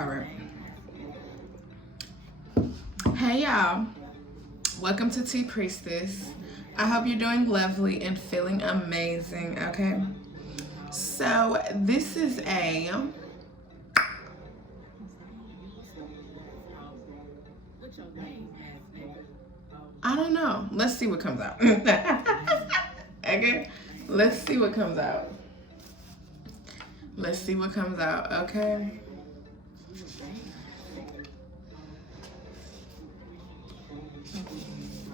All right. Hey y'all, welcome to Tea Priestess. I hope you're doing lovely and feeling amazing. Okay, so this is a I don't know. Let's see what comes out. Okay, let's see what comes out. Let's see what comes out. Okay.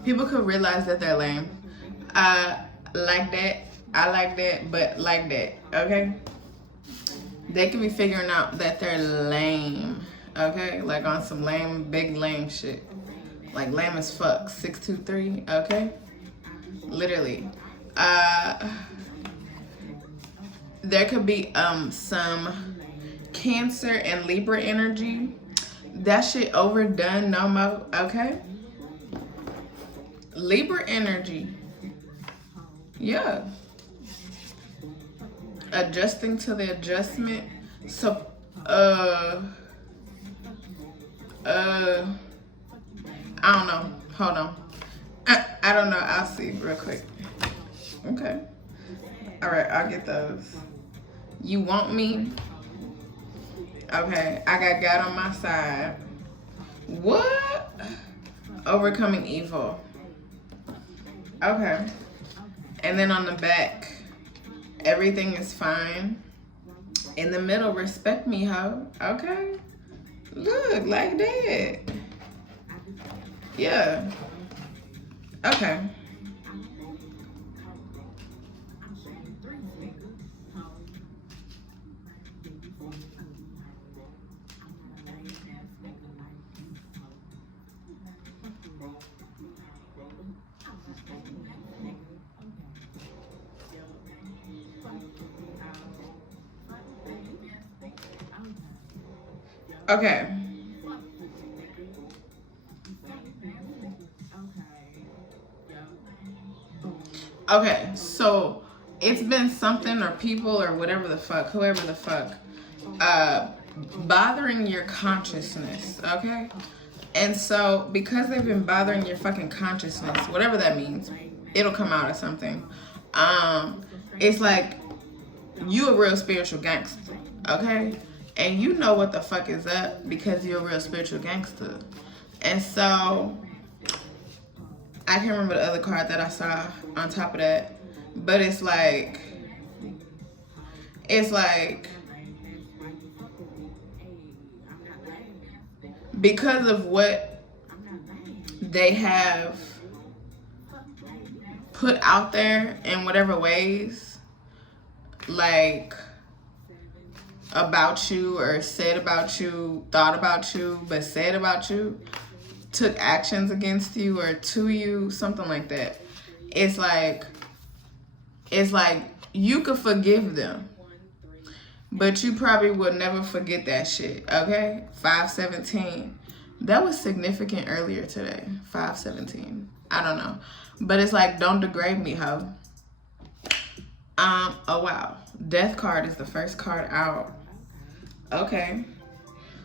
People could realize that they're lame. Like that. I like that, but like that. Okay. They could be figuring out that they're lame. Okay, like on some lame, big lame shit. Like lame as fuck. 623. Okay. Literally. There could be some Cancer and Libra energy. That shit overdone no more. Okay. Libra energy. Yeah. Adjusting to the adjustment. So I don't know. Hold on. I don't know. I'll see real quick. Okay. All right, I'll get those. You want me? Okay, I got God on my side. What? Overcoming evil. Okay. And then on the back, everything is fine. In the middle, respect me, ho. Okay. Look, like that. Yeah. Okay. Okay. Okay, so it's been something or people or whatever the fuck, whoever the fuck, bothering your consciousness, okay? And so because they've been bothering your fucking consciousness, whatever that means, it'll come out as something. It's like you a real spiritual gangster, okay? And you know what the fuck is up because you're a real spiritual gangster. And so I can't remember the other card that I saw on top of that, but it's like because of what they have put out there in whatever ways, like about you or said about you, thought about you, but said about you, took actions against you or to you, something like that. It's like you could forgive them, but you probably would never forget that shit, okay? 517. That was significant earlier today. 517. I don't know. But it's like, don't degrade me, ho. Oh wow. Death card is the first card out. Okay.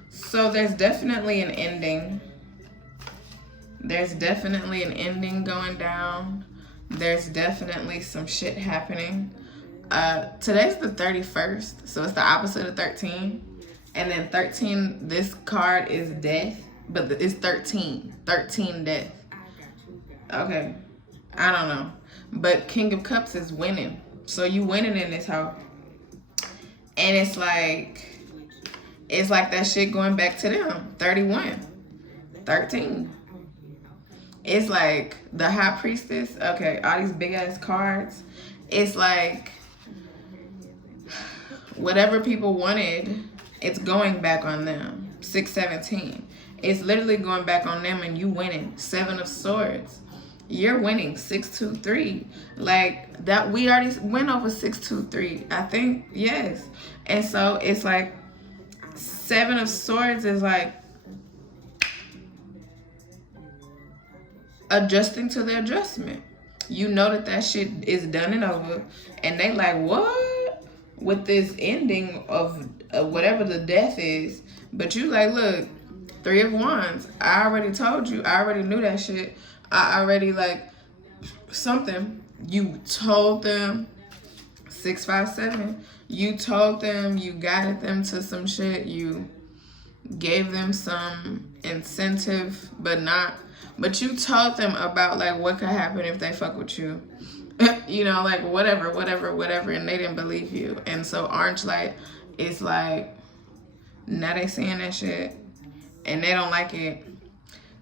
So there's definitely an ending. There's definitely an ending going down. There's definitely some shit happening. Today's the 31st, so it's the opposite of 13. And then 13, this card is death, but it's 13. 13 death. Okay. I don't know. But King of Cups is winning. So you winning in this house. And it's like that shit going back to them. 31. 13. It's like the High Priestess. Okay, all these big ass cards. It's like whatever people wanted, it's going back on them. 617. It's literally going back on them and you winning. 7 of Swords. You're winning. 623. Like that, we already went over 623. I think, yes. And so it's like 7 of Swords is like adjusting to the adjustment. You know that shit is done and over, and they like, what? with this ending of whatever the death is. But you like, look, 3 of Wands. I already told you. I already knew that shit. I already like something. You told them. 6, 5, 7. You told them. You guided them to some shit. You gave them some incentive, but you told them about like what could happen if they fuck with you. You know, like whatever, and they didn't believe you. And so Orange Light is like, now they seeing that shit and they don't like it.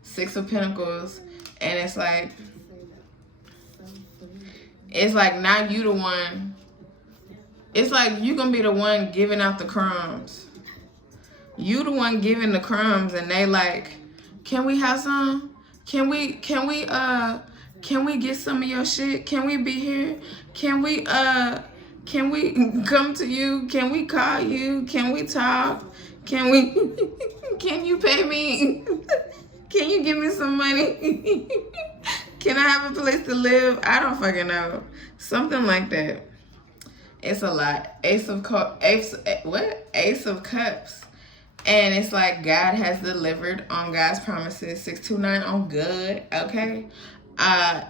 6 of Pentacles, and it's like now you the one. It's like you gonna be the one giving out the crumbs. You the one giving the crumbs, and they like, can we have some? Can we get some of your shit? Can we be here? Can we come to you? Can we call you? Can we talk? Can you pay me? Can you give me some money? Can I have a place to live? I don't fucking know. Something like that. It's a lot. Ace of Cups. And it's like God has delivered on God's promises. 629 on good. Okay.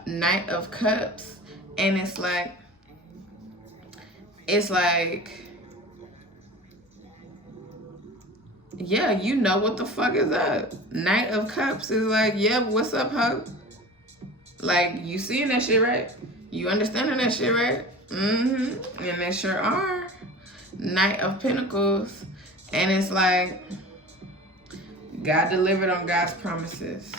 Knight of Cups. And it's like yeah, you know what the fuck is up. Knight of Cups is like, yeah, what's up, ho? Like, you seeing that shit, right? You understanding that shit, right? And they sure are. Knight of Pentacles. And it's like, God delivered on God's promises.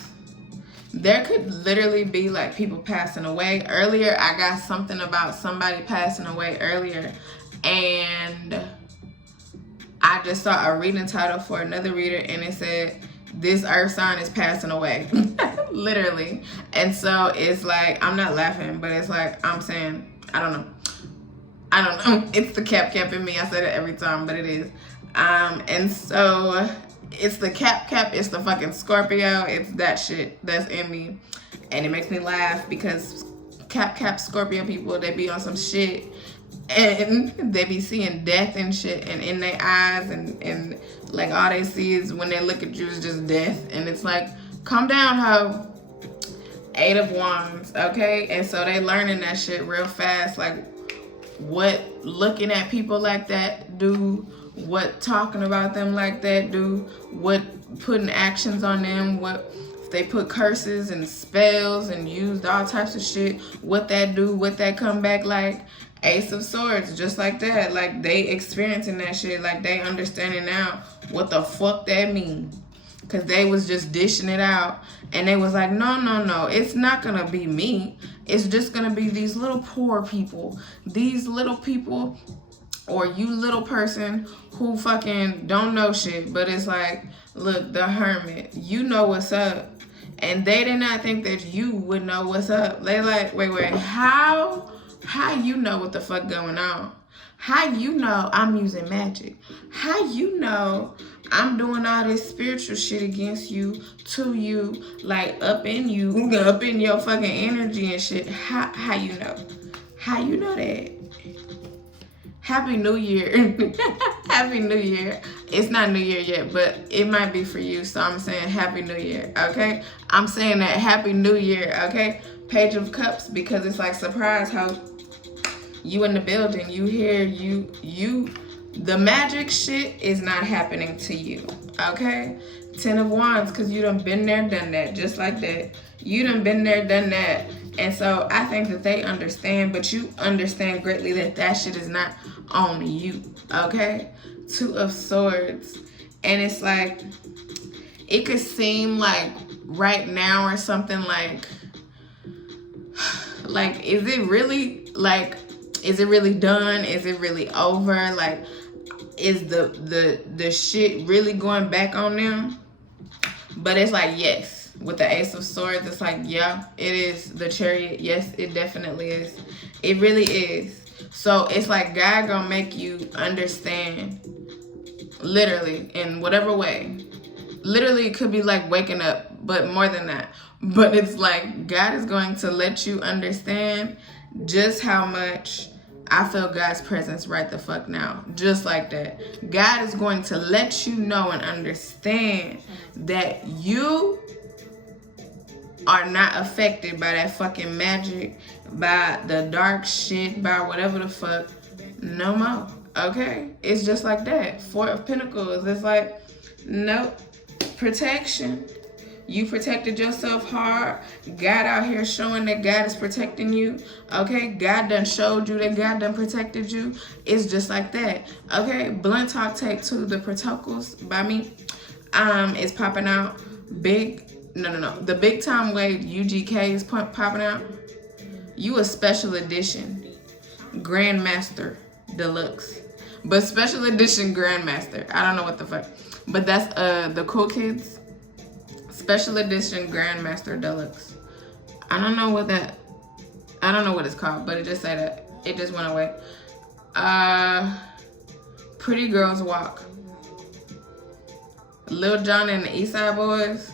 There could literally be like people passing away. Earlier, I got something about somebody passing away earlier. And I just saw a reading title for another reader, and it said, this earth sign is passing away. Literally. And so it's like, I'm not laughing, but it's like, I'm saying, I don't know. It's the cap in me. I say that every time, but it is. And so it's the cap. It's the fucking Scorpio. It's that shit that's in me. And it makes me laugh because cap Scorpio people, they be on some shit. And they be seeing death and shit, and in their eyes, and like all they see is when they look at you is just death. And it's like, calm down, ho. 8 of Wands, okay? And so they learning that shit real fast, like what looking at people like that do, what talking about them like that do, what putting actions on them, what if they put curses and spells and used all types of shit, what that do, what that come back like. Ace of Swords, just like that. Like, they experiencing that shit. Like, they understanding now what the fuck that mean. Because they was just dishing it out. And they was like, no. It's not going to be me. It's just going to be these little poor people. These little people, or you little person who fucking don't know shit. But it's like, look, the Hermit, you know what's up. And they did not think that you would know what's up. They like, wait, how you know what the fuck going on? How you know I'm using magic? How you know I'm doing all this spiritual shit against you, to you, like up in you, up in your fucking energy and shit? How you know? How you know that? Happy New Year. Happy New Year. It's not New Year yet, but it might be for you. So I'm saying Happy New Year, okay? I'm saying that Happy New Year, okay? Page of Cups, because it's like, surprise, how you in the building, you here, the magic shit is not happening to you, okay? 10 of Wands, because you done been there, done that, just like that. You done been there, done that. And so I think that they understand, but you understand greatly that that shit is not on you, okay? 2 of Swords. And it's like, it could seem like right now or something like is it really done? Is it really over? Like, is the shit really going back on them? But it's like, yes. With the Ace of Swords, it's like, yeah, it is. The Chariot, yes, it definitely is. It really is. So it's like God gonna make you understand, literally, in whatever way. Literally, it could be like waking up, but more than that. But it's like God is going to let you understand just how much I feel God's presence right the fuck now. Just like that. God is going to let you know and understand that you are not affected by that fucking magic, by the dark shit, by whatever the fuck. No more. Okay? It's just like that. Four of Pentacles. It's like, nope. Protection. You protected yourself hard. God out here showing that God is protecting you. Okay? God done showed you that God done protected you. It's just like that. Okay? Blunt Talk Take 2, the Protocols by me. Is popping out. The Big Time Wave UGK is popping out. You a special edition. Grandmaster Deluxe. But special edition Grandmaster. I don't know what the fuck. But that's the Cool Kids. Special edition Grandmaster Deluxe. I don't know what it's called, but it just said that. It just went away. Pretty Girls Walk. Lil Jon and the East Side Boys.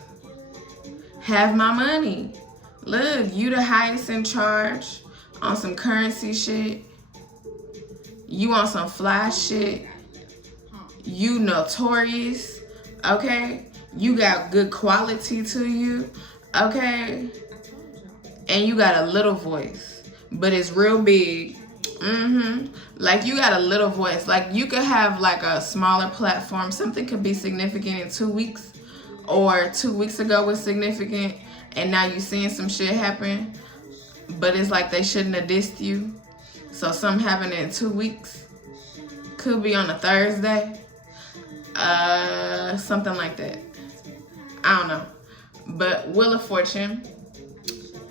Have My Money. Look, you the highest in charge on some currency shit. You on some fly shit. You notorious. Okay? You got good quality to you. Okay? And you got a little voice. But it's real big. Like you got a little voice. Like you could have like a smaller platform. Something could be significant in 2 weeks. Or 2 weeks ago was significant. And now you seeing some shit happen. But it's like they shouldn't have dissed you. So something happened in 2 weeks. Could be on a Thursday. Something like that. I don't know. But Wheel of Fortune.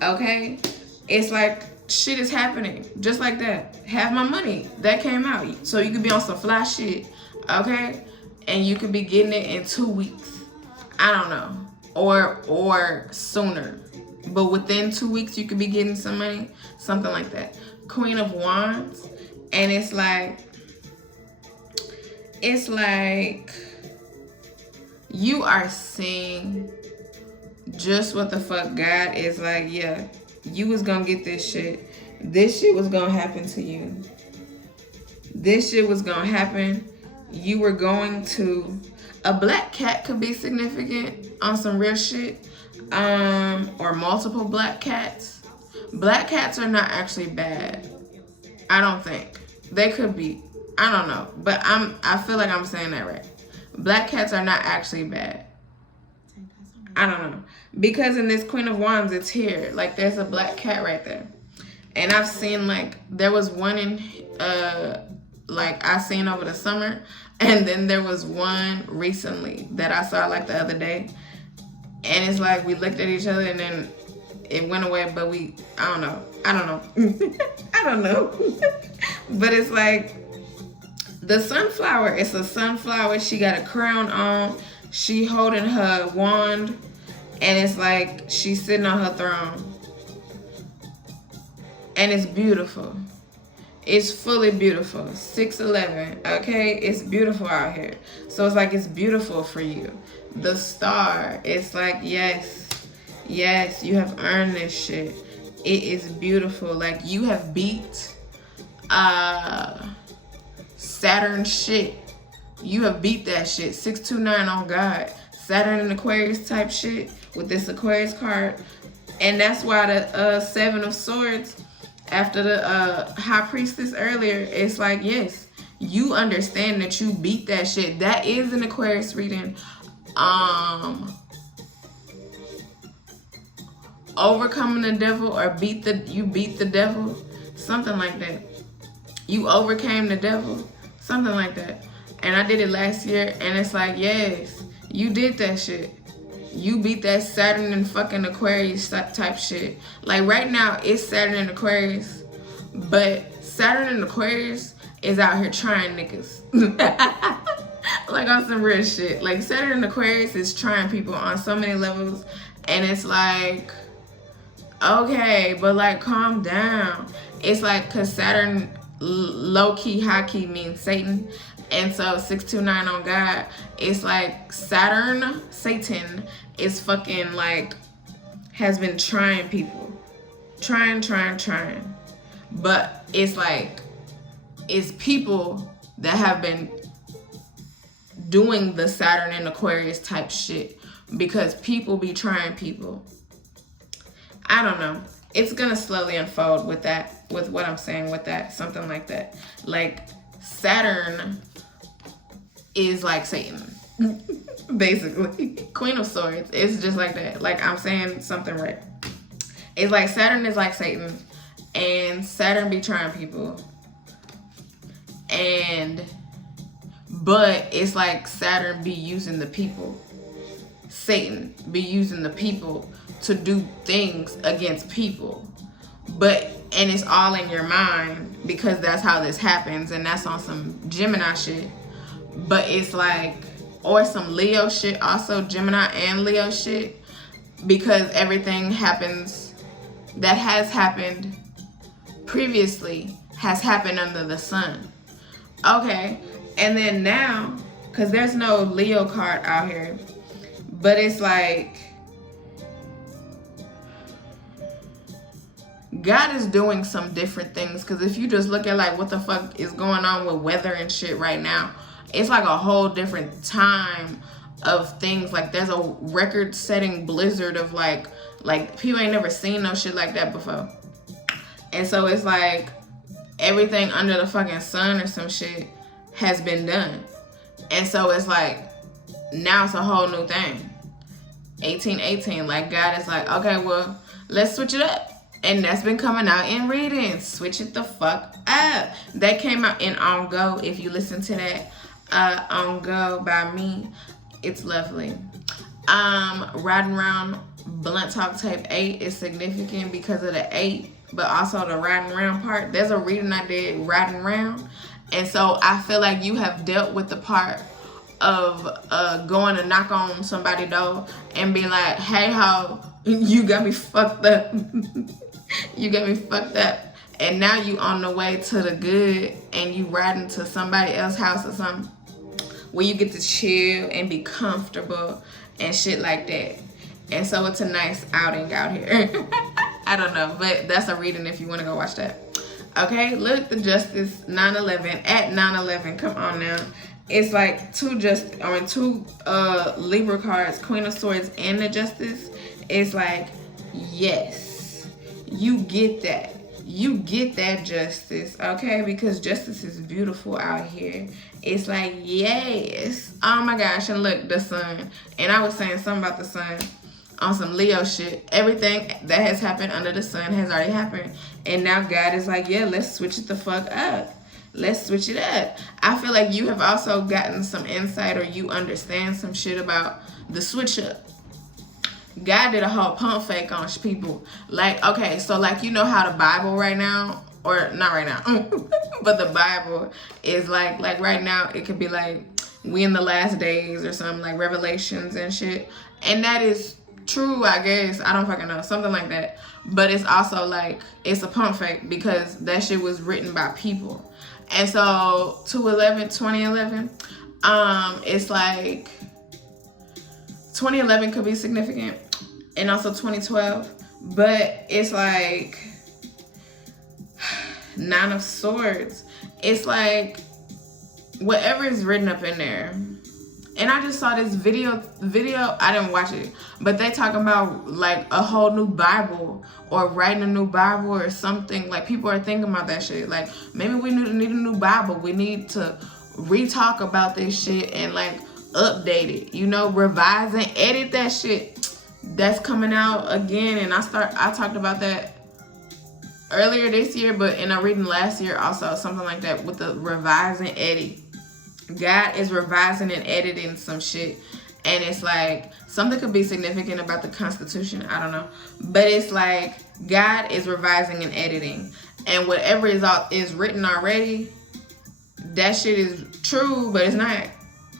Okay? It's like shit is happening. Just like that. Have My Money. That came out. So you could be on some fly shit. Okay? And you could be getting it in 2 weeks. I don't know. Or sooner. But within 2 weeks you could be getting some money. Something like that. Queen of Wands. And it's like you are seeing just what the fuck God is like, yeah, you was gonna get this shit. This shit was gonna happen to you. This shit was gonna happen. You were going to... A black cat could be significant on some real shit. Or multiple black cats. Black cats are not actually bad. I don't think. They could be. I don't know. But I feel like I'm saying that right. Black cats are not actually bad. I don't know. Because in this Queen of Wands, it's here. Like, there's a black cat right there. And I've seen, like, there was one in, like, I seen over the summer. And then there was one recently that I saw, like, the other day. And it's like, we looked at each other and then it went away. But I don't know. I don't know. But it's like, the sunflower, it's a sunflower. She got a crown on. She holding her wand. And it's like she's sitting on her throne. And it's beautiful. It's fully beautiful. 6'11", okay? It's beautiful out here. So it's like it's beautiful for you. The star, it's like, yes, you have earned this shit. It is beautiful. Like, you have beat Saturn shit. You have beat that shit. 629 on God. Saturn and Aquarius type shit with this Aquarius card. And that's why the 7 of Swords after the High Priestess earlier, it's like, yes, you understand that you beat that shit. That is an Aquarius reading. Overcoming the devil, or you beat the devil, something like that. You overcame the devil, something like that. And I did it last year, and it's like, yes, you did that shit. You beat that Saturn and fucking Aquarius type shit. Like, right now, it's Saturn and Aquarius, but Saturn and Aquarius is out here trying niggas. Like, on some real shit. Like, Saturn and Aquarius is trying people on so many levels, and it's like, okay, but like, calm down. It's like, cause Saturn low-key, high-key means Satan. And so 629 on God, it's like Satan is fucking like, has been trying people. Trying. But it's like, It's people that have been doing the Saturn and Aquarius type shit, because people be trying people. I don't know. It's gonna slowly unfold with that, with what I'm saying with that, something like that. Like Saturn is like Satan, basically. Queen of Swords. It's just like that. Like I'm saying something right. It's like Saturn is like Satan, and Saturn be trying people. But it's like Saturn be using the people. Satan be using the people to do things against people. And it's all in your mind, because that's how this happens, and that's on some Gemini shit. But it's like, or some Leo shit also, Gemini and Leo shit, because everything happens that has happened previously has happened under the sun. Okay, and then now, because there's no Leo card out here, but it's like God is doing some different things. Because if you just look at like what the fuck is going on with weather and shit right now, it's like a whole different time of things. Like there's a record-setting blizzard of like people ain't never seen no shit like that before. And so it's like everything under the fucking sun or some shit has been done. And so it's like now it's a whole new thing. 1818, like God is like, okay, well, let's switch it up. And that's been coming out in readings. Switch it the fuck up. That came out in On Go. If you listen to that, On Go by me, it's lovely. Riding Around Blunt Talk Tape 8 is significant because of the 8, but also the riding around part. There's a reading I did, riding around. And so I feel like you have dealt with the part of going to knock on somebody's door and be like, hey ho, you got me fucked up. You got me fucked up. And now you on the way to the good, and you riding to somebody else's house or something where you get to chill and be comfortable and shit like that. And so it's a nice outing out here. I don't know, but that's a reading if you want to go watch that. Okay, look, the Justice 9/11 at 9/11. Come on now. It's like two Libra cards, Queen of Swords and the Justice. It's like, yes, you get that. You get that, Justice, okay? Because justice is beautiful out here. It's like, yes. Oh my gosh, and look, the sun. And I was saying something about the sun on some Leo shit. Everything that has happened under the sun has already happened. And now God is like, yeah, let's switch it the fuck up. Let's switch it up. I feel like you have also gotten some insight, or you understand some shit about the switch up. God did a whole pump fake on people. Like, okay, so like, you know how the Bible right now, or not right now, but the Bible is like right now, it could be like, we in the last days or something, like Revelations and shit. And that is true, I guess. I don't fucking know, something like that. But it's also like, it's a pump fake because that shit was written by people. And so 2011, it's like 2011 could be significant, and also 2012, but it's like 9 of Swords. It's like whatever is written up in there. And I just saw this video, I didn't watch it, but they talking about like a whole new Bible, or writing a new Bible or something. Like people are thinking about that shit. Like maybe we need a new Bible. We need to re-talk about this shit and like update it, you know, revise and edit that shit that's coming out again. And I talked about that earlier this year, but in a reading last year also, something like that, with the revise and edit. God is revising and editing some shit, and it's like something could be significant about the Constitution, I don't know, but it's like God is revising and editing, and whatever is written already, that shit is true, but it's not.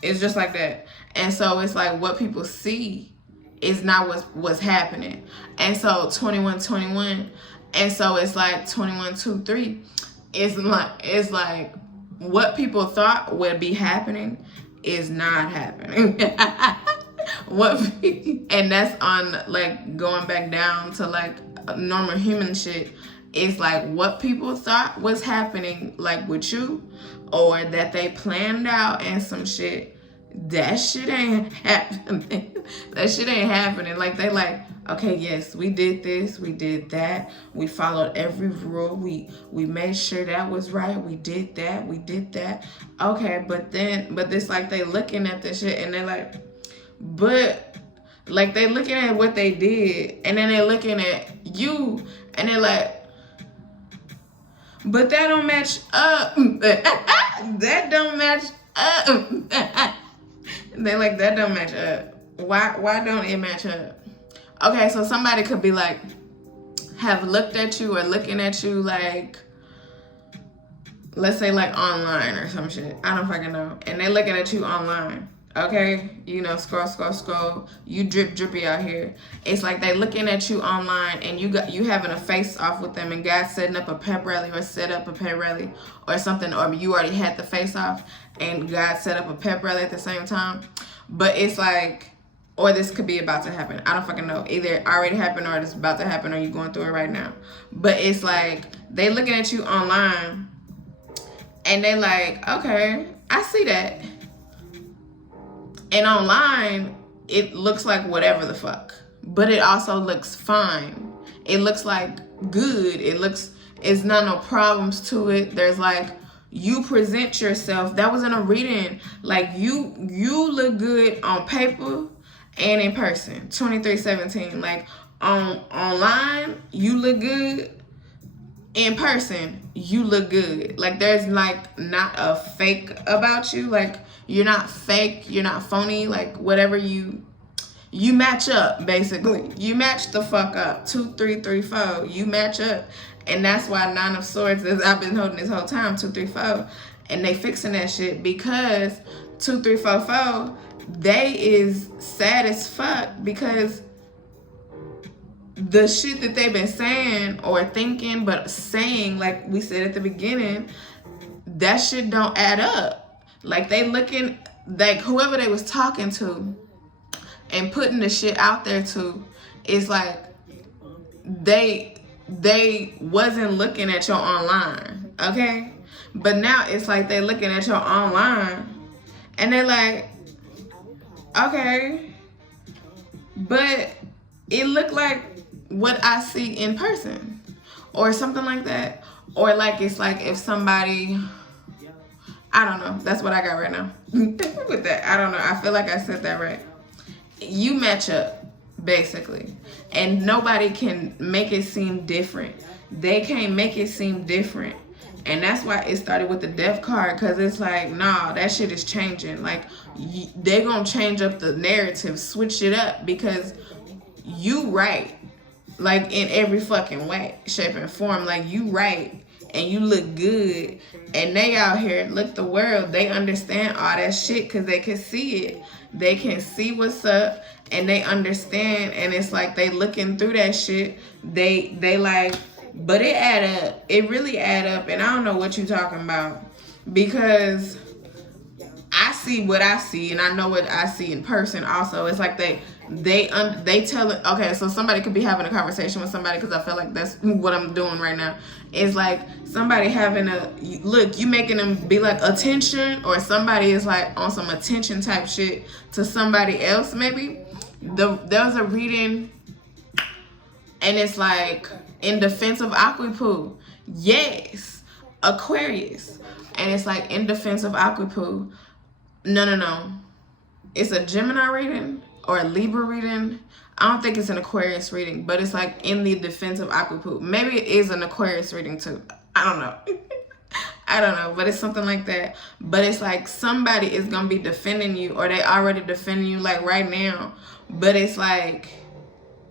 It's just like that. And so it's like what people see is not what's happening. And so 2121, and so it's like 2123. It's like what people thought would be happening is not happening. And that's on like going back down to like normal human shit. It's like what people thought was happening, like with you, or that they planned out and some shit. That shit ain't happening. That shit ain't happening. Like they like, okay, yes, we did this, we did that, we followed every rule, we made sure that was right, we did that, we did that. Okay, but it's like they looking at this shit and they're like, but like they looking at what they did and then they're looking at you and they're like, but that don't match up. That don't match up. They like, that don't match up. Why don't it match up? Okay, so somebody could be like, have looked at you or looking at you like, let's say like online or some shit. I don't fucking know. And they looking at you online. Okay, you know, scroll. You drippy out here. It's like they looking at you online, and you having a face off with them, and God setting up a pep rally or set up a pep rally or something, or you already had the face off, and God set up a pep rally at the same time. But it's like, or this could be about to happen. I don't fucking know. Either it already happened or it's about to happen, or you going through it right now. But it's like they looking at you online, and they like, okay, I see that. And online, it looks like whatever the fuck. But it also looks fine. It looks like good. It's not no problems to it. There's like, you present yourself. That was in a reading. Like you look good on paper and in person. 2317. Like online, you look good. In person, you look good. Like there's like not a fake about you. Like you're not fake, you're not phony. Like whatever you match up, basically. You match the fuck up. 2, 3, 3, 4. You match up. And that's why 9 of Swords is I've been holding this whole time, 2, 3, 4. And they fixing that shit because 2, 3, 4, 4, they is sad as fuck because the shit that they've been saying or thinking, but saying, like we said at the beginning, that shit don't add up. Like they looking, like whoever they was talking to and putting the shit out there to, is like they wasn't looking at your online, okay? But now it's like they looking at your online and they're like, okay, but it looked like what I see in person or something like that. Or like it's like if somebody, I don't know, that's what I got right now with that. I don't know, I feel like I said that right. You match up basically, and nobody can make it seem different. They can't make it seem different. And that's why it started with the death card, because it's like, nah, that shit is changing. Like they gonna change up the narrative, switch it up, because you right, like in every fucking way, shape and form. Like you right and you look good, and they out here, look the world, they understand all that shit because they can see it. They can see what's up and they understand, and it's like they looking through that shit. They like, but it add up. It really add up, and I don't know what you talking about, because I see what I see, and I know what I see in person also. It's like they tell it. Okay, so somebody could be having a conversation with somebody, because I feel like that's what I'm doing right now. It's like somebody having a look, you making them be like attention, or somebody is like on some attention type shit to somebody else. Maybe there was a reading, and it's like in defense of AYYYEE. Yes, Aquarius, and it's like in defense of AYYYEE. No. It's a Gemini reading or a Libra reading. I don't think it's an Aquarius reading, but it's like in the defense of AYYYEE. Maybe it is an Aquarius reading too. I don't know. I don't know, but it's something like that. But it's like somebody is going to be defending you, or they already defending you like right now. But it's like,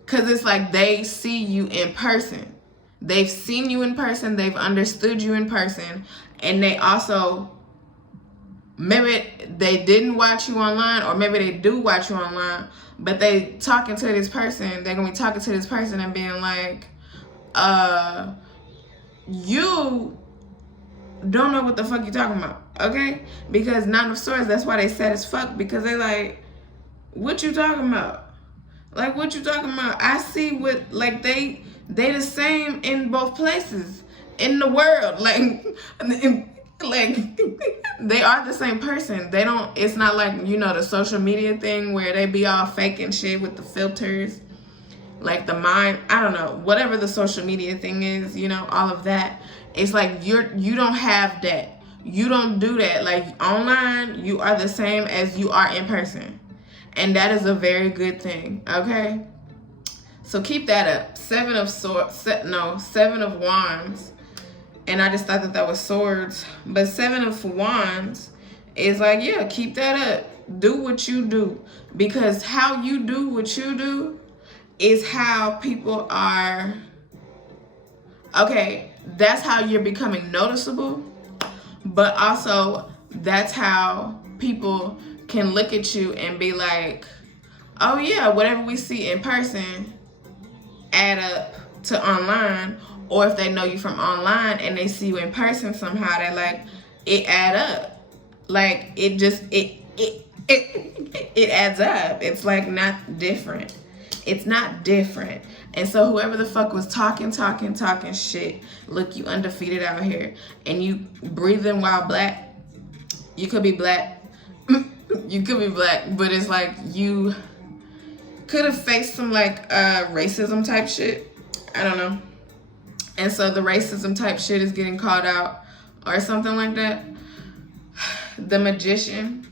because it's like they see you in person. They've seen you in person. They've understood you in person. And they also, maybe they didn't watch you online, or maybe they do watch you online, but they talking to this person. They're going to be talking to this person and being like, you don't know what the fuck you talking about, okay? Because 9 of Swords, that's why they sad as fuck, because they like, what you talking about? Like, what you talking about? I see what, like, they they the same in both places in the world. Like they are the same person. They don't, it's not like, you know, the social media thing where they be all fake and shit with the filters, like the mind, I don't know, whatever the social media thing is, you know, all of that. It's like you don't have that. You don't do that. Like online, you are the same as you are in person. And that is a very good thing, okay? So keep that up. Seven of Wands. And I just thought that was swords. But Seven of Wands is like, yeah, keep that up. Do what you do. Because how you do what you do is how people are. Okay, that's how you're becoming noticeable. But also, that's how people can look at you and be like, oh yeah, whatever we see in person add up to online. Or if they know you from online and they see you in person somehow, they're like, it add up. Like it just it adds up. It's like not different. It's not different. And so whoever the fuck was talking shit, look, you undefeated out here. And you breathing while black. You could be black. You could be black, but it's like you could have faced some like racism type shit. I don't know. And so the racism type shit is getting called out or something like that. The Magician.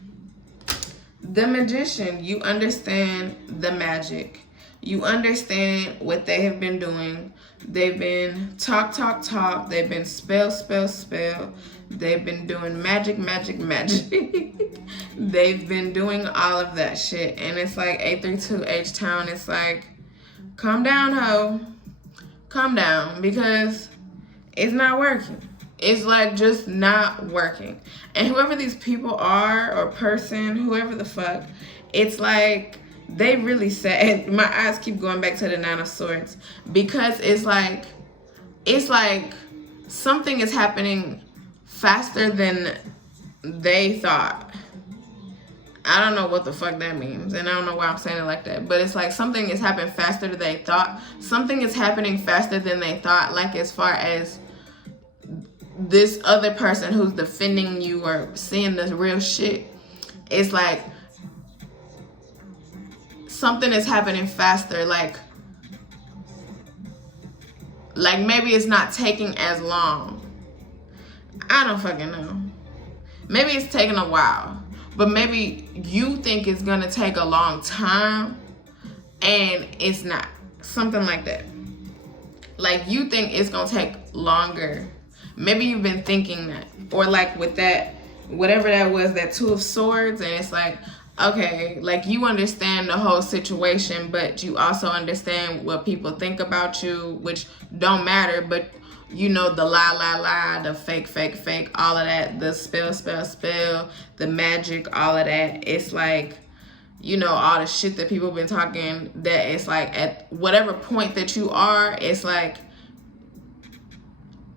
The Magician, you understand the magic. You understand what they have been doing. They've been talk. They've been spell. They've been doing magic. They've been doing all of that shit. And it's like 832 H-Town. It's like, calm down, ho. Calm down, because it's not working. It's like just not working. And whoever these people are or person, whoever the fuck, it's like they really sad. My eyes keep going back to the Nine of Swords because it's like something is happening faster than they thought. I don't know what the fuck that means, and I don't know why I'm saying it like that, but it's like something is happening faster than they thought. Something is happening faster than they thought, like as far as this other person who's defending you or seeing the real shit. It's like something is happening faster, like maybe it's not taking as long. I don't fucking know. Maybe it's taking a while. But maybe you think it's gonna take a long time and it's not. Something like that. Like you think it's gonna take longer. Maybe you've been thinking that. Or like with that, whatever that was, that Two of Swords, and it's like, okay, like you understand the whole situation, but you also understand what people think about you, which don't matter, but you know, the lie, the fake, all of that, the spell, the magic, all of that. It's like, you know, all the shit that people have been talking, that it's like at whatever point that you are, it's like,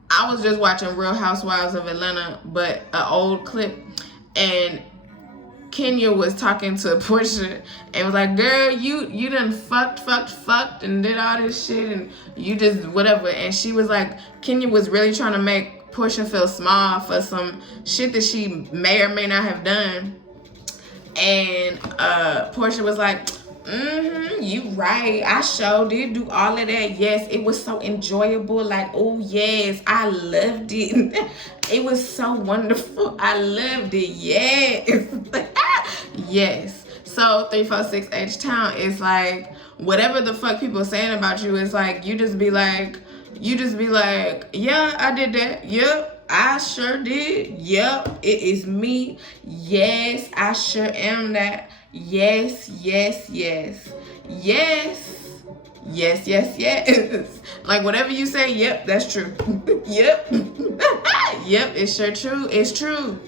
I was just watching Real Housewives of Atlanta, but an old clip, and Kenya was talking to Portia and was like, girl, you done fucked and did all this shit and you just whatever. And she was like, Kenya was really trying to make Portia feel small for some shit that she may or may not have done. And Portia was like, you right. I sure did do all of that. Yes, it was so enjoyable. Like, oh yes, I loved it. It was so wonderful. I loved it. Yes. Yes. So 346 H-Town is like, whatever the fuck people are saying about you, is like, you just be like, yeah, I did that. Yep, I sure did. Yep, it is me. Yes, I sure am that. Yes. Like whatever you say, yep, that's true. Yep. Yep, it's sure true. It's true.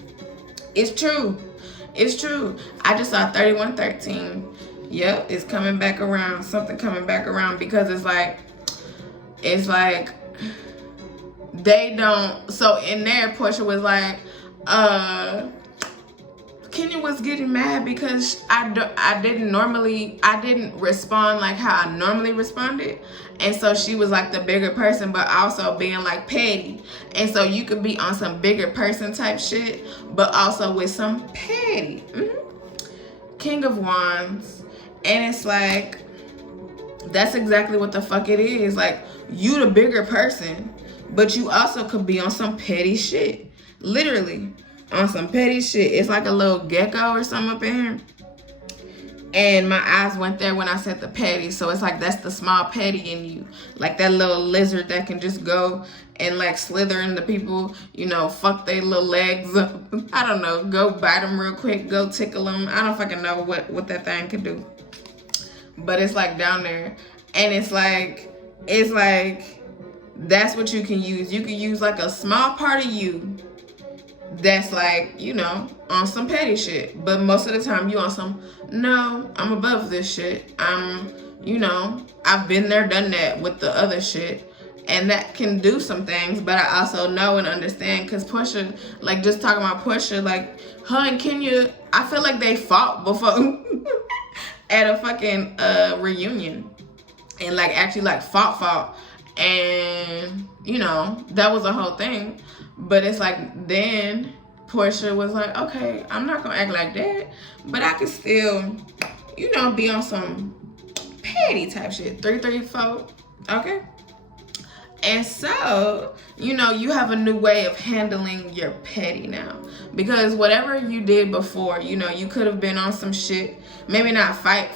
I just saw 3113. Yep, it's coming back around. Something coming back around, because it's like they don't. So in there, Portia was like, Kenya Kenya was getting mad because I didn't respond like how I normally responded. And so she was like the bigger person, but also being like petty. And so you could be on some bigger person type shit, but also with some petty. King of Wands. And it's like, that's exactly what the fuck it is. Like, you the bigger person, but you also could be on some petty shit. Literally, on some petty shit. It's like a little gecko or something up in here. And my eyes went there when I said the petty. So it's like, that's the small petty in you. Like that little lizard that can just go and like slither into people, you know, fuck their little legs up. I don't know, go bite them real quick, go tickle them. I don't fucking know what that thing can do. But it's like down there. And it's like, that's what you can use. You can use like a small part of you that's like, you know, on some petty shit. But most of the time you on some, no, I'm above this shit. You know, I've been there, done that with the other shit. And that can do some things, but I also know and understand, because Portia, like just talking about Portia, like her and Kenya, I feel like they fought before at a fucking reunion. And like actually like fought. And, you know, that was a whole thing. But it's like, then Portia was like, okay, I'm not gonna act like that, but I can still, you know, be on some petty type shit. 334, okay? And so, you know, you have a new way of handling your petty now. Because whatever you did before, you know, you could have been on some shit, maybe not fight,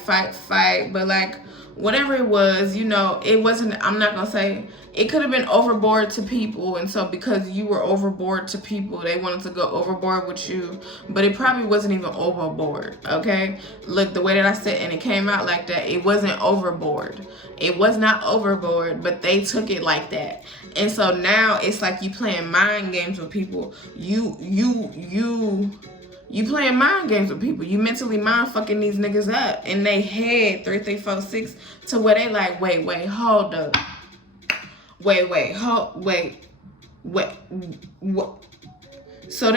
but like, whatever it was, you know, it wasn't, I'm not gonna say, it could have been overboard to people. And so because you were overboard to people, they wanted to go overboard with you, but it probably wasn't even overboard, okay? Look, the way that I said, and it came out like that, it wasn't overboard. It was not overboard, but they took it like that. And so now it's like you playing mind games with people. You playing mind games with people. You mentally mind fucking these niggas up in they head 3, 3, 4, 6 to where they like, wait, hold up. Wait, what? So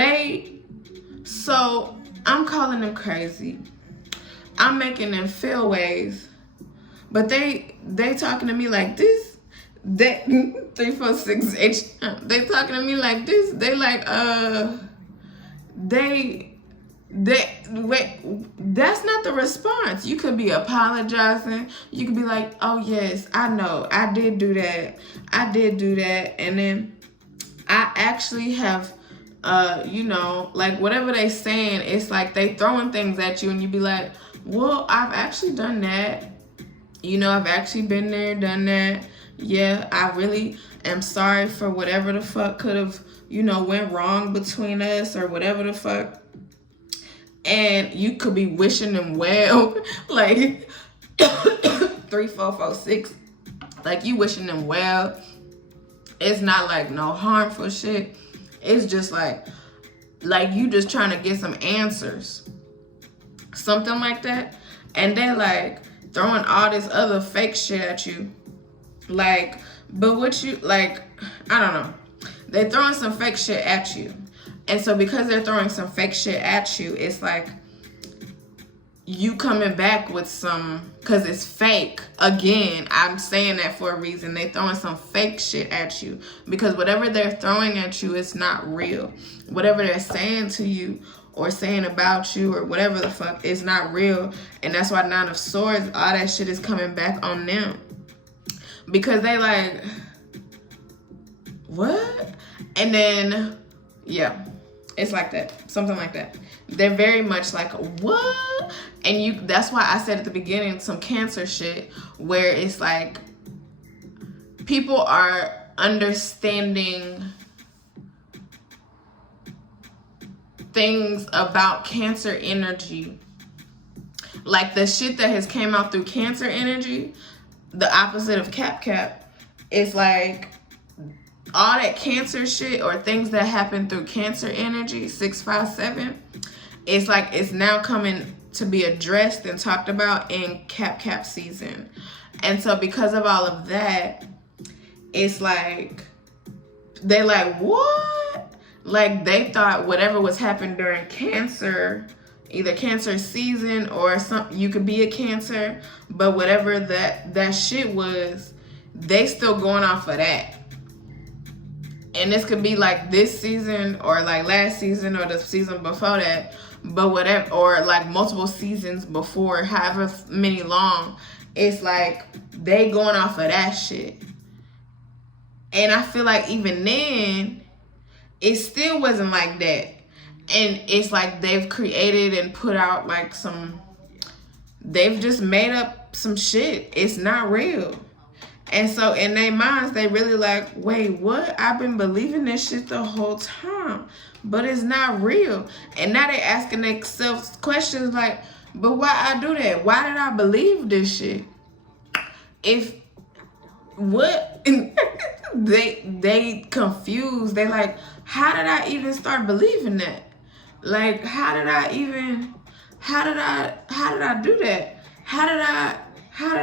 I'm calling them crazy. I'm making them feel ways, but they talking to me like this. That 3, 4, 6 H. They talking to me like this. They like wait, that's not the response. You could be apologizing. You could be like, oh yes, I know, I did do that. And then I actually have, you know, like whatever they saying, it's like they throwing things at you and you be like, well, I've actually done that. You know, I've actually been there, done that. Yeah, I really am sorry for whatever the fuck could have, you know, went wrong between us or whatever the fuck. And you could be wishing them well, like 3, 4, 4, 6, like you wishing them well. It's not like no harmful shit. It's just like you just trying to get some answers, something like that. And they're like throwing all this other fake shit at you, like, but what you like, I don't know. They're throwing some fake shit at you. And so because they're throwing some fake shit at you, it's like you coming back with some, because it's fake. Again, I'm saying that for a reason. They throwing some fake shit at you because whatever they're throwing at you is not real. Whatever they're saying to you or saying about you or whatever the fuck is not real. And that's why 9 of Swords, all that shit is coming back on them. Because they like, what? And then, yeah. It's like that, something like that. They're very much like, what? And that's why I said at the beginning, some Cancer shit, where it's like, people are understanding things about Cancer energy. Like the shit that has came out through Cancer energy, the opposite of Cap, is like, all that Cancer shit or things that happen through Cancer energy, 6, 5, 7, it's like it's now coming to be addressed and talked about in Cap season. And so because of all of that, it's like, they're like, what? Like they thought whatever was happening during Cancer, either Cancer season or you could be a Cancer, but whatever that shit was, they still going off of that. And this could be like this season or like last season or the season before that, but whatever, or like multiple seasons before, however many long. It's like they going off of that shit. And I feel like even then, it still wasn't like that. And it's like they've created and put out like they've just made up some shit. It's not real. And so in their minds, they really like, wait, what? I've been believing this shit the whole time, but it's not real. And now they asking themselves questions like, but why I do that? Why did I believe this shit? If what? they confused. They like, how did I even start believing that? Like, how did I do that? How did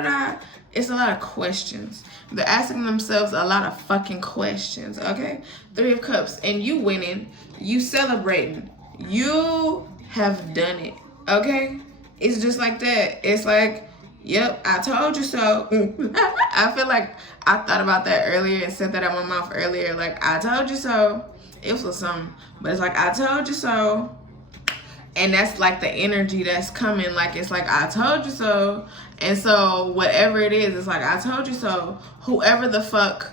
I? It's a lot of questions. They're asking themselves a lot of fucking questions, okay? 3 of Cups, and you winning, you celebrating. You have done it, okay? It's just like that. It's like, yep, I told you so. I feel like I thought about that earlier and said that out my mouth earlier. Like, I told you so. It was something, but it's like, I told you so. And that's like the energy that's coming. Like, it's like, I told you so. And so whatever it is, it's like, I told you so. Whoever the fuck,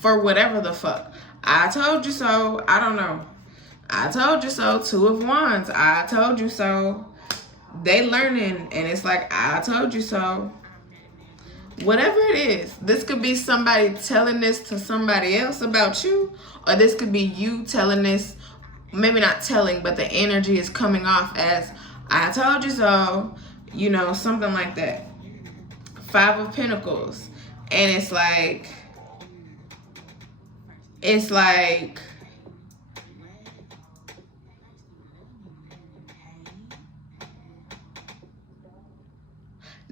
for whatever the fuck. I told you so. I don't know. I told you so. 2 of Wands. I told you so. They learning. And it's like, I told you so. Whatever it is. This could be somebody telling this to somebody else about you. Or this could be you telling this. Maybe not telling, but the energy is coming off as, I told you so. You know, something like that. 5 of Pentacles. And it's like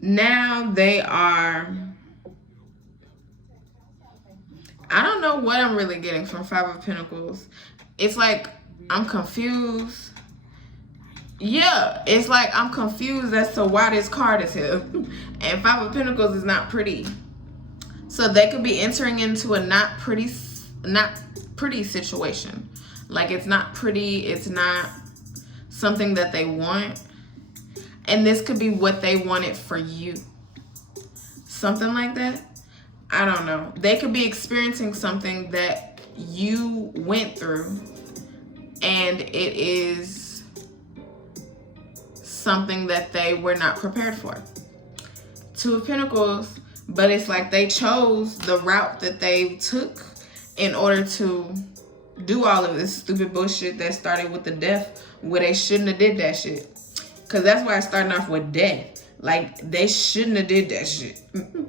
now they are, I don't know what I'm really getting from 5 of Pentacles. It's like, I'm confused. Yeah, it's like I'm confused as to why this card is here. And 5 of Pentacles is not pretty. So they could be entering into a not pretty situation. Like, it's not pretty. It's not something that they want. And this could be what they wanted for you. Something like that. I don't know. They could be experiencing something that you went through. And it is something that they were not prepared for. 2 of Pentacles, but it's like they chose the route that they took in order to do all of this stupid bullshit that started with the death, where they shouldn't have did that shit. Because that's why it's starting off with death. Like, they shouldn't have did that shit.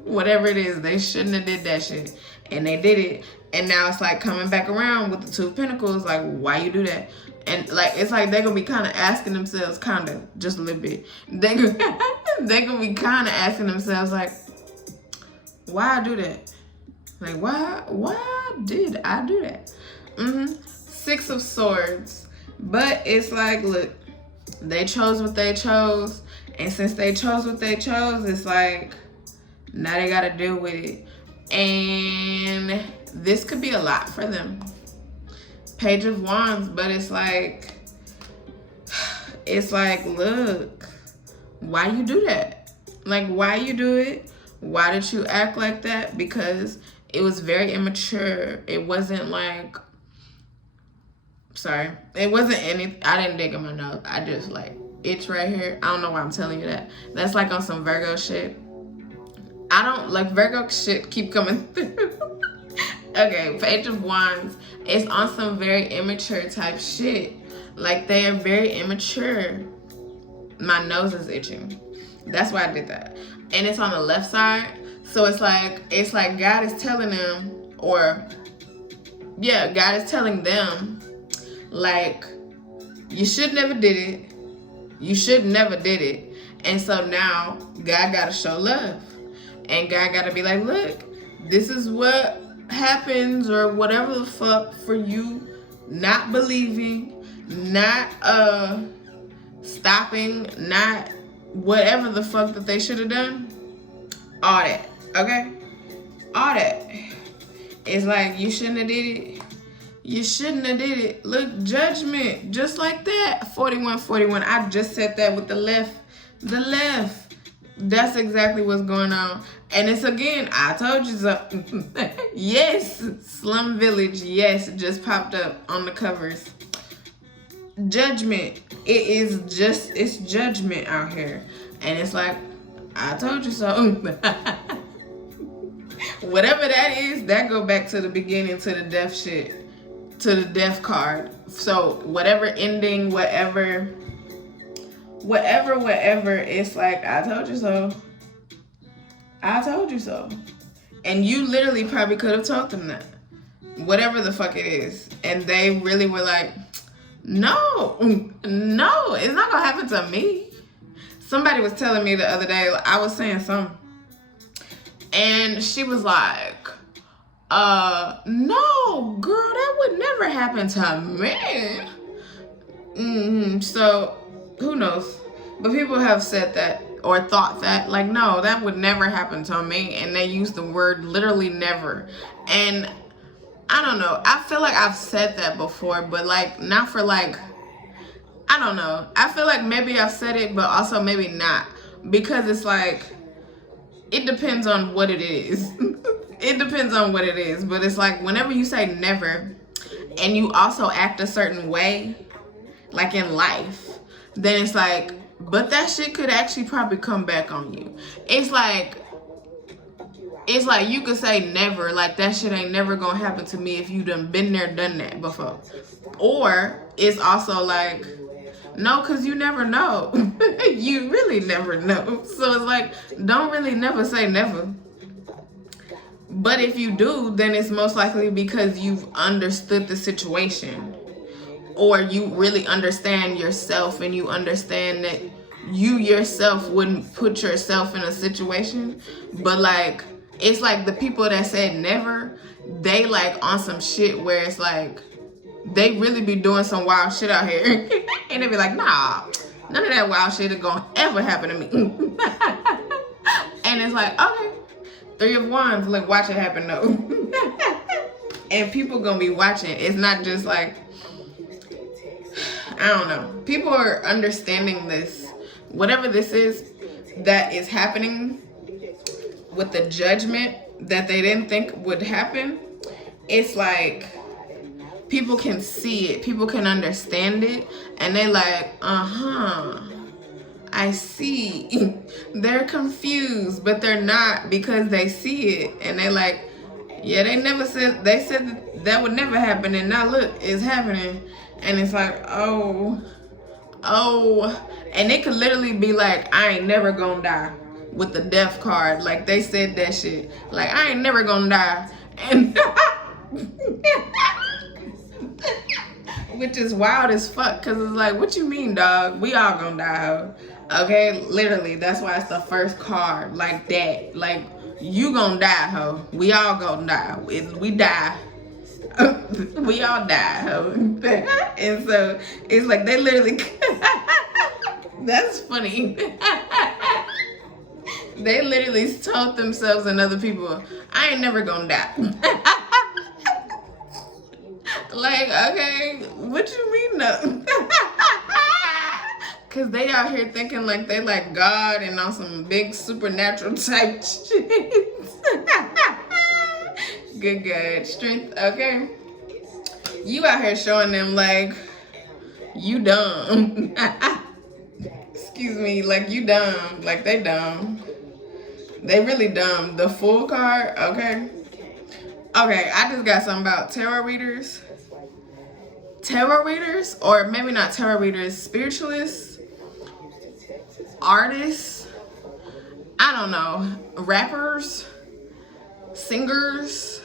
Whatever it is, they shouldn't have did that shit. And they did it. And now it's like coming back around with the 2 of Pentacles. Like, why you do that? And like, it's like they're going to be kind of asking themselves, kind of, just a little bit. They're going to be kind of asking themselves, like, why I do that? Like, why did I do that? 6 of Swords. But it's like, look, they chose what they chose. And since they chose what they chose, it's like, now they got to deal with it. And this could be a lot for them. Page of Wands, but it's like, look, why you do that? Like, why you do it? Why did you act like that? Because it was very immature. It wasn't like, sorry, it wasn't any, I didn't dig in my nose. I just like, itch right here. I don't know why I'm telling you that. That's like on some Virgo shit. I don't like Virgo shit keep coming through. Okay, Page of Wands. It's on some very immature type shit. Like, they are very immature. My nose is itching. That's why I did that. And it's on the left side. So it's like God is telling them, or yeah, God is telling them, like, you should never did it. You should never did it. And so now God gotta show love. And God gotta be like, look, this is what happens, or whatever the fuck, for you not believing, not stopping, not whatever the fuck that they should have done. All that, okay? All that. It's like, you shouldn't have did it. You shouldn't have did it. Look, judgment, just like that. 4141. I just said that with the left. The left. That's exactly what's going on. And it's again, I told you so. Yes, Slum Village, yes, just popped up on the covers. Judgment. It is just, it's judgment out here. And it's like, I told you so. Whatever that is, that go back to the beginning, to the death shit, to the death card. So whatever ending, whatever, it's like, I told you so. I told you so. And you literally probably could have told them that. Whatever the fuck it is. And they really were like, no, it's not gonna happen to me. Somebody was telling me the other day, I was saying something. And she was like, no, girl, that would never happen to me. So, who knows? But people have said that or thought that, like, no, that would never happen to me. And they use the word literally never. And I don't know. I feel like I've said that before, but like, not for like, I don't know. I feel like maybe I've said it, but also maybe not. Because it's like, it depends on what it is. It depends on what it is. But it's like, whenever you say never, and you also act a certain way, like in life, then it's like, but that shit could actually probably come back on you. It's like you could say never, like that shit ain't never gonna happen to me if you done been there, done that before. Or it's also like, no, because you never know. You really never know. So it's like, don't really never say never. But if you do, then it's most likely because you've understood the situation. Or you really understand yourself, and you understand that you yourself wouldn't put yourself in a situation. But like, it's like the people that said never, they like on some shit where it's like, they really be doing some wild shit out here. And they be like, nah, none of that wild shit is gonna ever happen to me. And it's like, okay, 3 of Wands, like, watch it happen though. And people gonna be watching. It's not just like, I don't know. People are understanding this. Whatever this is that is happening with the judgment that they didn't think would happen, it's like, people can see it, people can understand it, and they like, I see. They're confused, but they're not, because they see it, and they like, yeah, they said that would never happen, and now look, it's happening. And it's like, oh, and it could literally be like, I ain't never gonna die, with the death card. Like, they said that shit, like, I ain't never gonna die, and which is wild as fuck, because it's like, what you mean, dog? We all gonna die, ho. Okay, literally, that's why it's the first card, like that. Like, you gonna die, ho. We all gonna die. We die. We all die, ho. And so it's like, they literally that's funny. They literally told themselves and other people, I ain't never gonna die. Like, okay, what you mean though? Cause they out here thinking like they like God and on some big supernatural type shit. Good. Strength, okay? You out here showing them like, you dumb. Excuse me, like you dumb. Like they dumb. They really dumb. The Fool card, okay? Okay, I just got something about tarot readers. Tarot readers, or maybe not tarot readers, spiritualists, artists, I don't know, rappers, singers,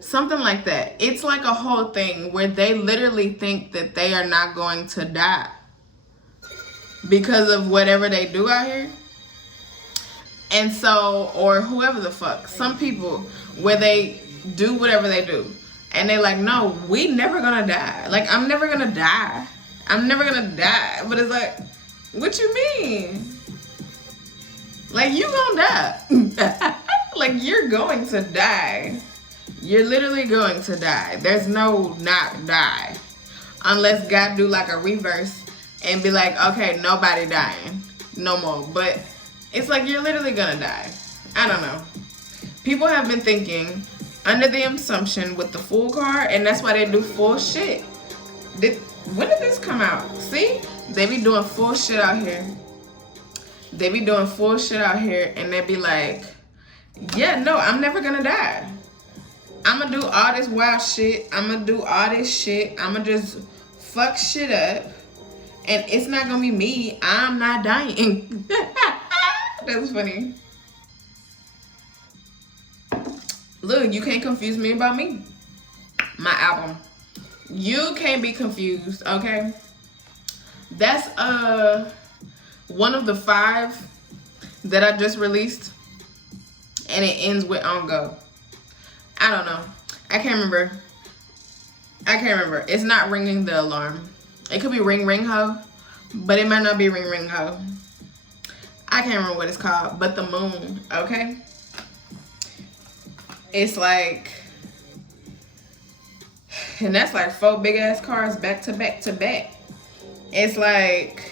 something like that. It's like a whole thing where they literally think that they are not going to die because of whatever they do out here. And so, or whoever the fuck, some people where they do whatever they do and they like, no, we never gonna die. Like, I'm never gonna die. I'm never gonna die. But it's like, What you mean? Like, you gonna die. Like, you're going to die. You're literally going to die. There's no not die. Unless God do like a reverse and be like, okay, nobody dying no more. But it's like, you're literally gonna die. I don't know. People have been thinking under the assumption with the full card, and that's why they do full shit. When did this come out? See? They be doing full shit out here. They be doing full shit out here, and they be like, yeah, no, I'm never gonna die. I'm gonna do all this wild shit. I'm gonna do all this shit. I'm gonna just fuck shit up. And it's not gonna be me. I'm not dying. That's funny. Look, you can't confuse me about me. My album. You can't be confused, okay? That's one of the 5 that I just released. And it ends with On Go. I don't know. I can't remember. It's not ringing the alarm. It could be Ring Ring Ho, but it might not be Ring Ring Ho. I can't remember what it's called, but the moon, okay? It's like, and that's like 4 big ass cars back to back to back. It's like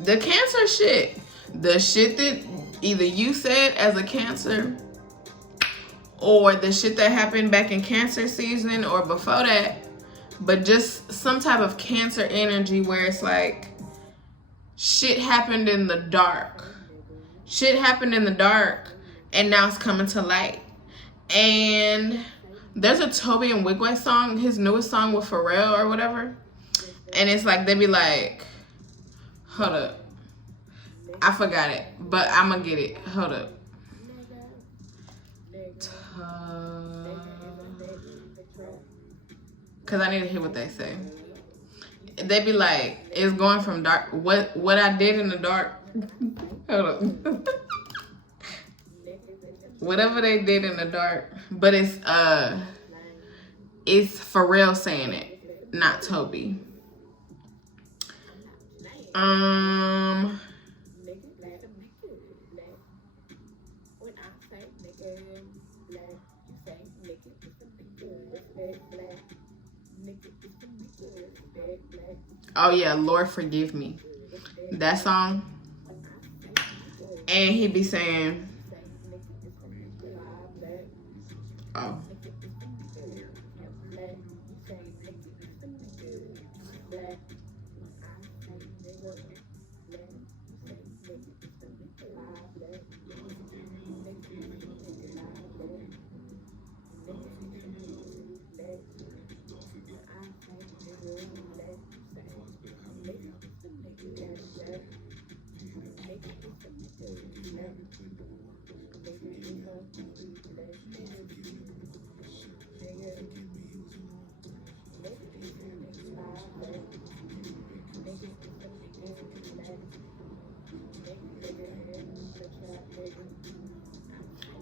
the Cancer shit. The shit that either you said as a Cancer, or the shit that happened back in Cancer season or before that, but just some type of Cancer energy where it's like shit happened in the dark. Shit happened in the dark and now it's coming to light. And there's a Toby and Wigway song, his newest song with Pharrell or whatever. And it's like, they be like, hold up. I forgot it, but I'm gonna get it. Hold up. Cause I need to hear what they say. They be like, it's going from dark. What I did in the dark. Hold up. Whatever they did in the dark, but it's Pharrell saying it, not Toby. Oh yeah, Lord Forgive Me. That song. And he be saying, oh.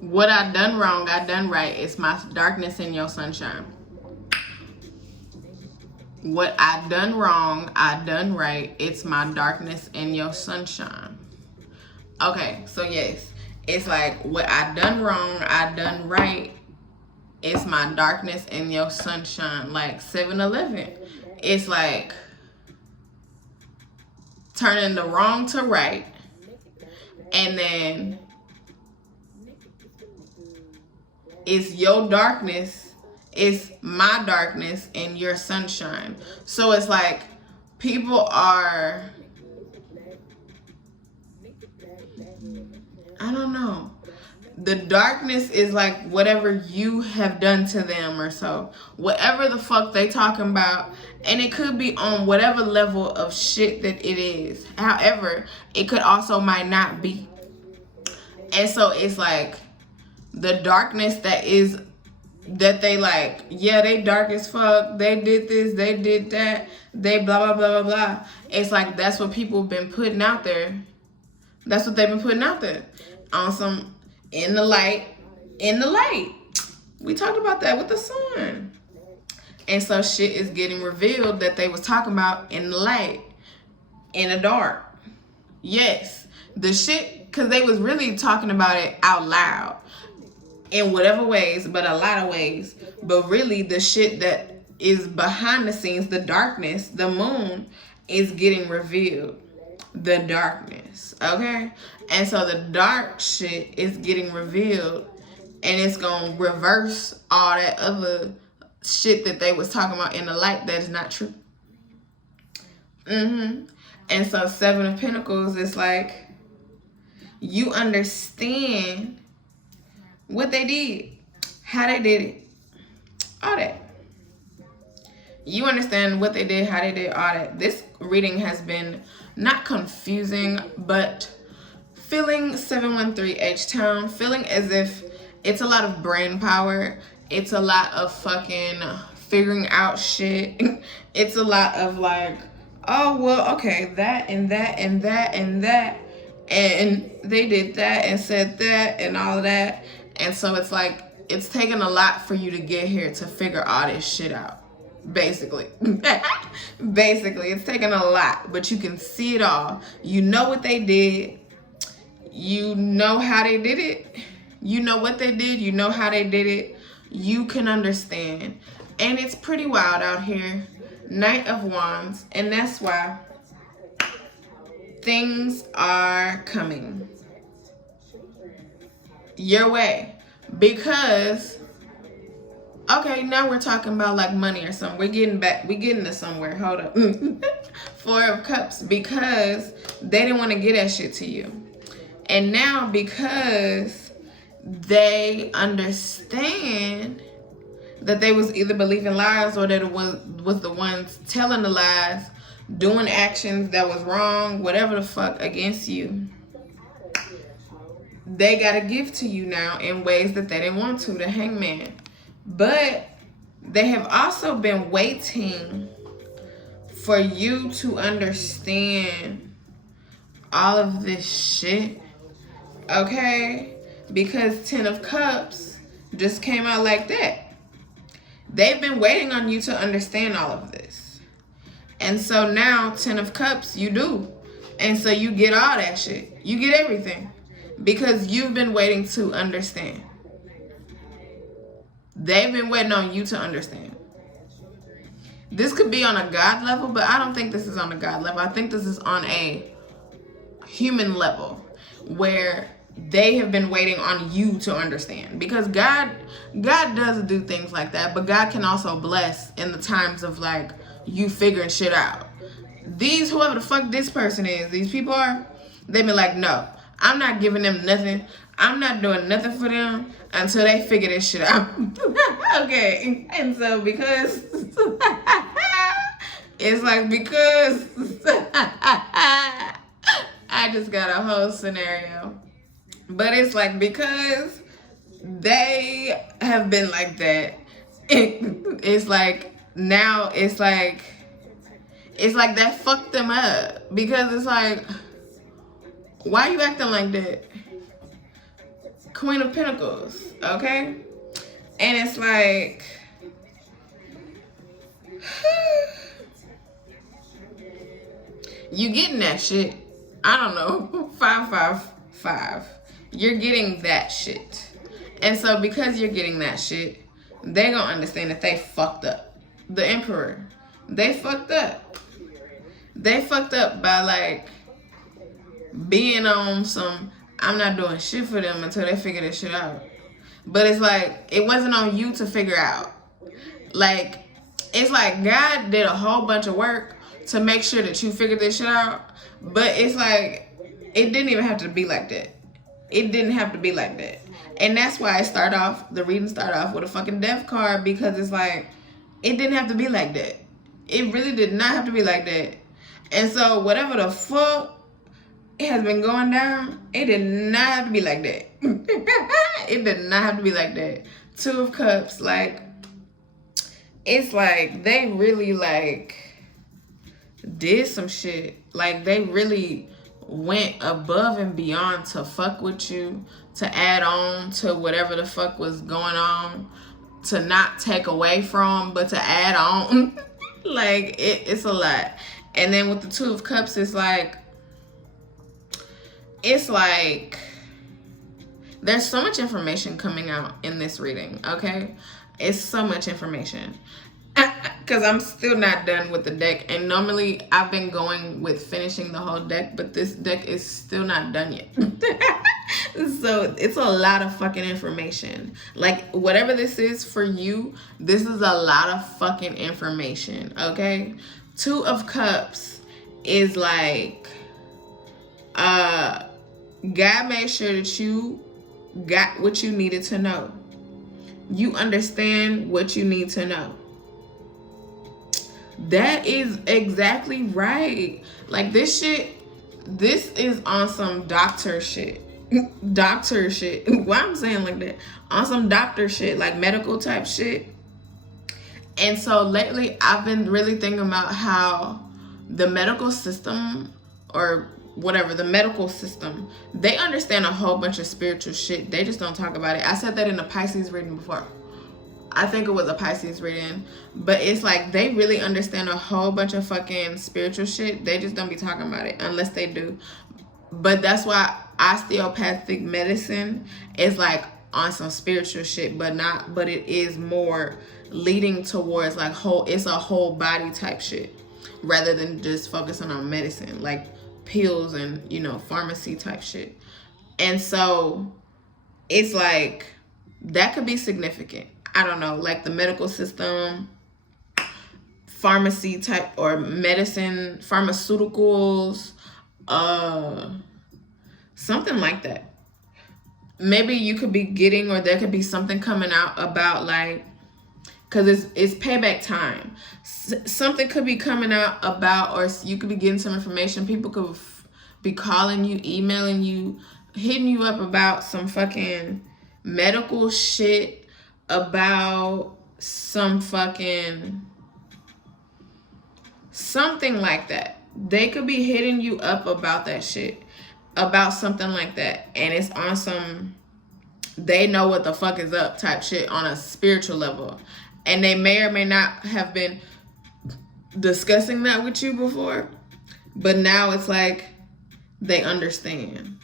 What I done wrong, I done right. It's my darkness in your sunshine. What I done wrong, I done right. It's my darkness in your sunshine. Okay, so yes. It's like, what I done wrong, I done right. It's my darkness in your sunshine. Like 7-Eleven. It's like turning the wrong to right. And then it's your darkness, it's my darkness and your sunshine. So it's like people are, I don't know. The darkness is like whatever you have done to them or so. Whatever the fuck they talking about. And it could be on whatever level of shit that it is. However, it could also might not be. And so it's like the darkness that is, that they like, yeah, they dark as fuck. They did this, they did that. They blah, blah, blah, blah, blah. It's like, that's what people have been putting out there. That's what they've been putting out there. On some, in the light. We talked about that with the sun. And so shit is getting revealed that they was talking about in the light. in the dark. Yes, the shit, because they was really talking about it out loud in whatever ways, but a lot of ways. But really, the shit that is behind the scenes, the darkness, the moon, is getting revealed. The darkness, okay? And so the dark shit is getting revealed, and it's gonna reverse all that other shit that they was talking about in the light that is not true. And so Seven of Pentacles is like, you understand what they did, how they did it, all that. You understand what they did, how they did, all that. This reading has been not confusing, but feeling 713 H-Town, feeling as if it's a lot of brain power. It's a lot of fucking figuring out shit. It's a lot of like, oh, well, okay, that and that and that and that. And they did that and said that and all of that. And so it's like, it's taken a lot for you to get here to figure all this shit out. Basically. Basically, it's taken a lot, but you can see it all. You know what they did. You know how they did it. You know what they did. You know how they did it. You can understand. And it's pretty wild out here. Knight of Wands. And that's why things are coming your way. Because, okay, now we're talking about like money or something. We're getting to somewhere. Hold up. Four of Cups. Because they didn't want to get that shit to you. And now because they understand that they was either believing lies or that it was the ones telling the lies, doing actions that was wrong, whatever the fuck, against you, they gotta give to you now in ways that they didn't want to, the Hangman. But they have also been waiting for you to understand all of this shit, okay? Because 10 of Cups just came out like that. They've been waiting on you to understand all of this. And so now 10 of Cups, you do. And so you get all that shit. You get everything. Because you've been waiting to understand. They've been waiting on you to understand. This could be on a God level, but I don't think this is on a God level. I think this is on a human level where they have been waiting on you to understand. Because God does do things like that, but God can also bless in the times of like you figuring shit out. These, whoever the fuck this person is, these people are, they've been like, no, I'm not giving them nothing. I'm not doing nothing for them until they figure this shit out. Okay. And so because it's like, because I just got a whole scenario. But it's like, because they have been like that, it's like, now it's like that fucked them up. Because it's like, why are you acting like that? Queen of Pentacles, okay? And it's like, you getting that shit. I don't know, 555. You're getting that shit. And so because you're getting that shit, they're gonna understand that they fucked up. The Emperor, they fucked up. They fucked up by like being on some, I'm not doing shit for them until they figure this shit out. But it's like, it wasn't on you to figure out. Like, it's like God did a whole bunch of work to make sure that you figured this shit out. But it's like, it didn't even have to be like that. It didn't have to be like that. And that's why the reading started off with a fucking death card, because it's like, it didn't have to be like that. It really did not have to be like that. And so whatever the fuck it has been going down, it did not have to be like that. It did not have to be like that. Two of Cups, like, it's like they really like did some shit. Like they really went above and beyond to fuck with you, to add on to whatever the fuck was going on, to not take away from, but to add on. Like it's a lot. And then with the Two of Cups, it's like there's so much information coming out in this reading, okay? It's so much information. Because I'm still not done with the deck. And normally I've been going with finishing the whole deck, but this deck is still not done yet. So it's a lot of fucking information. Like, whatever this is for you, this is a lot of fucking information, okay? Two of Cups is like, God made sure that you got what you needed to know. You understand what you need to know. That is exactly right. Like, this is on some doctor shit. Doctor shit. Why I'm saying like that? On some doctor shit, like medical type shit. And so lately I've been really thinking about how the medical system, or whatever, the medical system, they understand a whole bunch of spiritual shit. They just don't talk about it. I said that in a Pisces reading before. I think it was a Pisces reading. But it's like they really understand a whole bunch of fucking spiritual shit. They just don't be talking about it unless they do. But that's why osteopathic medicine is like on some spiritual shit, but it is more leading towards like it's a whole body type shit rather than just focusing on medicine, like pills and, you know, pharmacy type shit. And so it's like that could be significant. I don't know, like the medical system, pharmacy type, or medicine, pharmaceuticals, something like that. Maybe you could be getting, or there could be something coming out about like, because it's payback time. Something could be coming out about, or you could be getting some information. People could be calling you, emailing you, hitting you up about some fucking medical shit, about some fucking something like that. They could be hitting you up about that shit, about something like that. And it's on some, they know what the fuck is up type shit on a spiritual level. And they may or may not have been discussing that with you before, but now it's like they understand.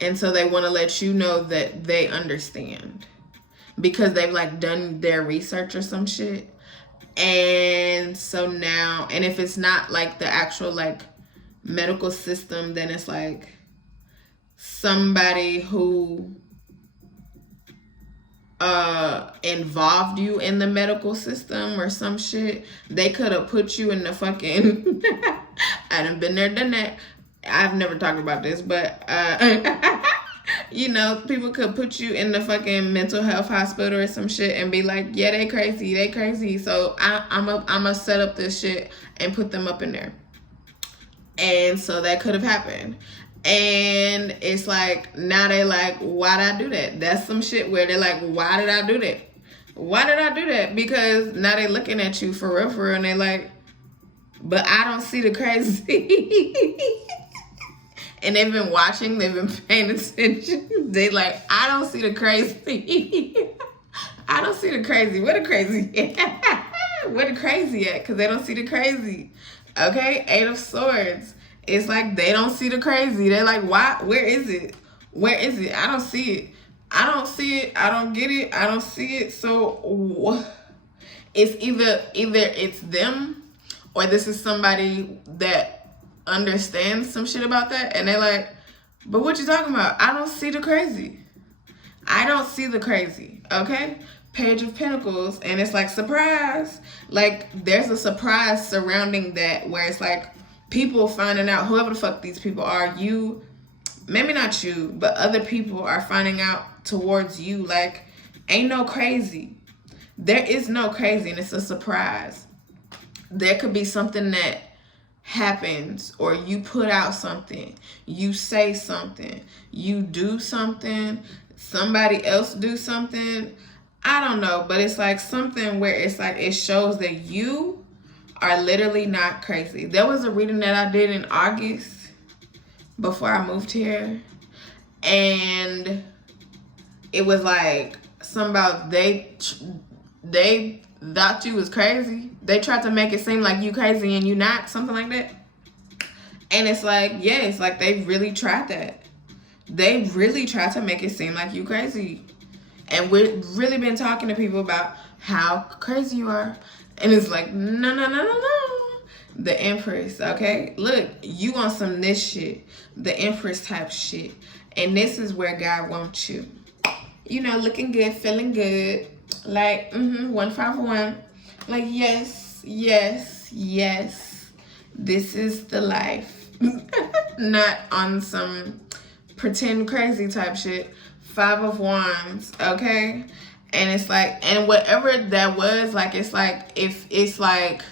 And so they want to let you know that they understand because they've like done their research or some shit. And so now, and if it's not like the actual like medical system, then it's like somebody who involved you in the medical system or some shit. They could have put you in the fucking I done been there, done that. I've never talked about this, but you know, people could put you in the fucking mental health hospital or some shit and be like, yeah, they crazy. So I'm gonna set up this shit and put them up in there. And so that could have happened. And it's like, now they like, why did I do that? That's some shit where they're like, why did I do that? Why did I do that? Because now they looking at you for real, and they like, but I don't see the crazy. And they've been watching, they've been paying attention. They like, I don't see the crazy. I don't see the crazy. Where the crazy at? Where the crazy at? Because they don't see the crazy. Okay, 8 of Swords. It's like they don't see the crazy. They're like, why? Where is it? Where is it? I don't see it. I don't see it. I don't get it. I don't see it. So it's either it's them, or this is somebody that understands some shit about that, and they're like, but what you talking about? I don't see the crazy. I don't see the crazy. Okay, Page of Pentacles, and it's like, surprise. Like there's a surprise surrounding that, where it's like people finding out, whoever the fuck these people are, you, maybe not you, but other people are finding out towards you, like, ain't no crazy. There is no crazy, and it's a surprise. There could be something that happens, or you put out something, you say something, you do something, somebody else do something. I don't know, but it's like something where it's like it shows that you are literally not crazy. There was a reading that I did in August before I moved here, and it was like something about they thought you was crazy. They tried to make it seem like you crazy and you not, something like that. And it's like, yeah, it's like they really tried that. They really tried to make it seem like you crazy. And we've really been talking to people about how crazy you are. And it's like, no, no, no, no, no. The Empress, okay? Look, you on some this shit. The Empress type shit. And this is where God wants you. You know, looking good, feeling good. Like, 151. Like, yes, yes, yes. This is the life. Not on some pretend crazy type shit. 5 of Wands, okay? And it's like, and whatever that was, like, it's like, if it's like,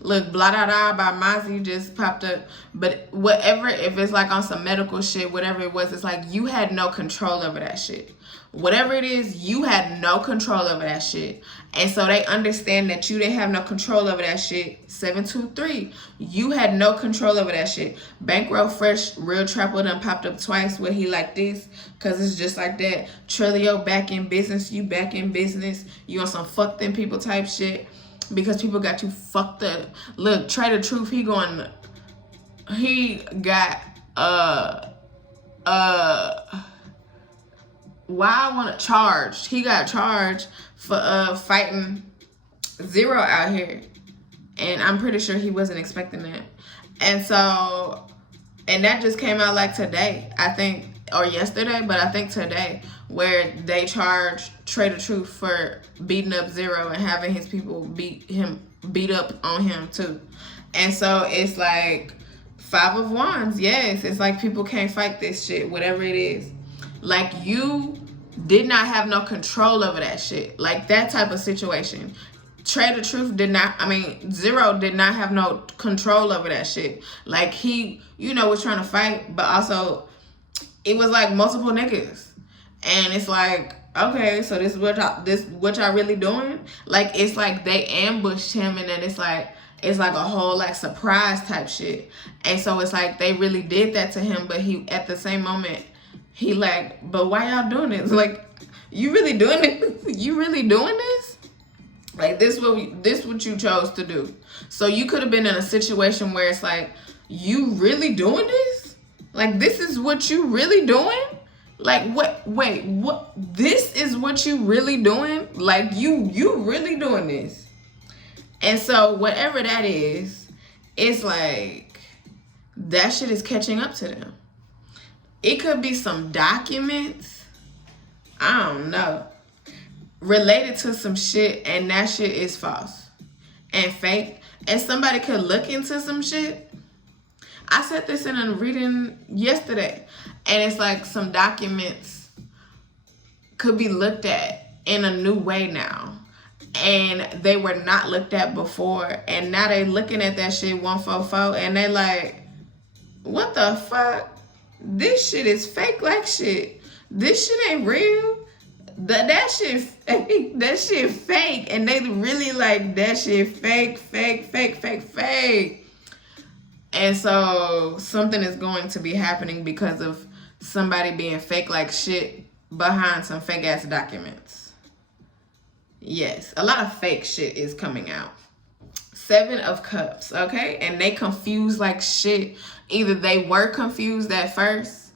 look, blah da da by Mozzie just popped up. But whatever, if it's like on some medical shit, whatever it was, it's like you had no control over that shit. Whatever it is, you had no control over that shit. And so they understand that you didn't have no control over that shit. 723, you had no control over that shit. Bankroll Fresh, Real Trapper done popped up twice with he like this. Because it's just like that. Trilio back in business, you back in business. You on some fuck them people type shit. Because people got you fucked up. Look, Trader Truth, he got, charged. He got charged for fighting Zero out here. And I'm pretty sure he wasn't expecting that. And so, and that just came out like today, I think, or yesterday, but I think today, where they charged Trader Truth for beating up Zero and having his people beat up on him too. And so it's like 5 of Wands, yes. It's like people can't fight this shit, whatever it is. Like you did not have no control over that shit. Like that type of situation. Trader Truth Zero did not have no control over that shit. Like he, was trying to fight, but also it was like multiple niggas. And it's like, okay, so this is what y'all really doing? Like it's like they ambushed him, and then it's like a whole like surprise type shit. And so it's like they really did that to him, but he at the same moment he like, but why y'all doing this? Like, you really doing this? You really doing this? Like this what you chose to do. So you could have been in a situation where it's like, you really doing this? Like this is what you really doing? Like what? Wait, what? This is what you really doing? Like you really doing this? And so whatever that is, it's like that shit is catching up to them. It could be some documents, I don't know, related to some shit, and that shit is false and fake. And somebody could look into some shit. I said this in a reading yesterday, and it's like some documents could be looked at in a new way now. And they were not looked at before, and now they looking at that shit 144, and they like, what the fuck? This shit is fake like shit. This shit ain't real. That shit fake. That shit fake. And they really like that shit fake. And so something is going to be happening because of somebody being fake like shit behind some fake ass documents. Yes, a lot of fake shit is coming out. 7 of Cups, okay? And they confused like shit. Either they were confused at first,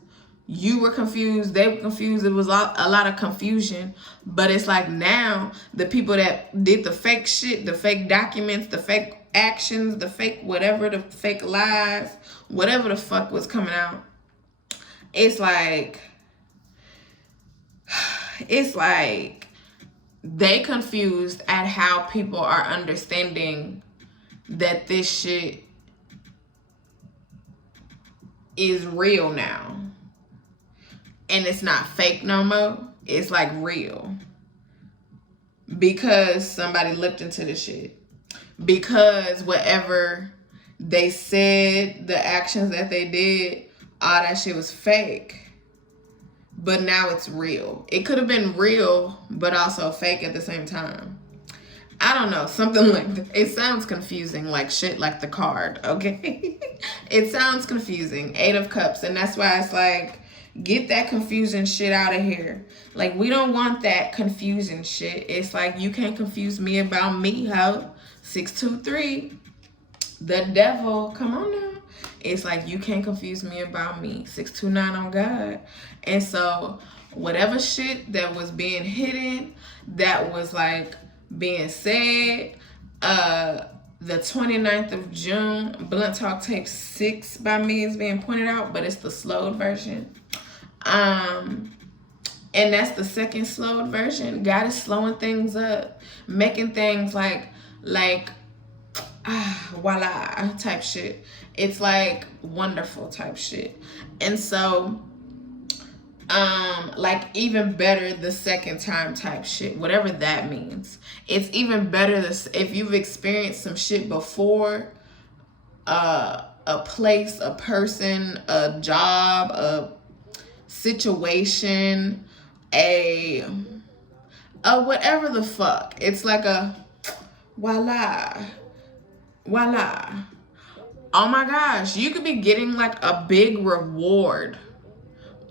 you were confused, they were confused. It was a lot of confusion. But it's like now, the people that did the fake shit, the fake documents, the fake actions, the fake whatever, the fake lies, whatever the fuck was coming out, it's like they confused at how people are understanding that this shit is real now. And it's not fake no more. It's like real. Because somebody looked into the shit. Because whatever they said, the actions that they did, all that shit was fake. But now it's real. It could have been real, but also fake at the same time. I don't know, something like that. It sounds confusing, like shit, like the card, okay? It sounds confusing. 8 of Cups, and that's why it's like, Get that confusing shit out of here. Like, we don't want that confusing shit. It's like, you can't confuse me about me, ho. 623, the devil. Come on now. It's like, you can't confuse me about me. 629 on God. And so, whatever shit that was being hidden, that was like being said, the 29th of June, Blunt Talk Tape 6 by me is being pointed out, but it's the slowed version. And that's the second slowed version. God is slowing things up, making things like voila type shit. It's like wonderful type shit. And so like even better the second time type shit, whatever that means. It's even better if you've experienced some shit before, a place, a person, a job, a situation, a whatever the fuck. It's like a voila. Oh my gosh, you could be getting like a big reward.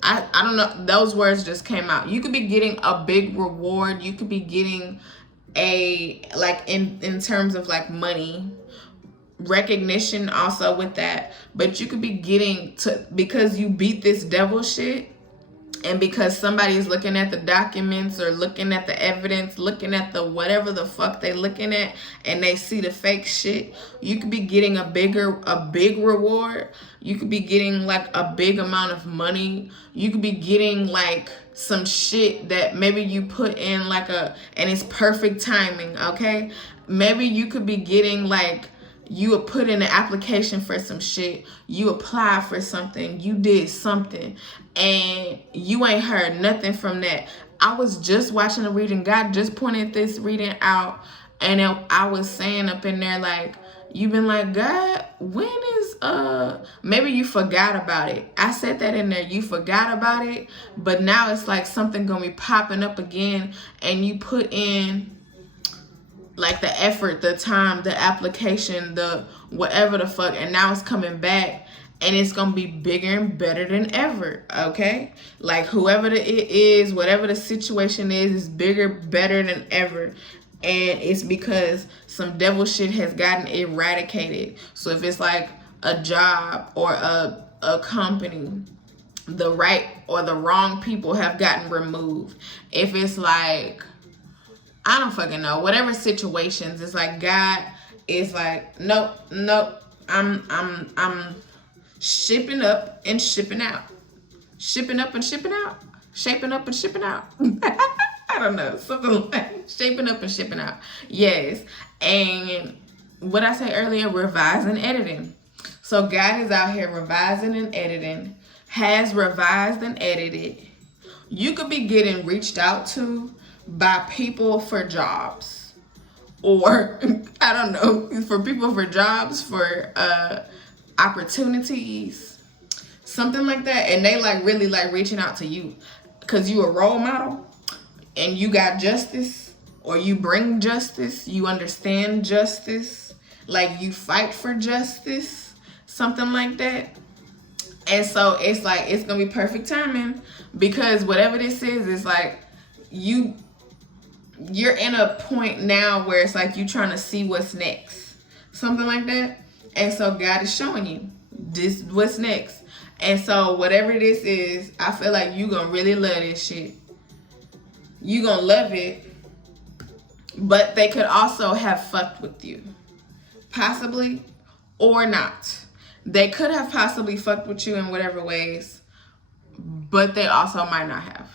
I don't know, those words just came out. You could be getting a big reward. You could be getting a, like, in terms of like money, recognition also with that. But you could be getting to, because you beat this devil shit, and because somebody is looking at the documents or looking at the evidence, looking at the whatever the fuck they looking at, and they see the fake shit, you could be getting a big reward. You could be getting like a big amount of money. You could be getting like some shit that maybe you put in like and it's perfect timing, okay? Maybe you could be getting like, you would put in an application for some shit, you apply for something, you did something, and you ain't heard nothing from that. I was just watching a reading, God just pointed this reading out, and I was saying up in there like, you've been like, God, when is, maybe you forgot about it. I said that in there, you forgot about it, but now it's like something gonna be popping up again, and you put in like the effort, the time, the application, the whatever the fuck, and now it's coming back, and it's gonna be bigger and better than ever, okay? Like whoever it is, whatever the situation is bigger, better than ever. And it's because some devil shit has gotten eradicated. So if it's like a job or a company, the right or the wrong people have gotten removed. If it's like, I don't fucking know, whatever situations, it's like God is like, nope, I'm shipping up and shipping out. Shipping up and shipping out. Shaping up and shipping out. I don't know, something like shaping up and shipping out. Yes. And what I said earlier, revise and editing. So God is out here revising and editing, has revised and edited. You could be getting reached out to by people for jobs, or I don't know, for people for jobs, for opportunities, something like that. And they like really like reaching out to you because you a role model and you got justice, or you bring justice, you understand justice, like you fight for justice, something like that. And so it's like, it's gonna be perfect timing, because whatever this is like you're in a point now where it's like you trying to see what's next, something like that. And so God is showing you this what's next. And so whatever this is, I feel like you gonna really love this shit. You gonna love it. But they could also have fucked with you, possibly, or not. They could have possibly fucked with you in whatever ways, but they also might not have.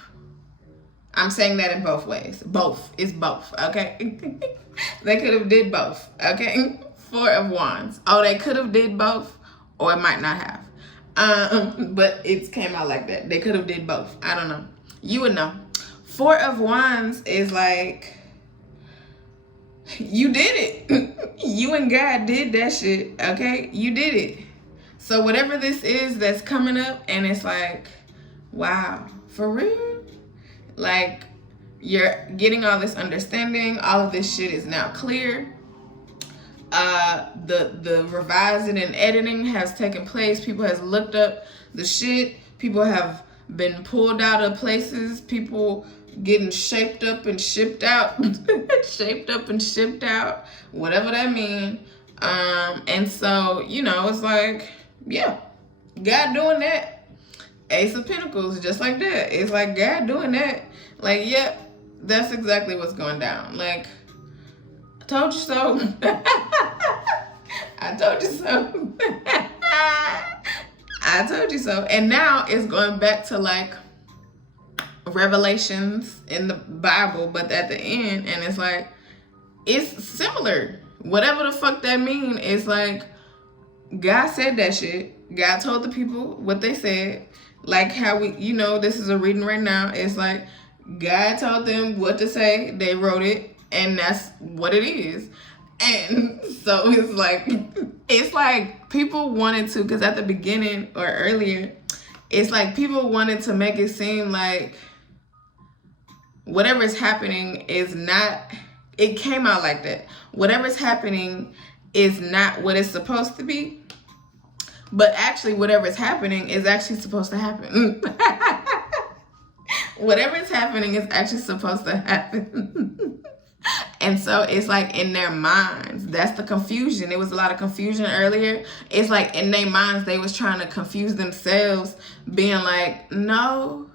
I'm saying that in both ways. Both. It's both, okay? They could have did both, okay? Four of Wands. Oh, they could have did both, or it might not have. But it came out like that. They could have did both. I don't know. You would know. Four of Wands is like, you did it. You and God did that shit, okay? You did it. So whatever this is that's coming up, and it's like, wow, for real? Like, you're getting all this understanding. All of this shit is now clear. The revising and editing has taken place. People has looked up the shit. People have been pulled out of places, people getting shaped up and shipped out, shaped up and shipped out, whatever that means. And so, you know, it's like, yeah, God doing that. Ace of Pentacles, just like that. It's like God doing that. Like, yep, that's exactly what's going down. Like, I told you so. I told you so. I told you so. And now it's going back to like revelations in the Bible, but at the end, and it's like, it's similar. Whatever the fuck that mean, it's like, God said that shit. God told the people what they said. Like how we, you know, this is a reading right now. It's like, God told them what to say. They wrote it, and that's what it is. And so it's like people wanted to, because at the beginning or earlier, it's like people wanted to make it seem like whatever's happening is not, it came out like that. Whatever's happening is not what it's supposed to be. But actually, whatever's happening is actually supposed to happen. Whatever's happening is actually supposed to happen. And so it's like in their minds, that's the confusion. It was a lot of confusion earlier. It's like in their minds, they was trying to confuse themselves, being like, no,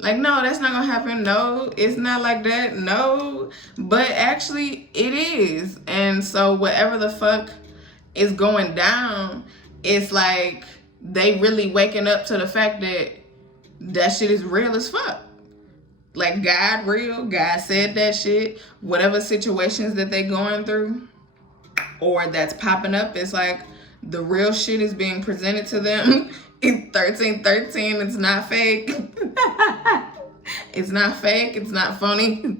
that's not gonna happen. No, it's not like that. No, but actually it is. And so whatever the fuck is going down, it's like they really waking up to the fact that that shit is real as fuck. Like, God real, God said that shit. Whatever situations that they going through or that's popping up, it's like the real shit is being presented to them. It's 1313, it's not fake. It's not fake, it's not phony.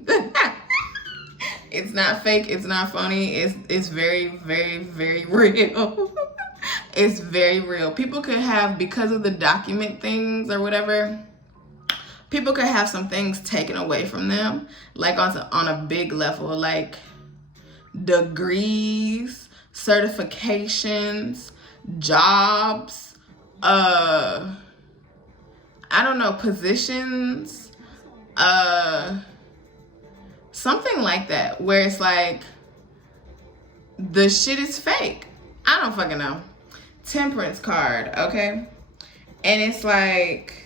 It's not fake, it's not funny. It's very, very, very real. It's very real. People could have, because of the document things or whatever, people could have some things taken away from them, like on a big level, like degrees, certifications, jobs, I don't know, positions, something like that, where it's like the shit is fake. I don't fucking know. Temperance card, okay? And it's like,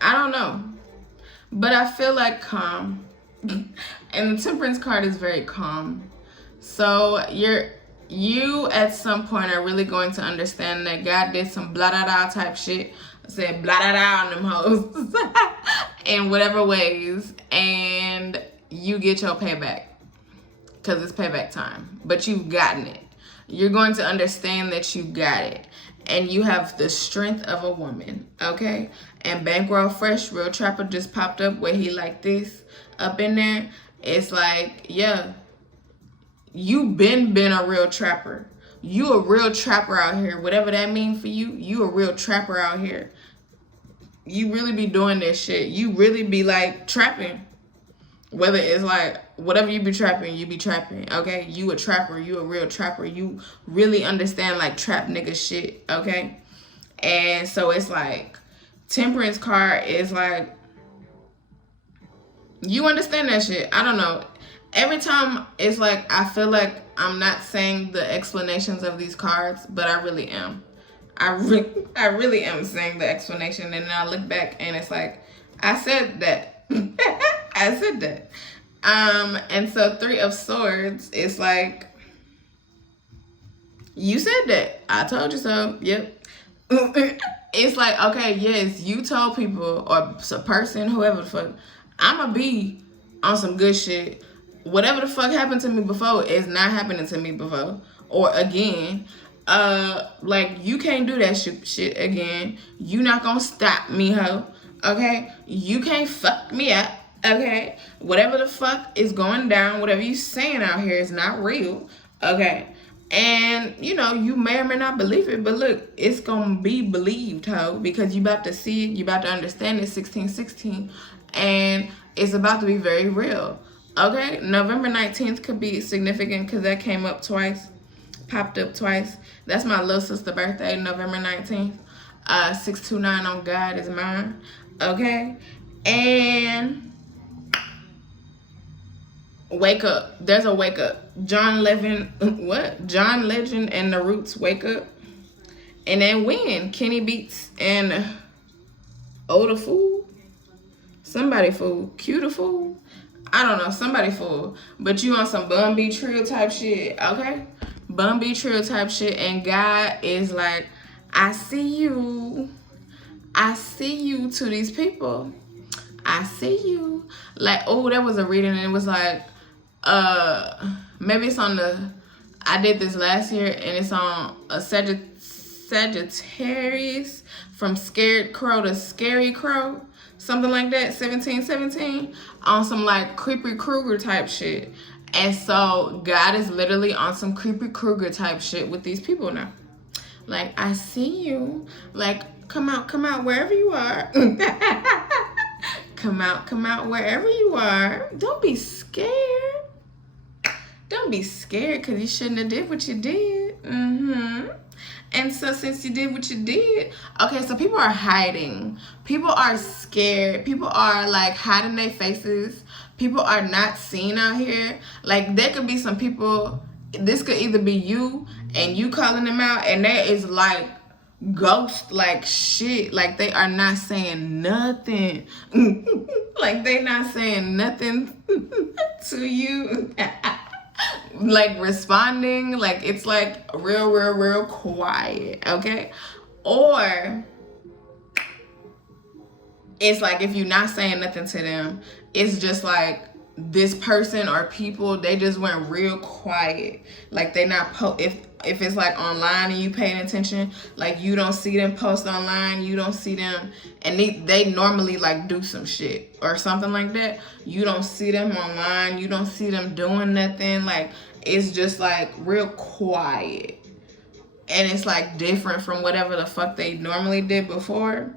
I don't know, but I feel like calm. And the Temperance card is very calm. So you at some point are really going to understand that God did some blah da da type shit. I said blah da da on them hoes in whatever ways, and you get your payback because it's payback time. But you've gotten it. You're going to understand that you got it, and you have the strength of a woman, okay? And Bankroll Fresh, Real Trapper, just popped up where he like this up in there. It's like, yeah, you been a real trapper. You a real trapper out here. Whatever that means for you, you a real trapper out here. You really be doing this shit. You really be like trapping. Whether it's like whatever you be trapping, okay? You a trapper, you a real trapper. You really understand like trap nigga shit, okay? And so it's like Temperance card is like, you understand that shit. I don't know. Every time it's like, I feel like I'm not saying the explanations of these cards, but I really am. I really am saying the explanation, and then I look back and it's like, I said that. I said that. And so Three of Swords is like, you said that. I told you so. Yep. It's like, okay, yes, you told people or a person, whoever the fuck, I'ma be on some good shit. Whatever the fuck happened to me before is not happening to me before or again. Like, you can't do that shit again. You not gonna stop me, ho. Okay? You can't fuck me up. Okay? Whatever the fuck is going down, whatever you saying out here is not real. Okay? And, you know, you may or may not believe it, but look, it's going to be believed, ho, because you about to see it, you about to understand it, 1616, and it's about to be very real, okay? November 19th could be significant because that came up twice, popped up twice. That's my little sister's birthday, November 19th. 629 on God is mine, okay? And wake up. There's a wake up. John Legend and the Roots wake up. And then win. Kenny Beats and Oda Fool. Somebody fool. Cuter fool. I don't know. Somebody fool. But you on some Bun B Trill type shit. Okay? Bun B Trill type shit. And God is like, I see you. I see you to these people. I see you. Like, oh, there was a reading and it was like, maybe it's on I did this last year and it's on a Sagittarius from Scared Crow to Scary Crow, something like that, 1717, on some like Creepy Krueger type shit. And so God is literally on some Creepy Krueger type shit with these people now. Like, I see you. Like, come out wherever you are. Come out wherever you are. Don't be scared. Don't be scared because you shouldn't have did what you did. And so since you did what you did, okay, so people are hiding. People are scared. People are like hiding their faces. People are not seen out here. Like there could be some people, this could either be you and you calling them out, and there is like ghost like shit. Like they are not saying nothing. Like they not saying nothing to you. Like responding, like it's like real quiet, okay? Or it's like if you're not saying nothing to them, it's just like this person or people, they just went real quiet. Like they not if it's like online and you paying attention, like you don't see them post online, you don't see them, and they normally like do some shit or something like that. You don't see them online, you don't see them doing nothing. Like it's just like real quiet, and it's like different from whatever the fuck they normally did before,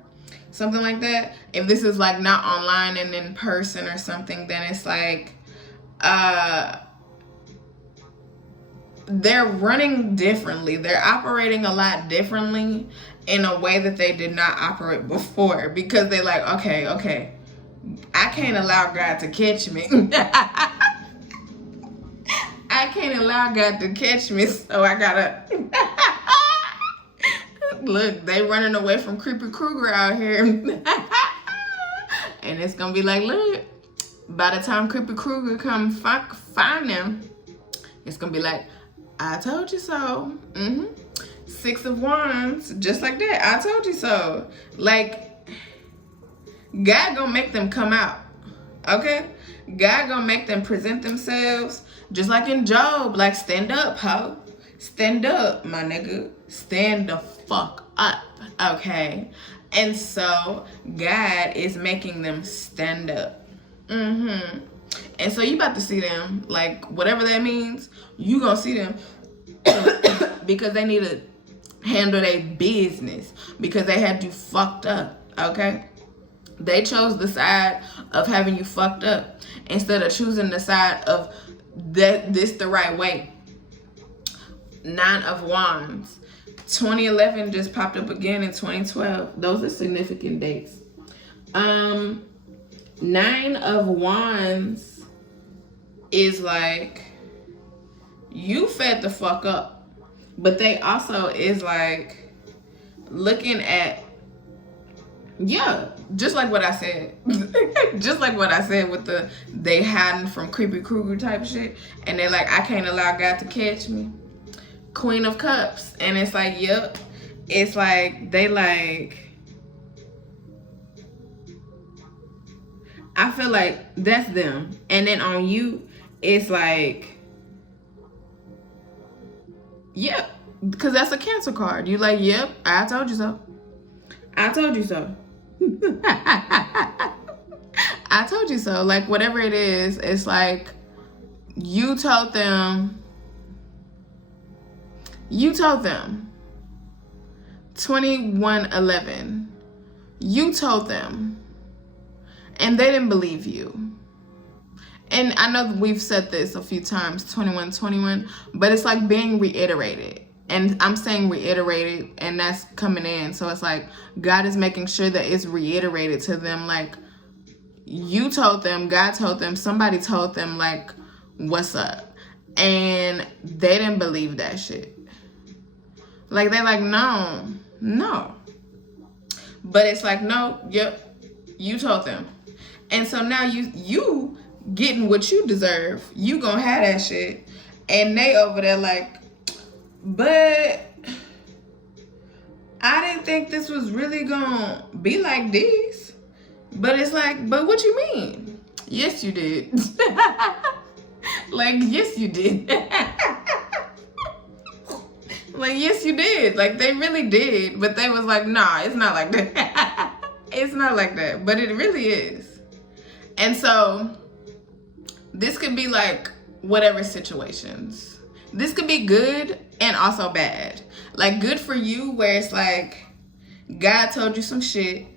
something like that. If this is like not online and in person or something, then it's like they're running differently. They're operating a lot differently in a way that they did not operate before, because they're like, okay, I can't allow God to catch me. I can't allow God to catch me, so I gotta look, they running away from Creepy Krueger out here. And it's gonna be like, look, by the time Creepy Krueger come find them, it's gonna be like, I told you so. 6 of Wands, just like that. I told you so. Like, God gonna make them come out, okay? God gonna make them present themselves, just like in Job. Like, stand up, ho. Stand up, my nigga. Stand the fuck up, okay? And so, God is making them stand up. And so you about to see them, like whatever that means, you gonna see them because they need to handle their business, because they had you fucked up, okay? They chose the side of having you fucked up instead of choosing the side of this the right way. 9 of Wands. 2011 just popped up again in 2012. Those are significant dates. 9 of Wands is like, you fed the fuck up, but they also is like looking at, yeah, just like what I said. Just like what I said with they hiding from Creepy Krueger type shit, and they're like, I can't allow God to catch me. Queen of Cups. And it's like, yep, it's like they like, I feel like that's them. And then on you, it's like, yep, because that's a Cancer card. You like, yep, I told you so. I told you so. I told you so. Like, whatever it is, it's like you told them You told them. 2111. You told them. And they didn't believe you. And I know we've said this a few times, 2121, but it's like being reiterated. And I'm saying reiterated, and that's coming in. So it's like God is making sure that it's reiterated to them. Like, you told them, God told them, somebody told them, like, what's up? And they didn't believe that shit. Like, they're like, no. But it's like, no, yep, you told them. And so now you getting what you deserve. You gonna have that shit. And they over there like, but I didn't think this was really gonna be like this. But it's like, but what you mean? Yes, you did. Like, yes, you did. Like, yes, you did. Like, they really did. But they was like, nah, it's not like that. It's not like that. But it really is. And so, this could be like whatever situations. This could be good and also bad. Like, good for you where it's like, God told you some shit.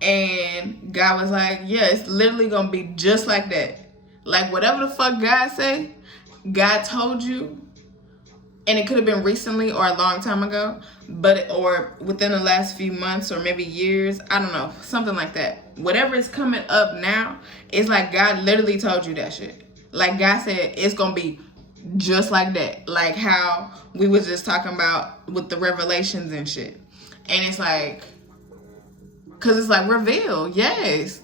And God was like, yeah, it's literally gonna be just like that. Like, whatever the fuck God say, God told you. And it could have been recently or a long time ago, or within the last few months or maybe years. I don't know, something like that. Whatever is coming up now, it's like God literally told you that shit. Like God said, it's gonna be just like that. Like how we was just talking about with the revelations and shit. And it's like, cause it's like reveal, yes.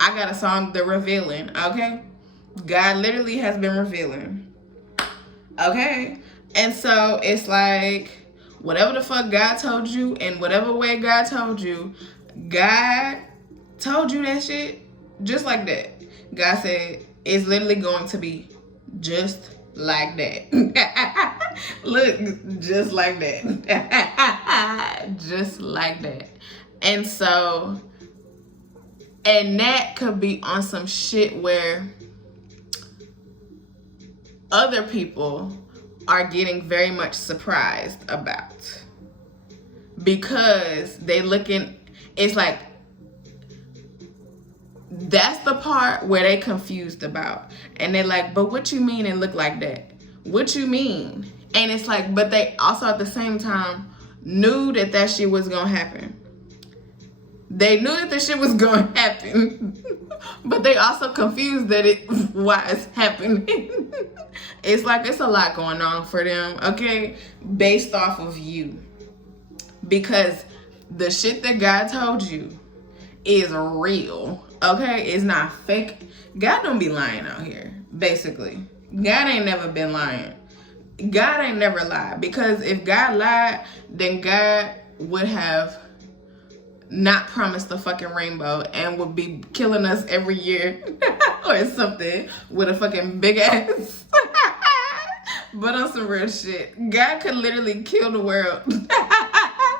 I got a song, The Revealing, okay? God literally has been revealing, okay? And so it's like, whatever the fuck God told you, in whatever way God told you that shit just like that. God said, it's literally going to be just like that. Look, just like that. Just like that. And so, and that could be on some shit where other people are getting very much surprised about, because they looking, it's like, that's the part where they confused about. And they're like, but what you mean it look like that? What you mean? And it's like, but they also at the same time knew that shit was gonna happen. They knew that the shit was gonna happen, but they also confused why it's happening. It's like, it's a lot going on for them, okay? Based off of you. Because the shit that God told you is real, okay? It's not fake. God don't be lying out here, basically. God ain't never been lying. God ain't never lied. Because if God lied, then God would have not promised the fucking rainbow and would be killing us every year or something with a fucking big ass. But on some real shit, God could literally kill the world. I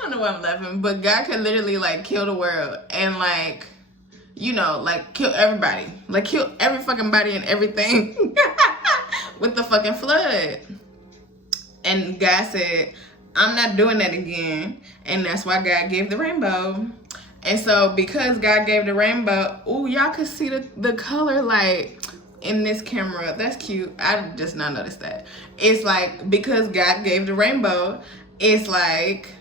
don't know why I'm laughing, but God could literally like kill the world and like, you know, like kill everybody, like kill every fucking body and everything with the fucking flood. And God said, I'm not doing that again. And that's why God gave the rainbow. And so because God gave the rainbow, ooh, y'all could see the color like in this camera. That's cute. I just not noticed that. It's like, because God gave the rainbow, it's like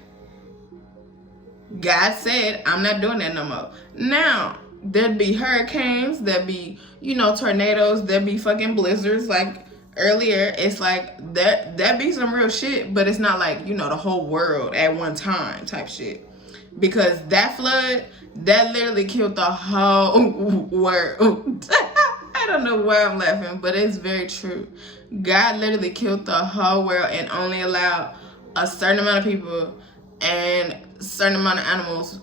God said, I'm not doing that no more. Now, there'd be hurricanes, there'd be, you know, tornadoes, there'd be fucking blizzards like earlier. It's like that be some real shit, but it's not like, you know, the whole world at one time type shit. Because that flood, that literally killed the whole world. I don't know why I'm laughing, but it's very true. God literally killed the whole world and only allowed a certain amount of people and certain amount of animals,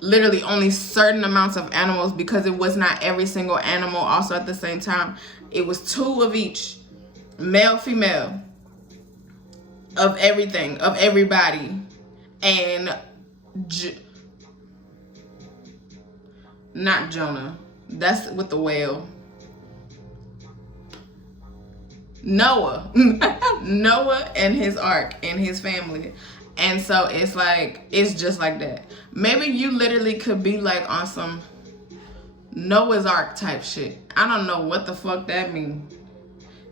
literally only certain amounts of animals, because it was not every single animal also at the same time. It was 2 of each, male, female, of everything, of everybody. And not Jonah, that's with the whale. Noah. Noah and his ark and his family. And so it's like, it's just like that. Maybe you literally could be like on some Noah's Ark type shit. I don't know what the fuck that means.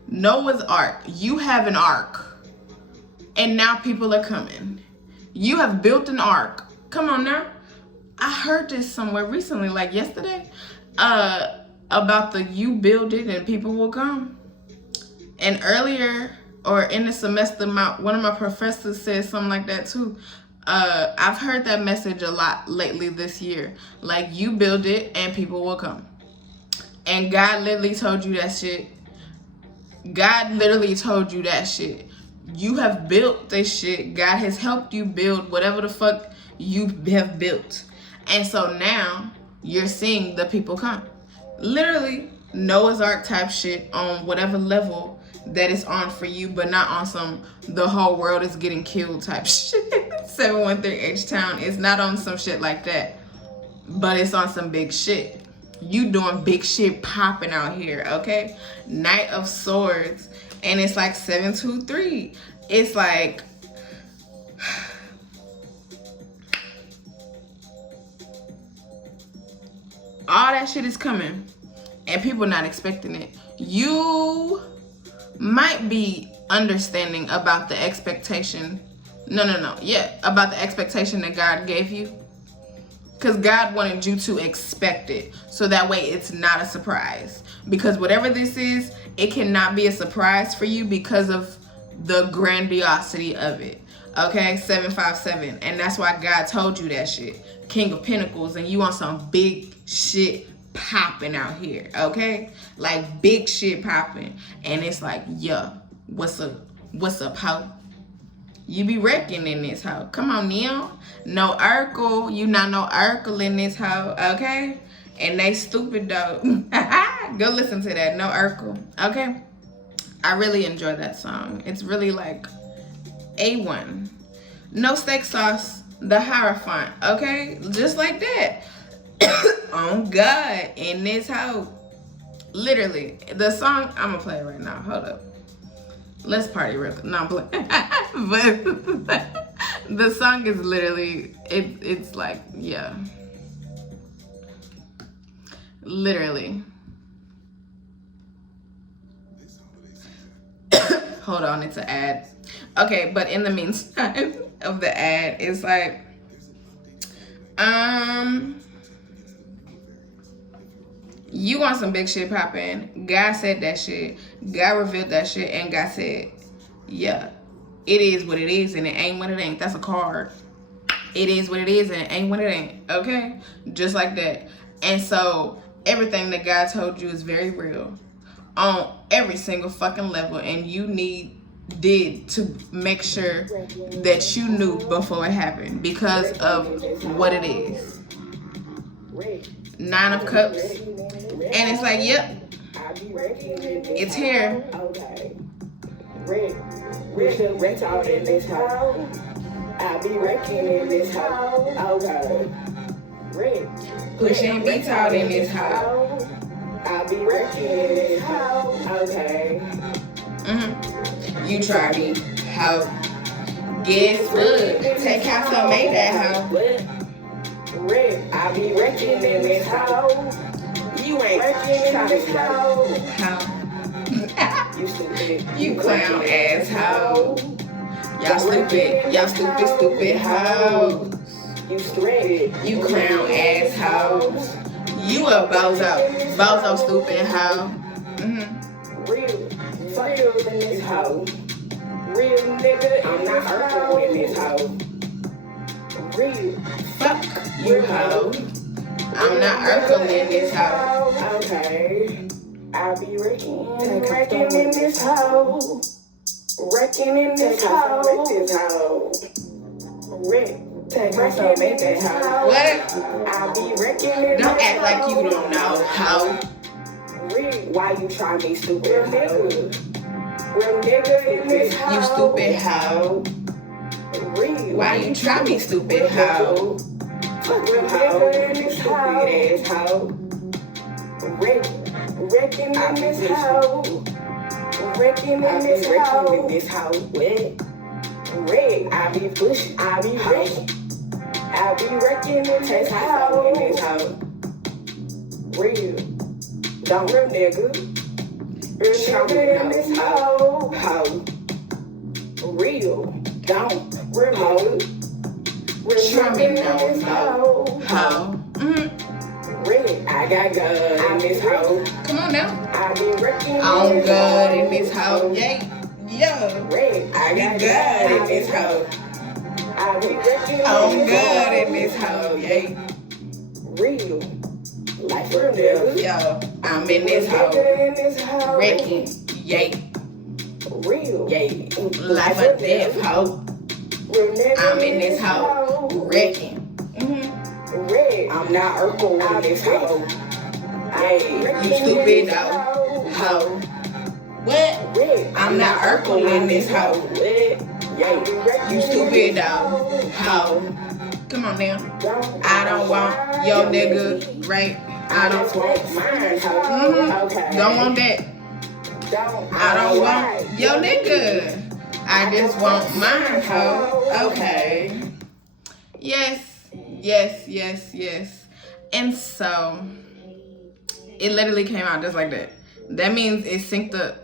Noah's Ark. You have an ark. And now people are coming. You have built an ark. Come on now. I heard this somewhere recently, like yesterday, about the you build it and people will come. And earlier, or in the semester, one of my professors said something like that too. I've heard that message a lot lately this year. Like, you build it and people will come. And God literally told you that shit. God literally told you that shit. You have built this shit. God has helped you build whatever the fuck you have built. And so now you're seeing the people come. Literally Noah's Ark type shit on whatever level that is on for you, but not on some the whole world is getting killed type shit. 713 H-Town is not on some shit like that, but it's on some big shit. You doing big shit popping out here, okay? Knight of Swords, and it's like 723. It's like all that shit is coming and people not expecting it. You might be understanding about the expectation. About the expectation that God gave you. Because God wanted you to expect it. So that way it's not a surprise. Because whatever this is, it cannot be a surprise for you because of the grandiosity of it. Okay, 757. And that's why God told you that shit. King of Pentacles, and you want some big shit popping out here, okay? Like big shit popping. And it's like, yeah, what's up, how? You be wrecking in this house. Come on, Neil. No Urkel. You not no Urkel in this house, okay? And they stupid though. Go listen to that. No Urkel, okay? I really enjoy that song. It's really like A1. No steak sauce, the Hierophant, okay? Just like that. On God, in this house. Literally, the song, I'm gonna play it right now. Hold up. Let's party real quick. No, I'm playing. But the song is literally, it's like, yeah. Literally. Hold on, it's an ad. Okay, but in the meantime of the ad, it's like, you want some big shit popping. God said that shit. God revealed that shit, and God said, yeah, it is what it is, and it ain't what it ain't. That's a card. It is what it is, and it ain't what it ain't. Okay? Just like that. And so everything that God told you is very real on every single fucking level, and you did to make sure that you knew before it happened because of what it is. 9 of Cups. And it's like, yep, it's here. Okay. Rich out in this house. I be wrecking in this house. Okay. Pushing beats out in this house. I be wrecking in this house. Okay. You try me. How? Guess what? Taycasso made that house. I be wrecking in this house. You ain't wrecking in this house. How? You stupid. You clown ass hoe. Y'all stupid hoes. You stupid. You clown ass hoes. You a bozo stupid hoe. Real in this house. Real nigga, I'm not Urkel in this house. Real. Fuck you hoe. I'm not Urkel in this house. Okay. I be wrecking in this house. Wrecking in this house. Wrecking in this house. What? I be wrecking in this house. Don't act like you don't know how. Why you try me, stupid hoe? Real nigga in this house. You stupid hoe. Why you try me, stupid hoe? Real nigga in this house. Stupid ass hoe. Wrecking in this house. wrecking in this hoe. Wet. Red. I be pushing. I be wrecking. I be wrecking in this hoe. Real. Don't real nigga. Real in this hoe. Real. Don't real nigga. Trumping in this hoe. Red. I got good in this hoe. Come on now. I be wrecking. I'm good in this hoe. Yay. Yeah. Red. I be good in this hoe. I be wrecking. I'm good in this hoe. Yay. Real. Like real nigga. Yo, I'm in this hoe. Wrecking. Yay. Real. Yay. Life or death hoe. I'm in this hoe. Wrecking. Red. I'm not Urkel in this hoe. Yay. You stupid hoe. What? I'm not Urkel in this hoe. Yay. You stupid hoe. Come on now. I don't want your nigga, right? I don't want mine hoe. Okay. Don't want that. I don't want your nigga. I just want mine hoe. Okay. Yes. And so it literally came out just like that. That means it synced up.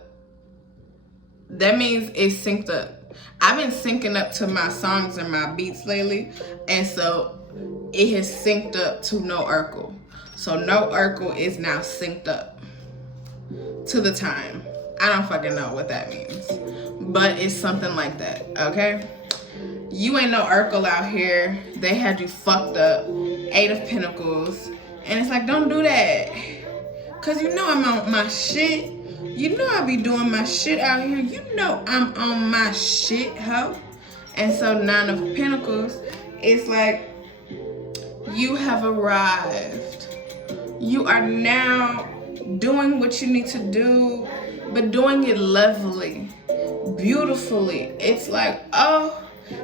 I've been syncing up to my songs and my beats lately, and so it has synced up to no Urkel. So no Urkel is now synced up to the time. I don't fucking know what that means, but it's something like that, okay? You ain't no Urkel out here. They had you fucked up. 8 of Pentacles. And it's like, don't do that. Cause you know I'm on my shit. You know I be doing my shit out here. You know I'm on my shit, ho. And so 9 of Pentacles, it's like, you have arrived. You are now doing what you need to do, but doing it lovely, beautifully. It's like, oh,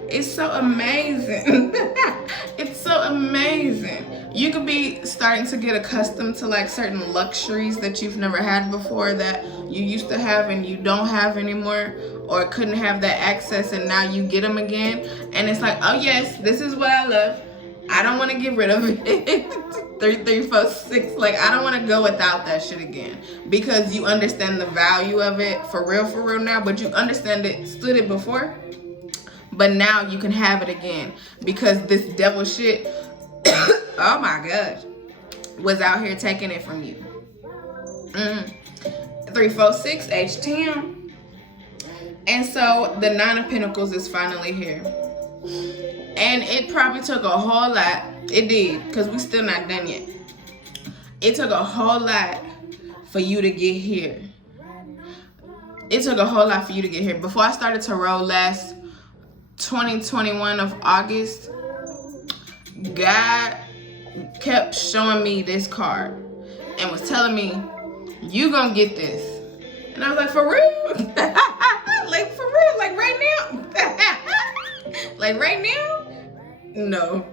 it's so amazing. It's so amazing. You could be starting to get accustomed to like certain luxuries that you've never had before, that you used to have and you don't have anymore, or couldn't have that access and now you get them again. And it's like, oh yes, this is what I love. I don't want to get rid of it. 3, 3, 4, 6. Like, I don't want to go without that shit again, because you understand the value of it for real now. But you understand it, stood it before, but now you can have it again, because this devil shit, oh my gosh, was out here taking it from you. 3, 4, 6, H10. And so the 9 of Pentacles is finally here. And it probably took a whole lot. It did, because we still not done yet. It took a whole lot for you to get here. It took a whole lot for you to get here. Before I started to roll last 2021 of August, God kept showing me this card and was telling me, you gonna get this. And I was like, for real? Like, for real? Like right now? Like right now? No.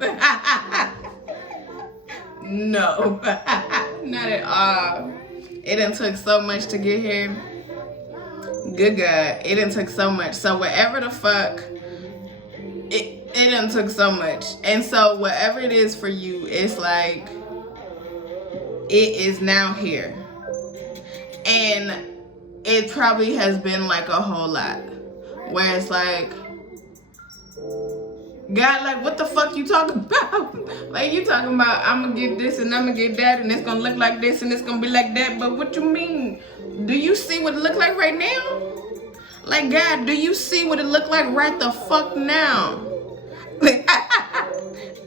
No. Not at all. It done took so much to get here. Good God. It done took so much. So whatever the fuck, it done took so much. And so whatever it is for you, it's like, it is now here. And it probably has been like a whole lot, where it's like, God, like, what the fuck you talking about? Like, you talking about, I'm gonna get this and I'm gonna get that and it's gonna look like this and it's gonna be like that. But what you mean? Do you see what it look like right now? Like, God, do you see what it look like right the fuck now?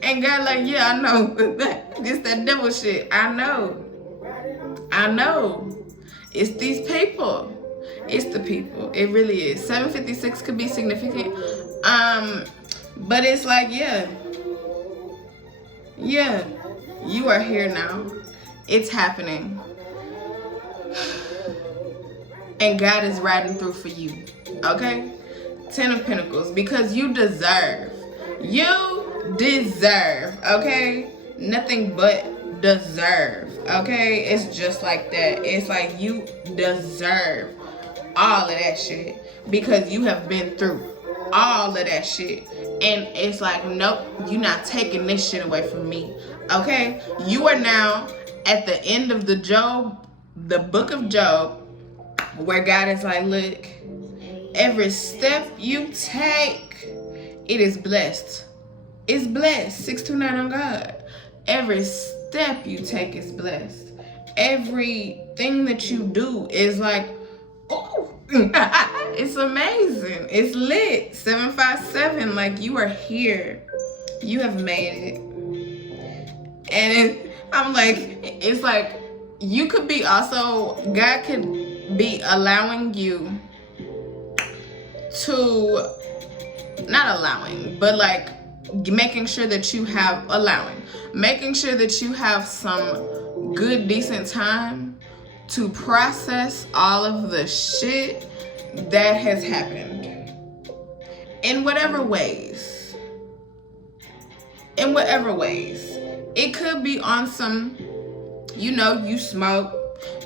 And God like, yeah, I know. This that devil shit. I know. It's these people. It's the people. It really is. 756 could be significant. But it's like, yeah, you are here now. It's happening. And God is riding through for you, okay? 10 of Pentacles, because you deserve, okay? Nothing but deserve, okay? It's just like that. It's like you deserve all of that shit because you have been through all of that shit. And it's like, nope, you're not taking this shit away from me. Okay? You are now at the end of the book of Job, where God is like, look, every step you take, it is blessed. It's blessed. 629 on God. Every step you take is blessed. Everything that you do is like, oh, it's amazing. It's lit. 757, like, you are here. You have made it. And I'm like, it's like, you could be also, God could be allowing you to, not allowing, but like making sure that you have, making sure that you have some good, decent time to process all of the shit that has happened. In whatever ways. It could be on some, you know, you smoke,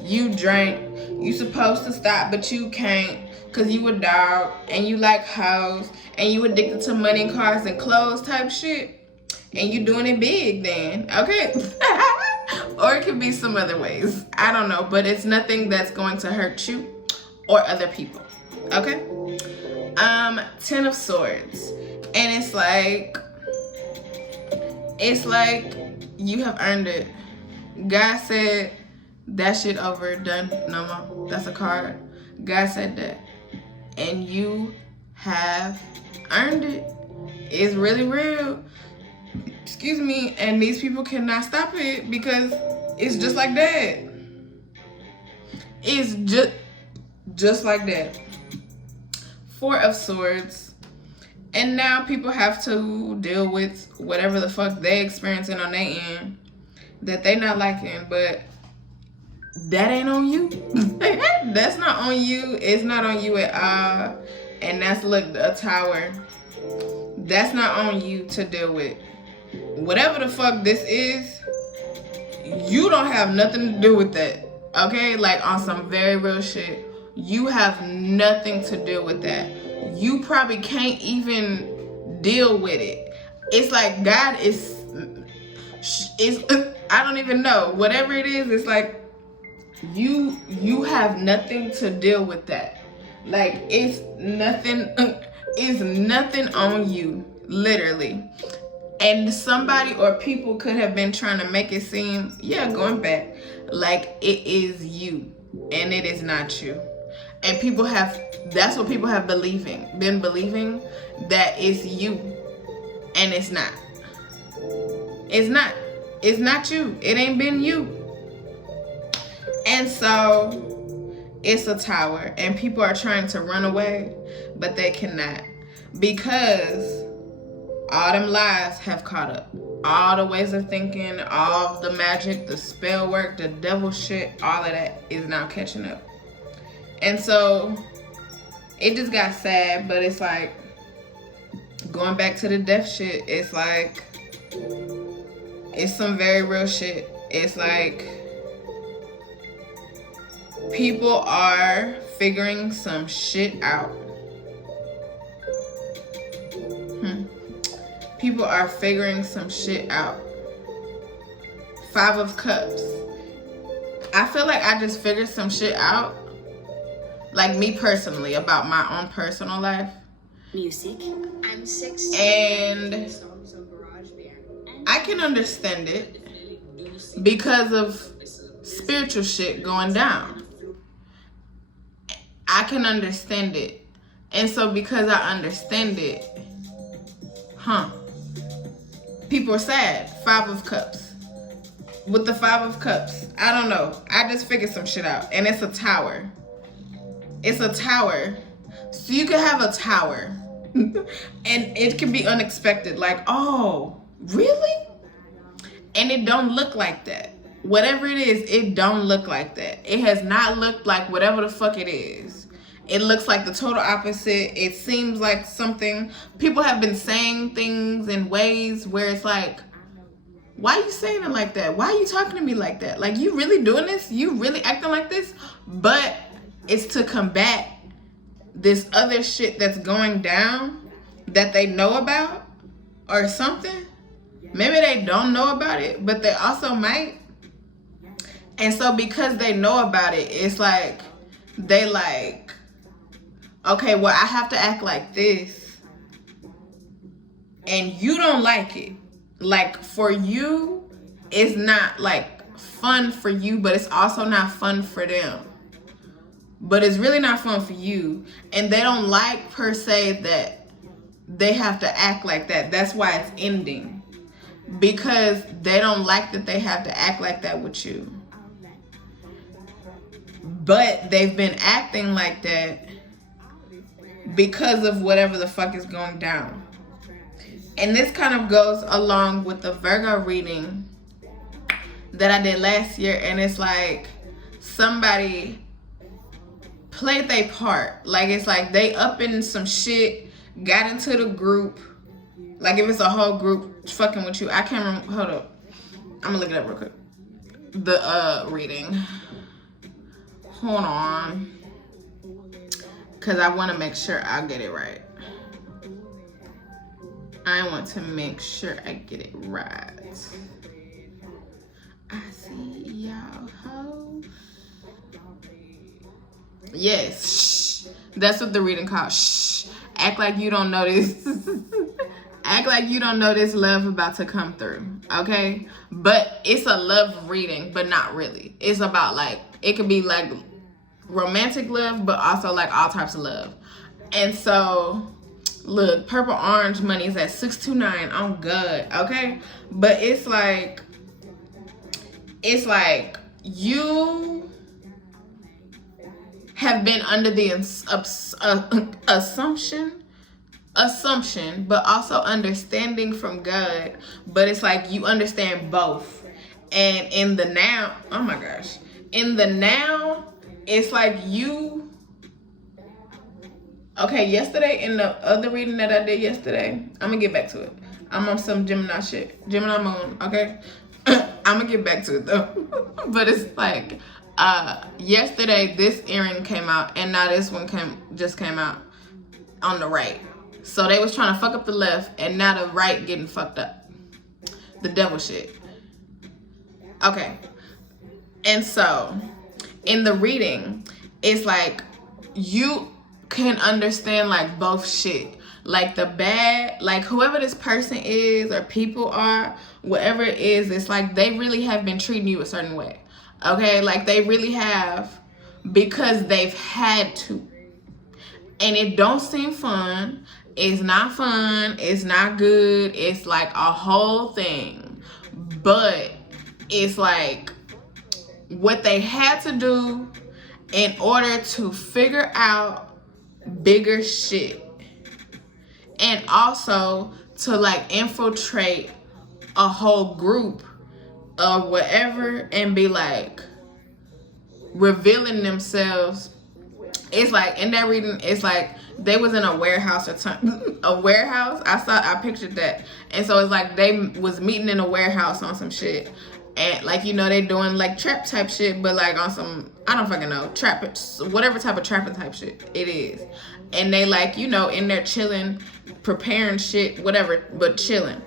you drink, you supposed to stop, but you can't because you a dog and you like hoes and you addicted to money, cars, and clothes type shit. And you doing it big then, okay? Or it could be some other ways. I don't know, but it's nothing that's going to hurt you or other people, okay? 10 of Swords. And it's like you have earned it. God said that shit over, done, no more. That's a card. God said that. And you have earned it. It's really real. Excuse me. And these people cannot stop it because it's just like that. It's just like that. 4 of Swords. And now people have to deal with whatever the fuck they experiencing on their end that they not liking, but that ain't on you. That's not on you. It's not on you at all. And that's, look, a Tower. That's not on you to deal with. Whatever the fuck this is, you don't have nothing to do with that. Okay? Like, on some very real shit. You have nothing to do with that. You probably can't even deal with it. It's like God is I don't even know. Whatever it is, it's like you have nothing to deal with that. Like, it's nothing on you, literally. And somebody or people could have been trying to make it seem, yeah, going back, like it is you and it is not you. And people have, that's what people have been believing that it's you and it's not. It's not you. It ain't been you. And so it's a Tower and people are trying to run away, but they cannot because all them lies have caught up. All the ways of thinking, all of the magic, the spell work, the devil shit, all of that is now catching up. And so it just got sad, but it's like going back to the death shit, it's like it's some very real shit. It's like people are figuring some shit out. People are figuring some shit out. 5 of Cups. I feel like I just figured some shit out. Like me personally, about my own personal life. Music. I'm 6. And I can understand it because of spiritual shit going down. I can understand it. And so because I understand it, people are sad. 5 of Cups. With the 5 of Cups, I don't know. I just figured some shit out. And it's a Tower. It's a Tower. So you can have a Tower. And it can be unexpected. Like, oh, really? And it don't look like that. Whatever it is, it don't look like that. It has not looked like whatever the fuck it is. It looks like the total opposite. It seems like something. People have been saying things in ways where it's like, why are you saying it like that? Why are you talking to me like that? Like, you really doing this? You really acting like this? But it's to combat this other shit that's going down that they know about or something. Maybe they don't know about it, but they also might. And so because they know about it, it's like, they like, okay, well, I have to act like this. And you don't like it. Like, for you, it's not like fun for you, but it's also not fun for them. But it's really not fun for you. And they don't like, per se, that they have to act like that. That's why it's ending. Because they don't like that they have to act like that with you. But they've been acting like that because of whatever the fuck is going down. And this kind of goes along with the Virgo reading that I did last year. And it's like, somebody played their part. Like, it's like they up in some shit, got into the group. Like, if it's a whole group fucking with you. I can't remember. Hold up. I'm gonna look it up real quick. The reading. Hold on. Because I want to make sure I get it right. I want to make sure I get it right. I see y'all hoes. Yes. Shh. That's what the reading called. Shh. Act like you don't notice. Act like you don't know this love about to come through. Okay? But it's a love reading, but not really. It's about like, it could be like romantic love, but also like all types of love. And so, look, purple orange money is at 629. I'm good. Okay? But it's like you have been under the assumption, but also understanding from God. But it's like you understand both. And in the now, oh my gosh, in the now, it's like you, okay, yesterday, in the other reading that I did yesterday, I'm gonna get back to it. I'm on some Gemini shit, Gemini moon, okay? I'm gonna get back to it though. But it's like, yesterday this earring came out, and now this one just came out on the right. So they was trying to fuck up the left, and now the right getting fucked up. The devil shit. Okay. And so, in the reading, it's like, you can understand like both shit. Like the bad, like whoever this person is or people are, whatever it is, it's like they really have been treating you a certain way. Okay? Like they really have, because they've had to. And it don't seem fun. It's not fun. It's not good. It's like a whole thing. But it's like what they had to do in order to figure out bigger shit. And also to like infiltrate a whole group or whatever and be like revealing themselves. It's like in that reading, it's like they was in a warehouse or something. A warehouse. I pictured that. And so it's like they was meeting in a warehouse on some shit. And like, you know, they doing like trap type shit, but like on some, I don't fucking know, trap, whatever type of trapping type shit it is. And they like, you know, in there chilling, preparing shit, whatever, but chilling.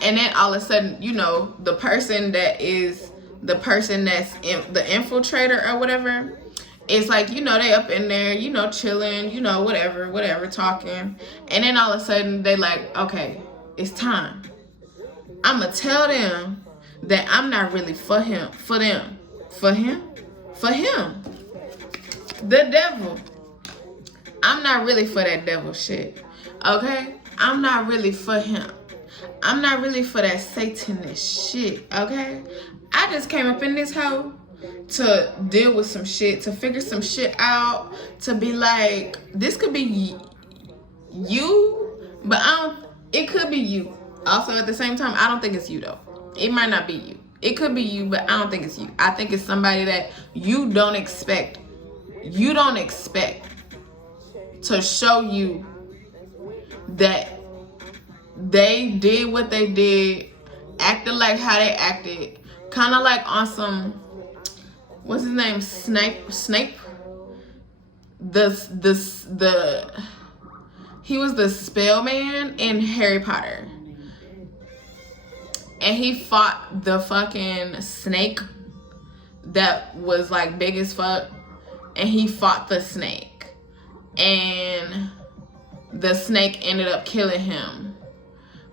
And then all of a sudden, you know, the person that's the infiltrator or whatever, it's like, you know, they up in there, you know, chilling, you know, whatever, talking. And then all of a sudden they like, okay, it's time. I'm going to tell them that I'm not really for him. The devil. I'm not really for that devil shit. Okay? I'm not really for him. I'm not really for that Satanist shit. Okay? I just came up in this hoe to deal with some shit, to figure some shit out, to be like, this could be you, but it could be you. Also, at the same time, I don't think it's you though. It might not be you. It could be you, but I don't think it's you. I think it's somebody that you don't expect. You don't expect to show you that they did what they did, acted like how they acted, kind of like on some, what's his name, Snape, he was the spell man in Harry Potter. And he fought the fucking snake that was like big as fuck. And he fought the snake. And the snake ended up killing him.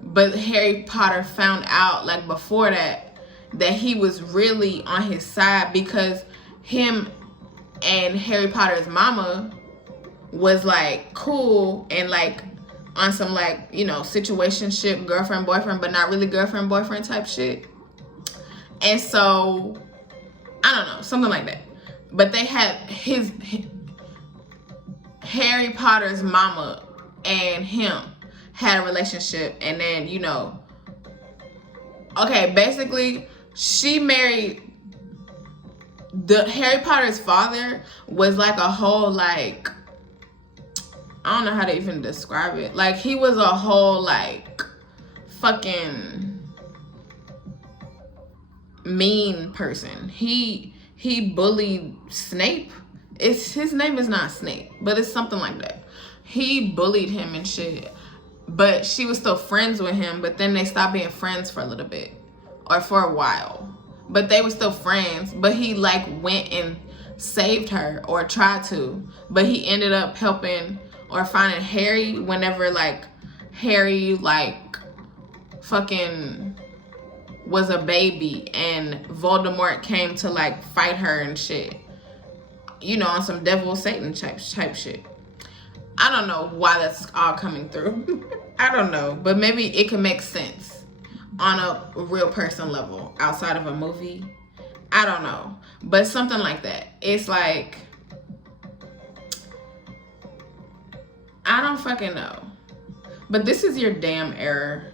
But Harry Potter found out like before that he was really on his side, because him and Harry Potter's mama was like cool and like on some like, you know, situationship, girlfriend, boyfriend, but not really girlfriend, boyfriend type shit. And so, I don't know, something like that. But they had Harry Potter's mama and him had a relationship, and then, you know, okay, basically, she married Harry Potter's father was like a whole like, I don't know how to even describe it. Like, he was a whole like fucking mean person. He bullied Snape. His name is not Snape, but it's something like that. He bullied him and shit. But she was still friends with him, but then they stopped being friends for a little bit. Or for a while. But they were still friends. But he like went and saved her, or tried to. But he ended up helping or finding Harry whenever like Harry like fucking was a baby and Voldemort came to like fight her and shit. You know, on some devil Satan type shit. I don't know why that's all coming through. I don't know, but maybe it can make sense on a real person level outside of a movie. I don't know, but something like that. It's like, I don't fucking know. But this is your damn error.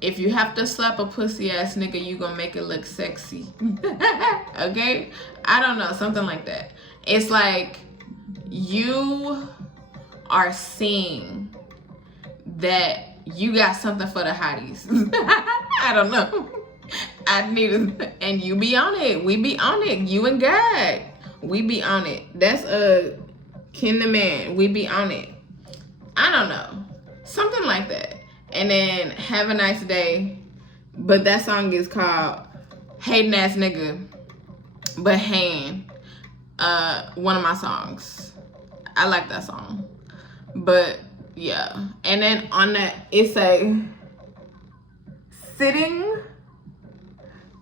If you have to slap a pussy ass nigga, you gonna make it look sexy. Okay? I don't know, something like that. It's like you are seeing that you got something for the hotties. I don't know. I need to, and you be on it. We be on it. You and God. We be on it. That's a kin to man. We be on it. I don't know. Something like that. And then Have a Nice Day. But that song is called Hating Ass Nigga. But Han. One of my songs. I like that song. But yeah. And then on that, it's a sitting.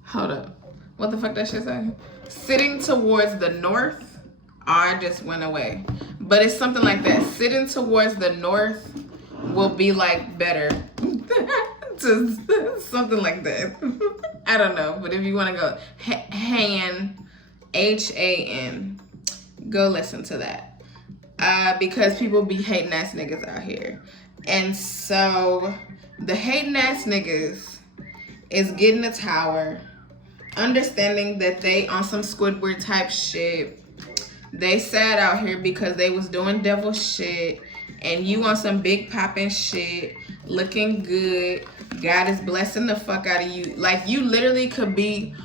Hold up. What the fuck that shit say? Sitting towards the north. I just went away. But it's something like that. Sitting towards the north will be like better. Something like that. I don't know. But if you want to go Han, H-A-N, go listen to that. Because people be hating ass niggas out here. And so the hating ass niggas is getting a tower, understanding that they on some Squidward type shit. They sad out here because they was doing devil shit, and you on some big poppin' shit, looking good. God is blessing the fuck out of you. Like, you literally could be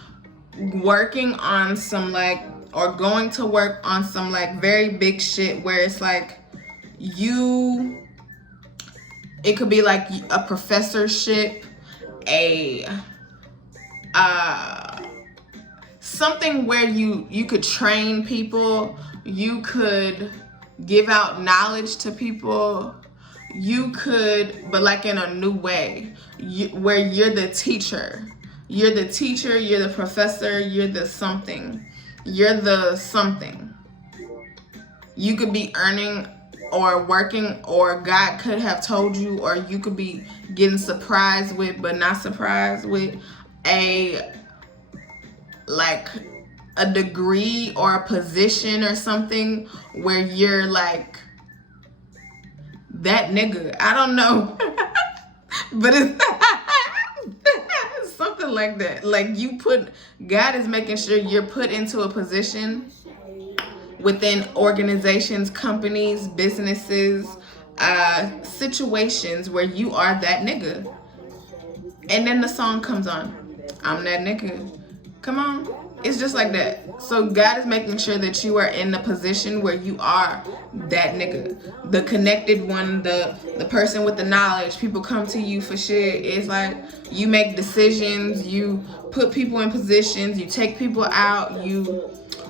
working on some like, or going to work on some like very big shit where it's like it could be like a professorship, something where you could train people, you could give out knowledge to people, you could, but like in a new way, where you're the teacher, you're the professor, you're the something. You're the something. You could be earning or working, or God could have told you, or you could be getting surprised with, but not surprised with a degree or a position or something where you're like that nigga. I don't know. But it's something like that. Like, God is making sure you're put into a position within organizations, companies, businesses, situations where you are that nigga. And then the song comes on. I'm that nigga. Come on. It's just like that. So God is making sure that you are in the position where you are that nigga, the connected one, the person with the knowledge. People come to you for shit. It's like you make decisions, you put people in positions, you take people out, you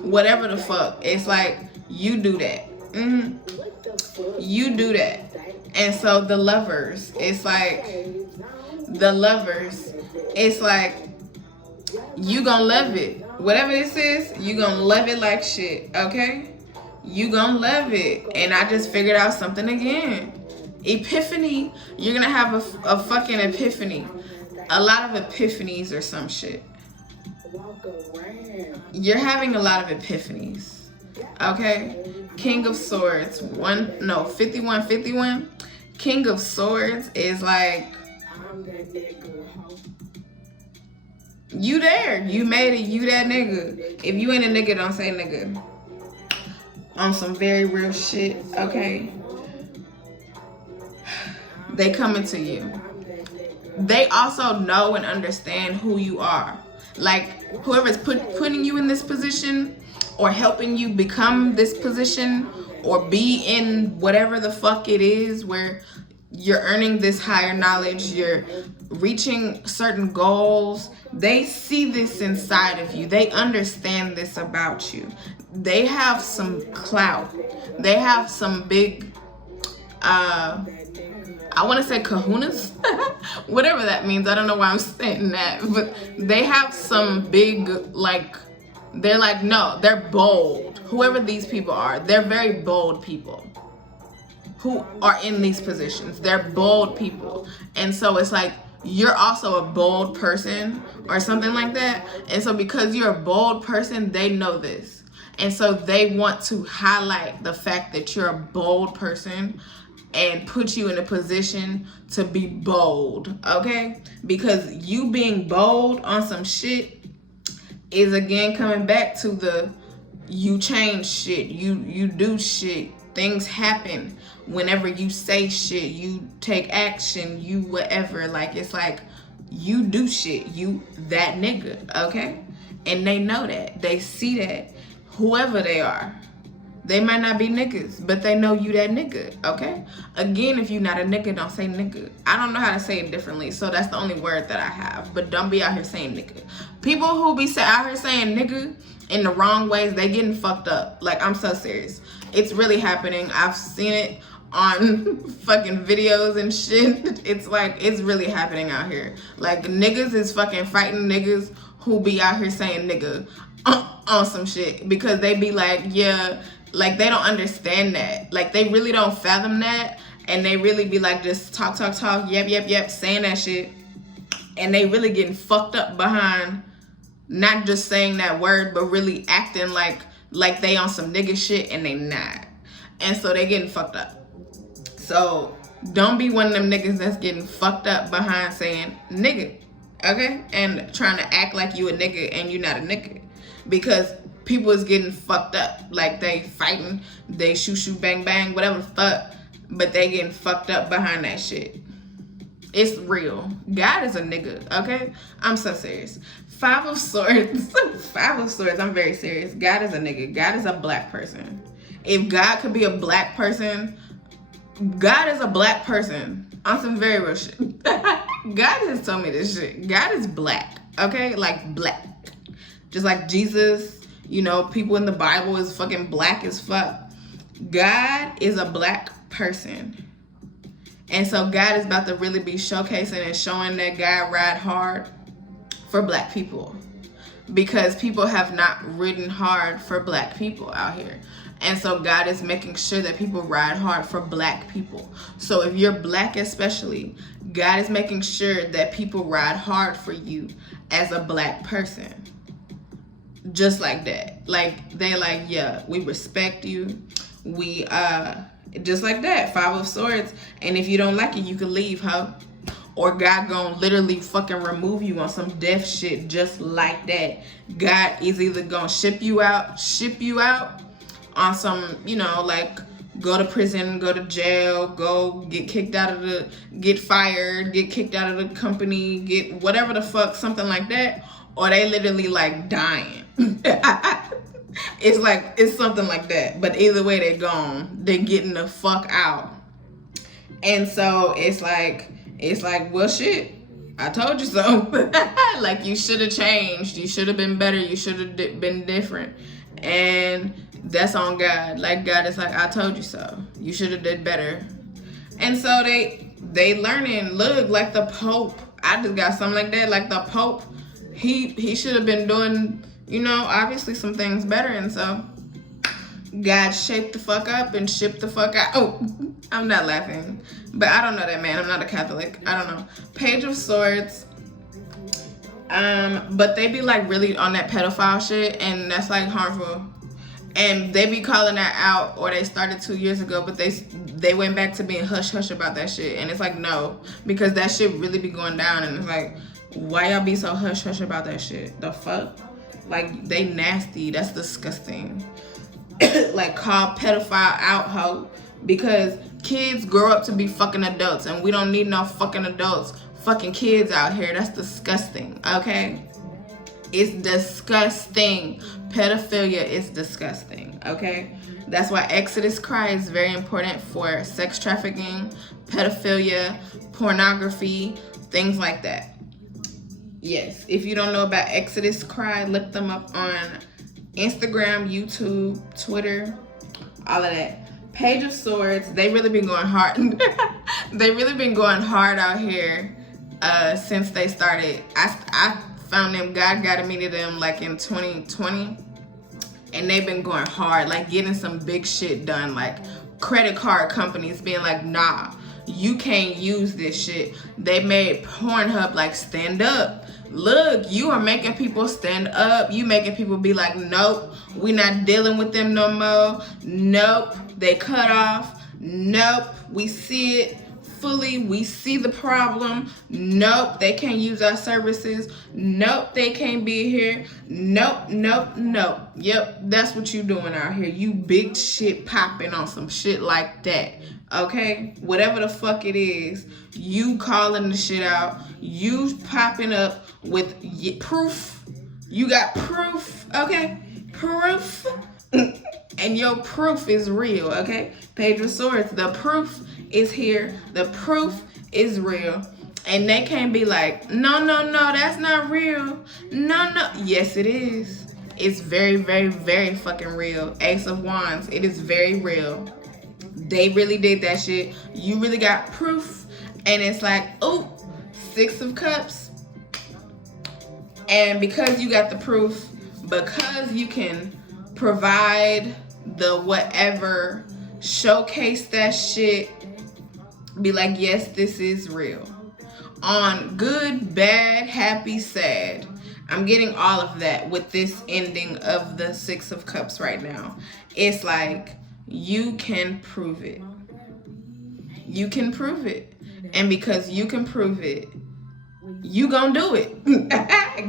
whatever the fuck. It's like you do that. You do that. And so the lovers, it's like you gonna love it. Whatever this is, you gonna love it like shit, okay? You gonna love it. And I just figured out something again. Epiphany. You're gonna have a fucking epiphany. A lot of epiphanies or some shit. You're having a lot of epiphanies, okay? King of Swords, 51. King of Swords is like, you there, you made it, you that nigga. If you ain't a nigga, don't say nigga. On some very real shit, okay? They coming to you. They also know and understand who you are. Like, whoever's putting you in this position or helping you become this position or be in whatever the fuck it is where you're earning this higher knowledge, you're reaching certain goals. They see this inside of you. They understand this about you. They have some clout. They have some big, I want to say kahunas, whatever that means. I don't know why I'm saying that, but they have some big, like, they're like, no, they're bold. Whoever these people are, they're very bold people who are in these positions. They're bold people. And so it's like, you're also a bold person or something like that. And so because you're a bold person, they know this. And so they want to highlight the fact that you're a bold person and put you in a position to be bold, okay? Because you being bold on some shit is again coming back to the you change shit, you do shit, things happen whenever you say shit, you take action, you whatever. Like, it's like you do shit, you that nigga, okay? And they know that, they see that, whoever they are. They might not be niggas, but they know you that nigga, okay? Again, if you're not a nigga, don't say nigga. I don't know how to say it differently, so that's the only word that I have. But don't be out here saying nigga. People who be out here saying nigga in the wrong ways, they getting fucked up. Like, I'm so serious. It's really happening. I've seen it on fucking videos and shit. It's like, it's really happening out here. Like, niggas is fucking fighting niggas who be out here saying nigga on some shit. Because they be like, yeah, like, they don't understand that. Like, they really don't fathom that. And they really be like, just talk, yep, saying that shit. And they really getting fucked up behind not just saying that word, but really acting like they on some nigga shit, and they not. And so they getting fucked up. So don't be one of them niggas that's getting fucked up behind saying nigga, okay? And trying to act like you a nigga and you not a nigga. Because people is getting fucked up. Like, they fighting, they shoot, bang, bang, whatever the fuck. But they getting fucked up behind that shit. It's real. God is a nigga, okay? I'm so serious. 5 of Swords. 5 of Swords, I'm very serious. God is a nigga. God is a black person. If God could be a black person, God is a black person. On some very real shit. God has told me this shit. God is black, okay? Like, black. Just like Jesus, you know, people in the Bible is fucking black as fuck. God is a black person. And so God is about to really be showcasing and showing that God ride hard for black people. Because people have not ridden hard for black people out here. And so God is making sure that people ride hard for black people. So if you're black especially, God is making sure that people ride hard for you as a black person. Just like that. Like, they like, yeah, we respect you. We, just like that. 5 of Swords. And if you don't like it, you can leave, huh? Or God gonna literally fucking remove you on some death shit just like that. God is either gonna ship you out on some, you know, like, go to prison, go to jail, go get fired, get kicked out of the company, get whatever the fuck, something like that. or they literally like dying. It's something like that. But either way, they're gone. They're getting the fuck out. And so it's like, well, shit, I told you so. Like, you should have changed. You should have been better. You should have been different. And that's on God. Like, God is like, I told you so. You should have did better. And so they learning. Look, like the Pope. I just got something like that. Like the Pope, he should have been doing, you know, obviously some things better. And so God shaped the fuck up and shipped the fuck out. Oh, I'm not laughing. But I don't know that man. I'm not a Catholic. I don't know. Page of Swords. But they be like really on that pedophile shit, and that's like harmful. And they be calling that out, or they started 2 years ago, but they went back to being hush hush about that shit. And it's like, no, because that shit really be going down. And it's like, why y'all be so hush hush about that shit? The fuck? Like, they nasty. That's disgusting. Like, call pedophile out, ho, because kids grow up to be fucking adults, and we don't need no fucking adults fucking kids out here. That's disgusting. Okay, it's disgusting. Pedophilia is disgusting. Okay, that's why Exodus Cry is very important for sex trafficking, pedophilia, pornography, things like that. Yes, if you don't know about Exodus Cry, look them up on Instagram, YouTube, Twitter, all of that. Page of Swords, they really been going hard. They really been going hard out here since they started. I found them, God got me to them like in 2020, and they've been going hard, like getting some big shit done, like credit card companies being like, nah, you can't use this shit. They made Pornhub like, stand up. Look, you are making people stand up. You making people be like, nope, we not dealing with them no more. Nope, they cut off. Nope, we see it fully. We see the problem. Nope, they can't use our services. Nope, they can't be here. Nope, nope, nope. Yep, that's what you doing out here. You big shit popping on some shit like that. Okay, whatever the fuck it is, you calling the shit out, you popping up with proof. You got proof, okay? Proof. And your proof is real, okay? Page of Swords, the proof is here. The proof is real. And they can't be like, no, no, no, that's not real. No, no. Yes, it is. It's very, very, very fucking real. Ace of Wands, it is very real. They really did that shit. You really got proof. And it's like, oh, Six of Cups. And because you got the proof, because you can provide the whatever, showcase that shit, be like, yes, this is real. On good, bad, happy, sad. I'm getting all of that with this ending of the Six of Cups right now. It's like, you can prove it. You can prove it. And because you can prove it, you gonna do it.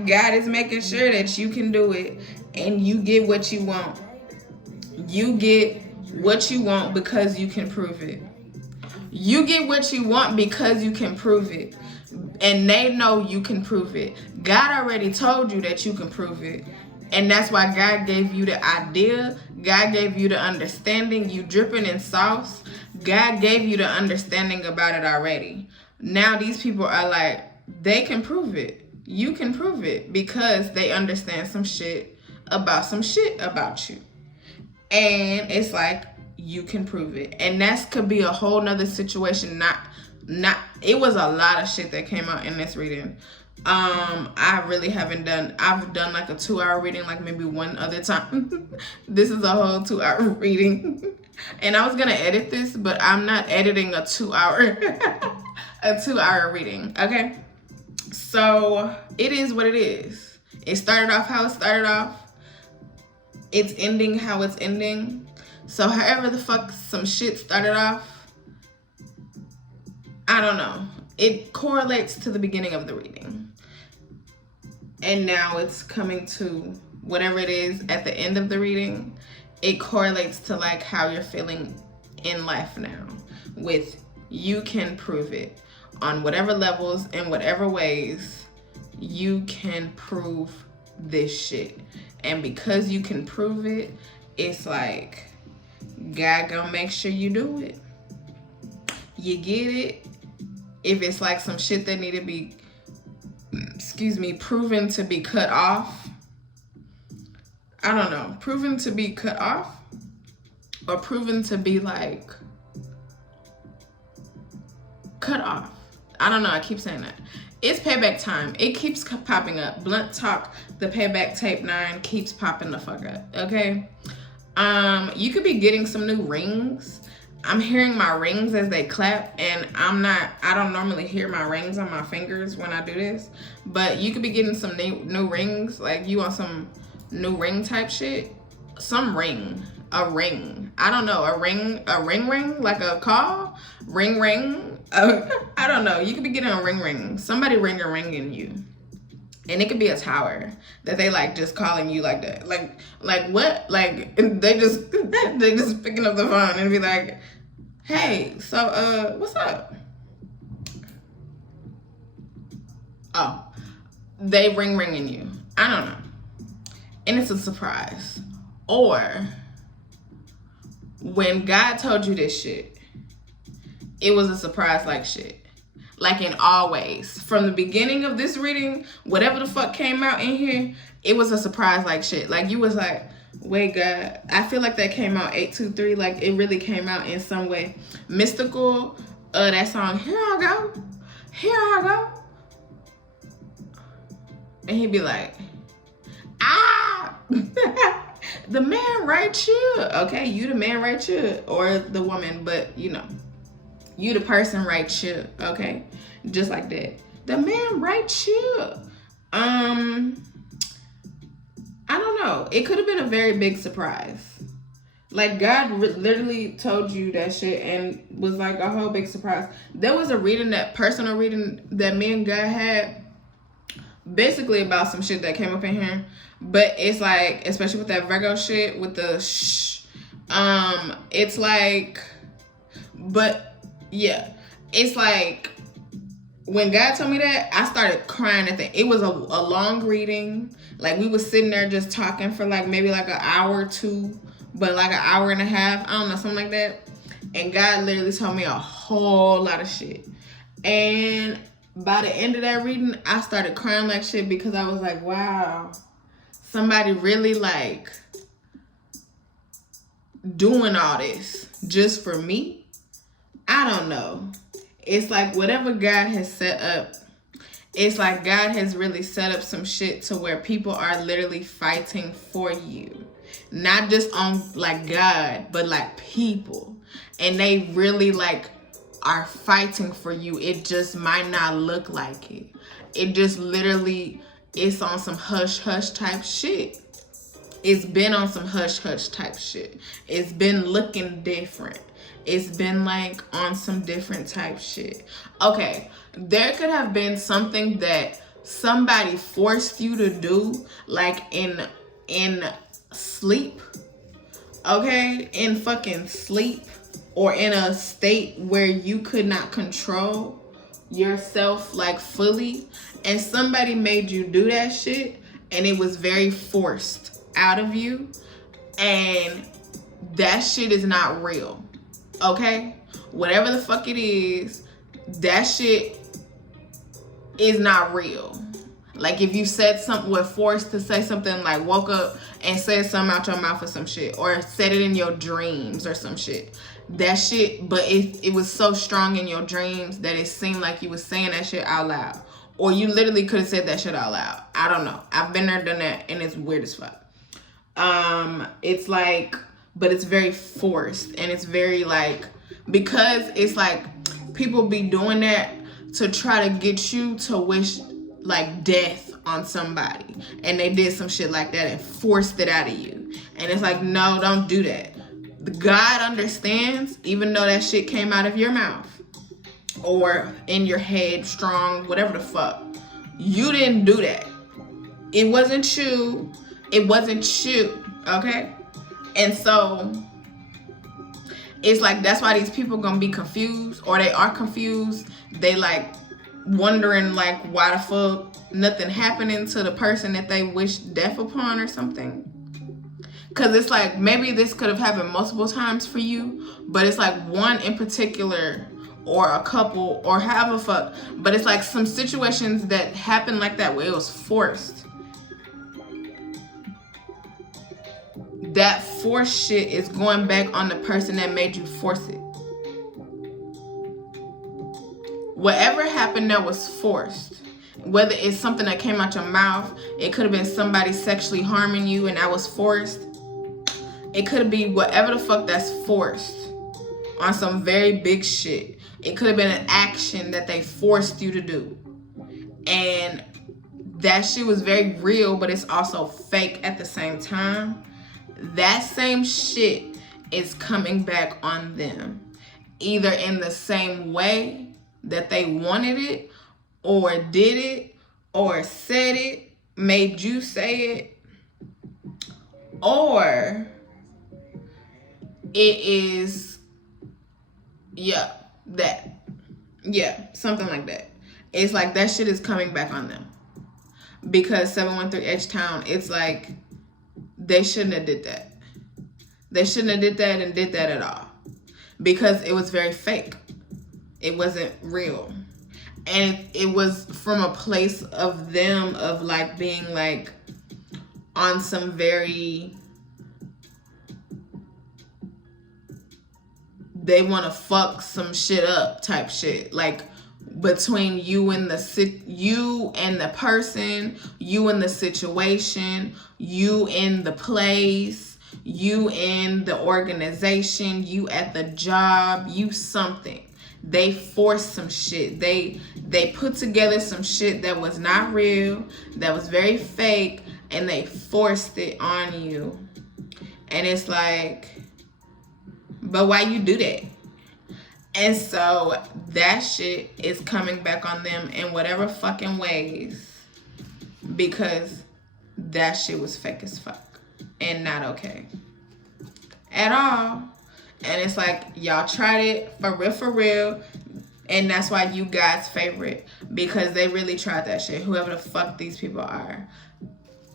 God is making sure that you can do it, and you get what you want. You get what you want because you can prove it. You get what you want because you can prove it. And they know you can prove it. God already told you that you can prove it. And that's why God gave you the idea. God gave you the understanding. You dripping in sauce. God gave you the understanding about it already. Now these people are like, they can prove it. You can prove it because they understand some shit about you. And it's like, you can prove it. And that could be a whole nother situation. It was a lot of shit that came out in this reading. I've done like a 2-hour reading, like maybe one other time. This is a whole 2-hour reading. And I was gonna edit this, but I'm not editing a 2-hour reading, okay? So it is what it is. It started off how it started off. It's ending how it's ending. So however the fuck some shit started off, I don't know. It correlates to the beginning of the reading. And now it's coming to whatever it is at the end of the reading. It correlates to like how you're feeling in life now. With you can prove it on whatever levels, in whatever ways. you can prove this shit. And because you can prove it, it's like, God gonna make sure you do it. You get it? If it's like some shit that need to be, proven to be cut off. I don't know, proven to be cut off, or proven to be like cut off. I don't know, I keep saying that. It's payback time. It keeps popping up. Blunt Talk, the payback tape 9 keeps popping the fuck up, okay? You could be getting some new rings. I'm hearing my rings as they clap, and I don't normally hear my rings on my fingers when I do this, but you could be getting some new rings, like you want some new ring type shit. Some ring, a ring. I don't know, a ring, like a call, ring. I don't know. You could be getting a ring. Somebody ringing you. And it could be a tower that they like just calling you like that. Like what? Like they just picking up the phone and be like, hey, so what's up? Oh, they ringing you. I don't know. And it's a surprise. Or when God told you this shit, it was a surprise like shit. Like in all ways. From the beginning of this reading, whatever the fuck came out in here, it was a surprise like shit. Like you was like, wait, God, I feel like that came out 823. Like it really came out in some way. Mystical, that song, Here I Go. And he'd be like, the man right here. Okay, you the man right here. Or the woman, but you know. You the person right here, okay? Just like that. The man right here. I don't know. It could have been a very big surprise. Like God literally told you that shit and was like a whole big surprise. There was a personal reading that me and God had, basically about some shit that came up in here. But it's like, especially with that Virgo shit, with the it's like, but yeah, it's like when God told me that, I started crying at it was a long reading. Like we was sitting there just talking for like maybe like an hour or two, but like an hour and a half, I don't know, something like that. And God literally told me a whole lot of shit. And by the end of that reading, I started crying like shit because I was like, wow, somebody really like doing all this just for me. I don't know. It's like whatever God has set up, it's like God has really set up some shit to where people are literally fighting for you. Not just on like God, but like people. And they really like are fighting for you. It just might not look like it. It just literally, it's on some hush hush type shit. It's been on some hush hush type shit. It's been looking different. It's been like on some different type shit. Okay, there could have been something that somebody forced you to do, like in sleep, okay? In fucking sleep, or in a state where you could not control yourself like fully, and somebody made you do that shit, and it was very forced out of you, and that shit is not real. Okay, whatever the fuck it is, that shit is not real. Like if you said something, were forced to say something, like woke up and said something out your mouth or some shit, or said it in your dreams or some shit, that shit, but it was so strong in your dreams that it seemed like you was saying that shit out loud, or you literally could have said that shit out loud. I don't know, I've been there, done that, and it's weird as fuck. It's like, but it's very forced, and it's very like, because it's like people be doing that to try to get you to wish like death on somebody, and they did some shit like that and forced it out of you, and it's like, no, don't do that. God understands, even though that shit came out of your mouth or in your head, strong, whatever the fuck, you didn't do that. It wasn't you, okay? And so it's like, that's why these people gonna be confused, or they are confused. They like wondering like why the fuck nothing happening to the person that they wish death upon or something. Cause it's like maybe this could have happened multiple times for you, but it's like one in particular or a couple or however fuck. But it's like some situations that happen like that where it was forced. That forced shit is going back on the person that made you force it. Whatever happened that was forced, whether it's something that came out your mouth, it could have been somebody sexually harming you and that was forced. It could be whatever the fuck that's forced on some very big shit. It could have been an action that they forced you to do. And that shit was very real, but it's also fake at the same time. That same shit is coming back on them. Either in the same way that they wanted it, or did it, or said it, made you say it, or it is, something like that. It's like that shit is coming back on them. Because 713 H-Town, it's like they shouldn't have did that. They shouldn't have did that and did that at all. Because it was very fake. It wasn't real. And it was from a place of them of like being like on some very, they want to fuck some shit up type shit. Like between you and the person, you and the situation, you in the place, you in the organization, you at the job, you something. They forced some shit. They put together some shit that was not real, that was very fake, and they forced it on you. And it's like, but why you do that? And so that shit is coming back on them in whatever fucking ways, because that shit was fake as fuck and not okay at all. And it's like, y'all tried it for real. And that's why you guys' favorite, because they really tried that shit. Whoever the fuck these people are,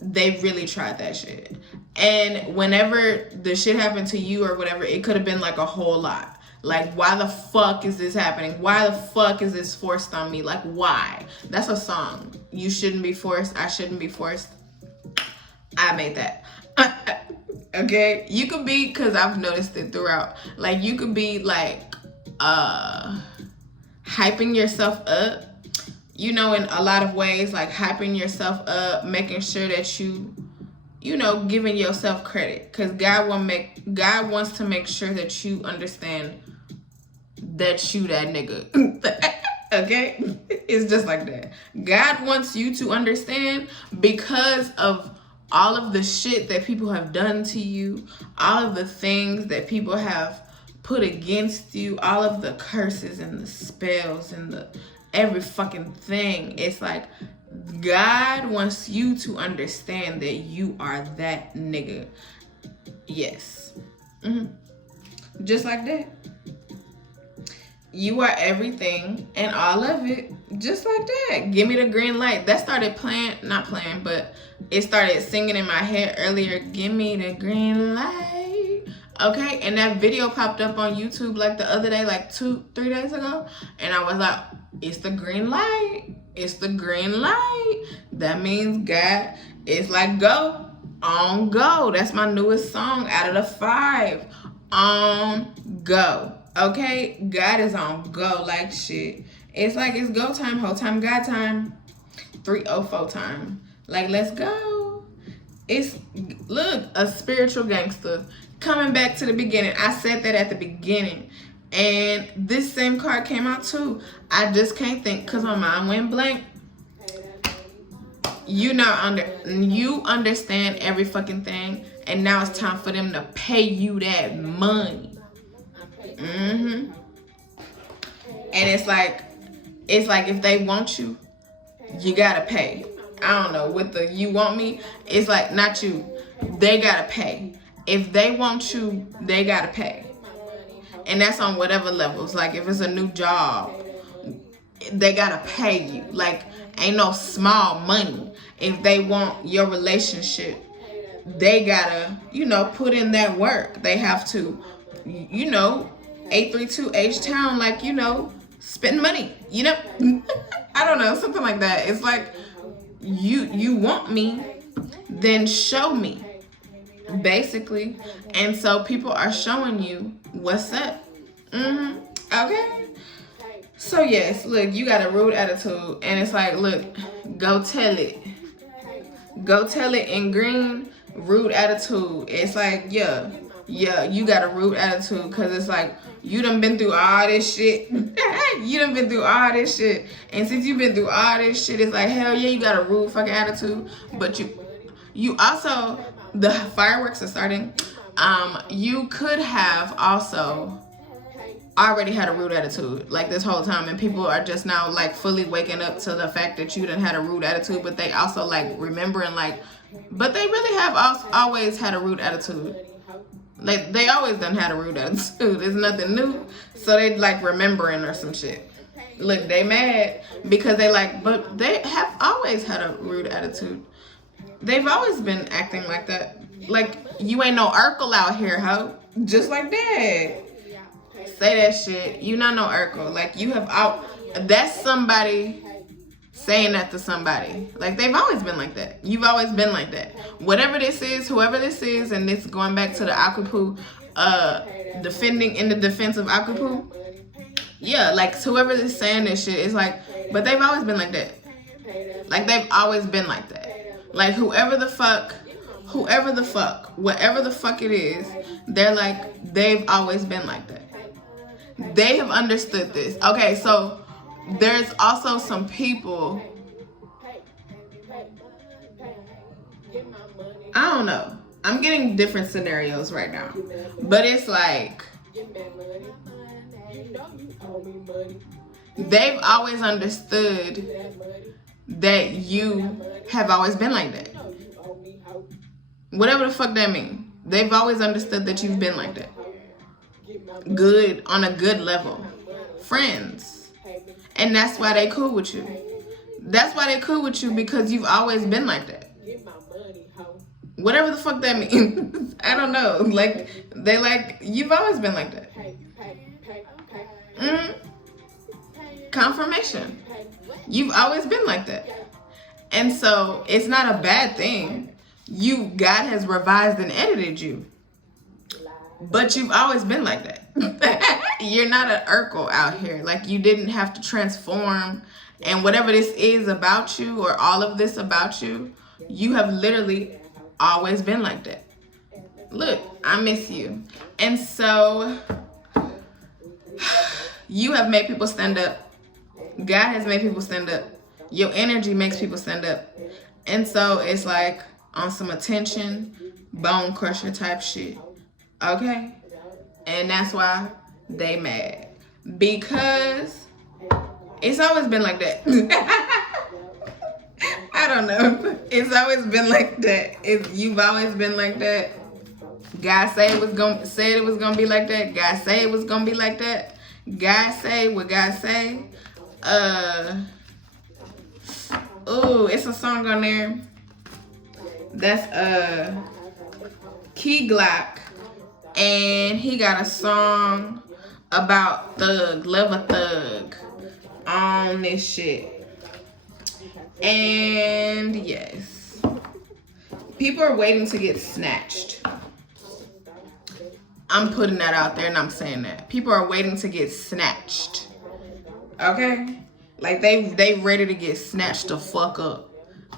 they really tried that shit. And whenever the shit happened to you or whatever, it could have been like a whole lot. Like, why the fuck is this happening? Why the fuck is this forced on me? Like, why? That's a song. You shouldn't be forced. I shouldn't be forced. I made that. Okay? You could be, because I've noticed it throughout. Like, you could be like, hyping yourself up. You know, in a lot of ways, like hyping yourself up, making sure that you know, giving yourself credit. Because God wants to make sure that you understand that you that nigga. Okay? It's just like that. God wants you to understand, because of all of the shit that people have done to you, all of the things that people have put against you, all of the curses and the spells and the every fucking thing. It's like God wants you to understand that you are that nigga. Yes. Just like that. You are everything and all of it. Just like that. Give me the green light. That started not playing, but it started singing in my head earlier. Give me the green light. Okay, and that video popped up on YouTube like the other day, like 2-3 days ago. And I was like, it's the green light. It's the green light. That means God is like, go. On go. That's my newest song out of the 5. On go. Okay? God is on go like shit. It's like it's go time, whole time, God time, 304 time. Like, let's go. It's, look, a spiritual gangster. Coming back to the beginning. I said that at the beginning. And this same card came out too. I just can't think because my mind went blank. You understand every fucking thing. And now it's time for them to pay you that money. And it's like if they want you, you gotta pay. I don't know, with the you want me, it's like not you. They gotta pay. If they want you, they gotta pay. And that's on whatever levels. Like if it's a new job, they gotta pay you. Like, ain't no small money. If they want your relationship, they gotta, you know, put in that work. They have to, you know, 832 H-Town, like, you know, spend money, you know? I don't know, something like that. It's like, you want me, then show me, basically. And so people are showing you what's up. Okay. So yes, look, you got a rude attitude, and it's like, look, go tell it. Go tell it in green. Rude attitude. It's like, yeah, you got a rude attitude, because it's like, you done been through all this shit. You done been through all this shit. And since you've been through all this shit, it's like, hell yeah, you got a rude fucking attitude. But you also, the fireworks are starting. You could have also already had a rude attitude like this whole time, and people are just now like fully waking up to the fact that you done had a rude attitude, but they also like remembering, like, but they really have always had a rude attitude. Like, they always done had a rude attitude. It's nothing new. So they like remembering or some shit. Look, they mad because they like, but they have always had a rude attitude. They've always been acting like that. Like, you ain't no Urkel out here, ho. Just like that. Say that shit. You not no Urkel. Like, you have that's somebody saying that to somebody. Like, they've always been like that. You've always been like that. Whatever this is, whoever this is, and this going back to the Akupu, defending in the defense of Akupu. Yeah, like, whoever is saying this shit is like, but they've always been like that. Like, they've always been like that. Like, whatever the fuck, whatever the fuck it is, they're like, they've always been like that. They have understood this. Okay, so there's also some people, I don't know. I'm getting different scenarios right now. But it's like, they've always understood that you have always been like that. Whatever the fuck that means. They've always understood that you've been like that. Good, on a good level. Friends. And that's why they cool with you. That's why they cool with you, because you've always been like that. Whatever the fuck that means. I don't know. Like, they like, you've always been like that. Confirmation. You've always been like that. And so it's not a bad thing. God has revised and edited you. But you've always been like that. You're not an Urkel out here. Like, you didn't have to transform. And whatever this is about you, or all of this about you, you have literally always been like that. Look, I miss you. And so you have made people stand up. God has made people stand up. Your energy makes people stand up. And so it's like on some attention, bone crusher type shit. Okay? And that's why they mad. Because it's always been like that. I don't know. It's always been like that. You've always been like that. God said it was gonna be like that. God said it was gonna be like that. God say what God say. Ooh, it's a song on there. That's Key Glock. And he got a song about thug, love a thug on this shit. And yes, people are waiting to get snatched. I'm putting that out there and I'm saying that. People are waiting to get snatched. Okay? Like, they ready to get snatched the fuck up.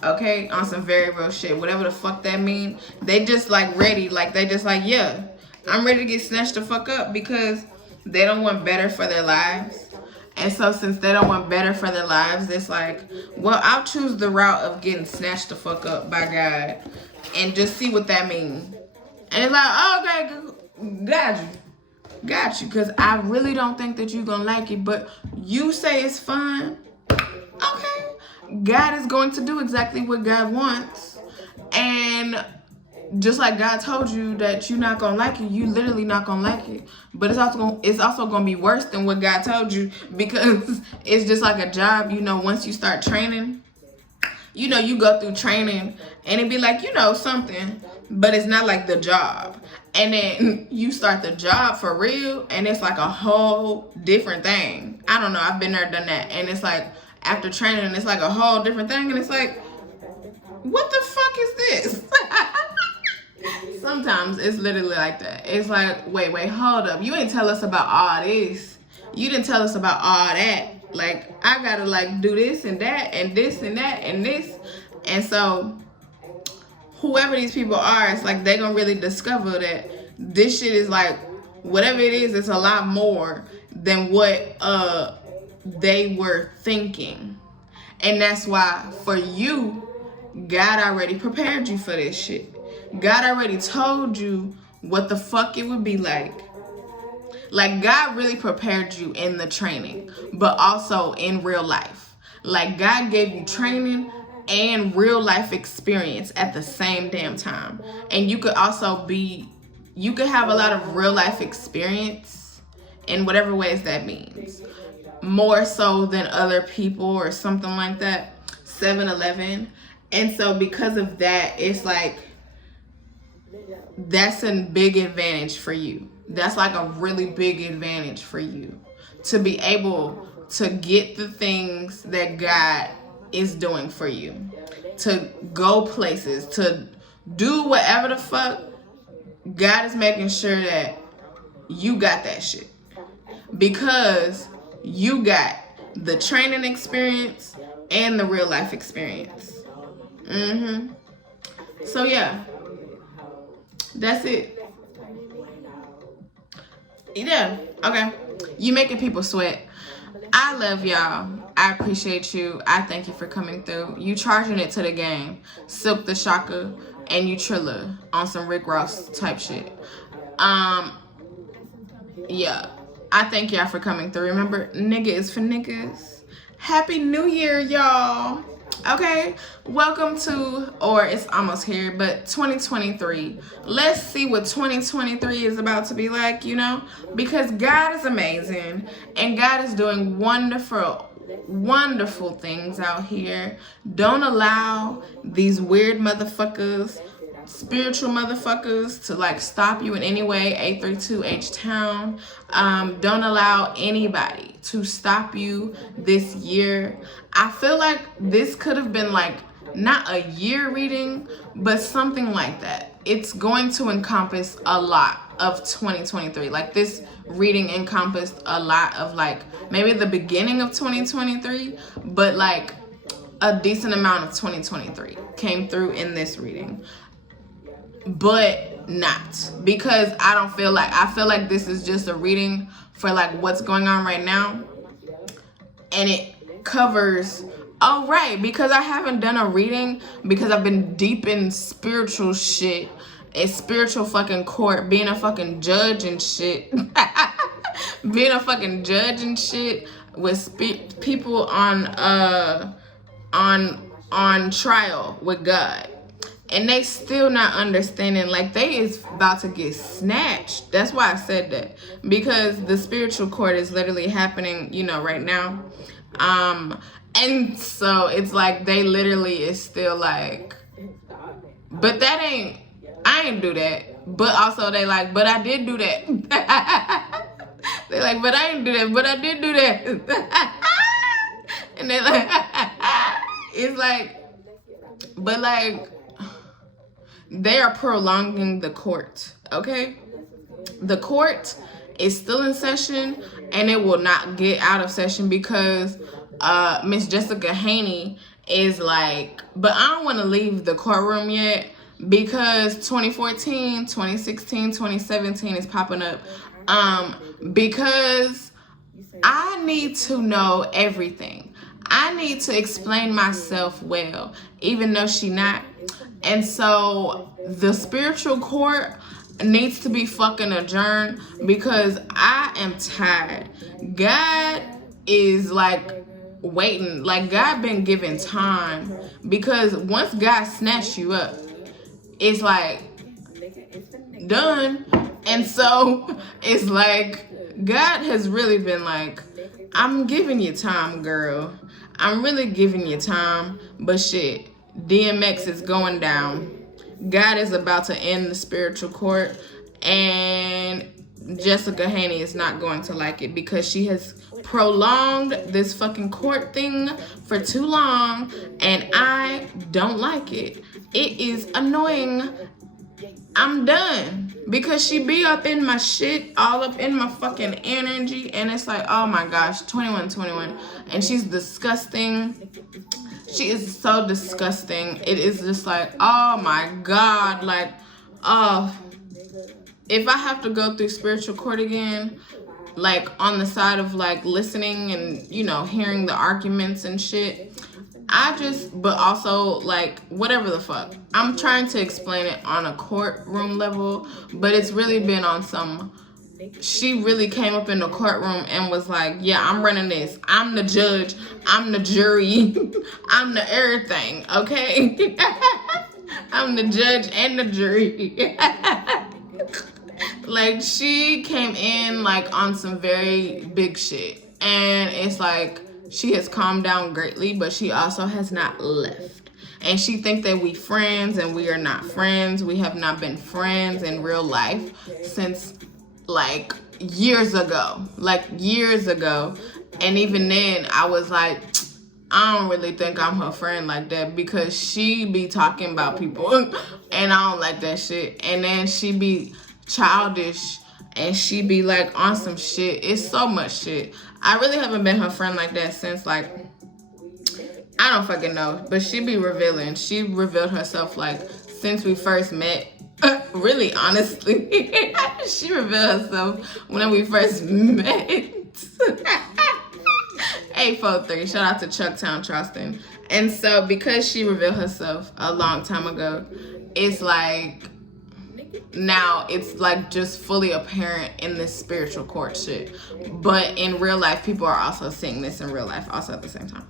Okay? On some very real shit. Whatever the fuck that mean. They just like ready. Like, they just like, yeah, I'm ready to get snatched the fuck up, because they don't want better for their lives. And so since they don't want better for their lives, it's like, well, I'll choose the route of getting snatched the fuck up by God and just see what that means. And it's like, oh, okay, got you. Because I really don't think that you're going to like it, but you say it's fun. Okay. God is going to do exactly what God wants. And just like God told you that you're not gonna like it, you literally not gonna like it. But it's also gonna be worse than what God told you, because it's just like a job. You know, once you start training, you know, you go through training and it be like, you know, something, but it's not like the job. And then you start the job for real and it's like a whole different thing. I don't know, I've been there, done that. And it's like, after training, it's like a whole different thing. And it's like, what the fuck is this? Sometimes it's literally like that. It's like, wait, hold up. You ain't tell us about all this. You didn't tell us about all that. Like, I gotta like do this and that and this and that and this. And so whoever these people are, it's like they gonna really discover that this shit is like, whatever it is, it's a lot more than what they were thinking. And that's why for you, God already prepared you for this shit. God already told you what the fuck it would be like. Like, God really prepared you in the training, but also in real life. Like, God gave you training and real life experience at the same damn time. And you could also you could have a lot of real life experience in whatever ways that means. More so than other people or something like that. 7-Eleven. And so because of that, it's like, that's a big advantage for you. That's like a really big advantage for you to be able to get the things that God is doing for you, to go places, to do whatever the fuck. God is making sure that you got that shit, because you got the training experience and the real life experience. So yeah, that's it. Yeah, okay. You making people sweat. I love y'all. I appreciate you. I thank you for coming through. You charging it to the game. Silk the Shaka and you Trilla on some Rick Ross type shit. Yeah. I thank y'all for coming through. Remember, nigga is for niggas. Happy New Year, y'all. Okay, welcome to, or it's almost here, but 2023. Let's see what 2023 is about to be like, you know, because God is amazing and God is doing wonderful things out here. Don't allow these weird motherfuckers, spiritual motherfuckers, to like stop you in any way. 832 H-Town. Don't allow anybody to stop you this year. I feel like this could have been like not a year reading, but something like that. It's going to encompass a lot of 2023. Like, this reading encompassed a lot of like maybe the beginning of 2023, but like a decent amount of 2023 came through in this reading. But not, because I feel like this is just a reading for like what's going on right now, and it covers, oh right, because I haven't done a reading because I've been deep in spiritual shit, a spiritual fucking court, being a fucking judge and shit. Being a fucking judge and shit with people on trial with God. And they still not understanding, like, they is about to get snatched. That's why I said that, because the spiritual court is literally happening, you know, right now. And so it's like they literally is still like, but that ain't, I ain't do that. But also they like, but I did do that. They like, but I ain't do that, but I did do that. And they like, it's like, but like, they are prolonging the court, okay? The court is still in session, and it will not get out of session because Miss Jessica Haney is like, but I don't want to leave the courtroom yet, because 2014, 2016, 2017 is popping up. Because I need to know everything. I need to explain myself well, even though she not. And so the spiritual court needs to be fucking adjourned, because I am tired. God is like waiting. Like, God been given time, because once God snatched you up, it's like done. And so it's like God has really been like, I'm giving you time, girl. I'm really giving you time. But shit, DMX is going down. God is about to end the spiritual court, and Jessica Haney is not going to like it because she has prolonged this fucking court thing for too long, and I don't like it. It is annoying. I'm done because she be up in my shit, all up in my fucking energy, and it's like, oh my gosh, 21, and she's disgusting. She is so disgusting. It is just like, oh my God, like, oh, if I have to go through spiritual court again, like on the side of like listening and, you know, hearing the arguments and shit, but also like whatever the fuck. I'm trying to explain it on a courtroom level, but it's really been on some, she really came up in the courtroom and was like, yeah, I'm running this. I'm the judge. I'm the jury. I'm the everything, okay? I'm the judge and the jury. Like, she came in like on some very big shit. And it's like, she has calmed down greatly, but she also has not left. And she think that we friends, and we are not friends. We have not been friends in real life since like years ago. And even then I was like, I don't really think I'm her friend like that, because she be talking about people and I don't like that shit. And then she be childish and she be like on some shit. It's so much shit. I really haven't been her friend like that since like, I don't fucking know, but she be revealing. She revealed herself like since we first met. Really, honestly, she revealed herself when we first met. 843, shout out to Chucktown, Charleston. And so because she revealed herself a long time ago, it's like, now it's like just fully apparent in this spiritual court shit. But in real life, people are also seeing this in real life also at the same time.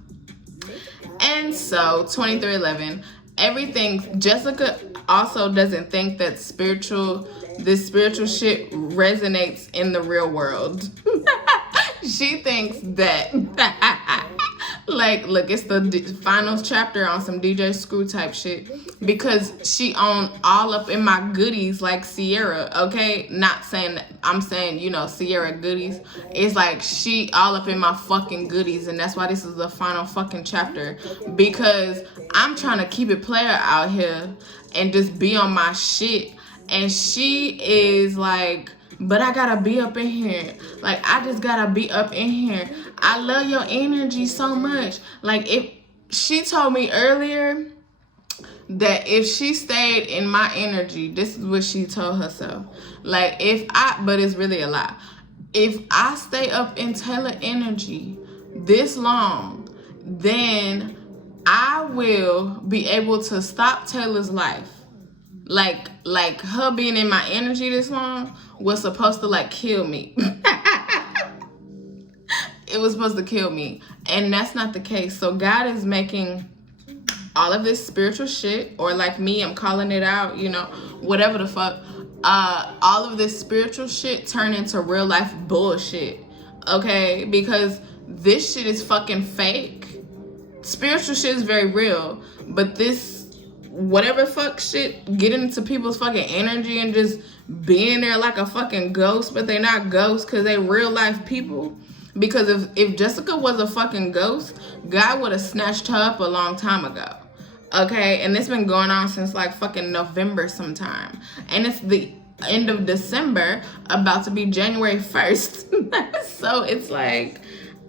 And so 2311, everything, Jessica also doesn't think that this spiritual shit resonates in the real world. She thinks that like, look, it's the final chapter on some DJ Screw type shit, because she owned all up in my goodies like Sierra, okay? Not saying that, I'm saying, you know, Sierra goodies. It's like she all up in my fucking goodies, and that's why this is the final fucking chapter, because I'm trying to keep it player out here and just be on my shit, and she is like, but I gotta be up in here. Like, I just gotta be up in here. I love your energy so much. Like, if she told me earlier that if she stayed in my energy, this is what she told herself. Like, but it's really a lie. If I stay up in Taylor energy this long, then I will be able to stop Taylor's life. Like her being in my energy this long was supposed to like kill me. It was supposed to kill me, and that's not the case. So God is making all of this spiritual shit, or like me, I'm calling it out, you know, whatever the fuck, all of this spiritual shit turn into real life bullshit, okay? Because this shit is fucking fake. Spiritual shit is very real, but this whatever fuck shit, get into people's fucking energy and just being there like a fucking ghost, but they're not ghosts because they real life people. Because if Jessica was a fucking ghost, God would have snatched her up a long time ago. Okay, and it's been going on since like fucking November sometime, and it's the end of December, about to be January 1st. So it's like,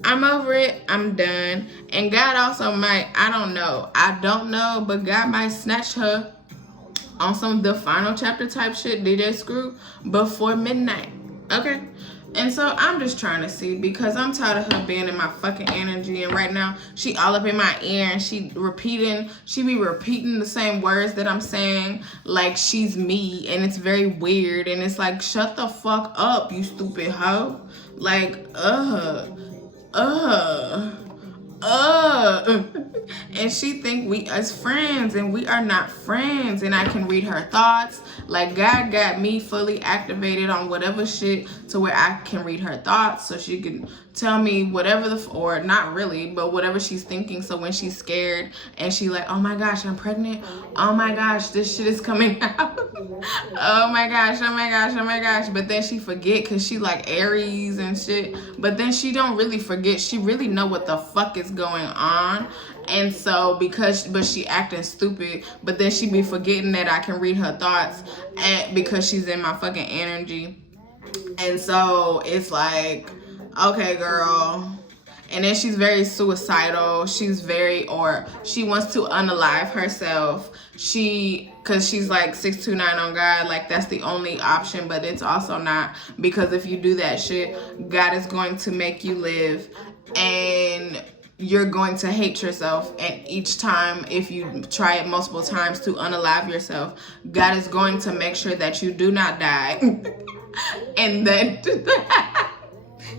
I'm over it. I'm done. And God also might, I don't know, but God might snatch her on some of the final chapter type shit, DJ Screw, before midnight. Okay? And so I'm just trying to see, because I'm tired of her being in my fucking energy. And right now, she all up in my ear, and she be repeating the same words that I'm saying like she's me. And it's very weird. And it's like, shut the fuck up, you stupid hoe. Like, And she think we as friends, and we are not friends. And I can read her thoughts. Like, God got me fully activated on whatever shit to where I can read her thoughts, so she can tell me whatever or not really, but whatever she's thinking. So when she's scared and she like, oh my gosh, I'm pregnant, oh my gosh, this shit is coming out, oh my gosh, oh my gosh, oh my gosh. But then she forget, because she like Aries and shit. But then she don't really forget, she really know what the fuck is going on. And so but she acting stupid, but then she be forgetting that I can read her thoughts, and because she's in my fucking energy. And so it's like, okay, girl. And then she's very suicidal. She's very, or she wants to unalive herself. Because she's like 629 on God, like that's the only option, but it's also not, because if you do that shit, God is going to make you live, and you're going to hate yourself. And each time, if you try it multiple times to unalive yourself, God is going to make sure that you do not die. And that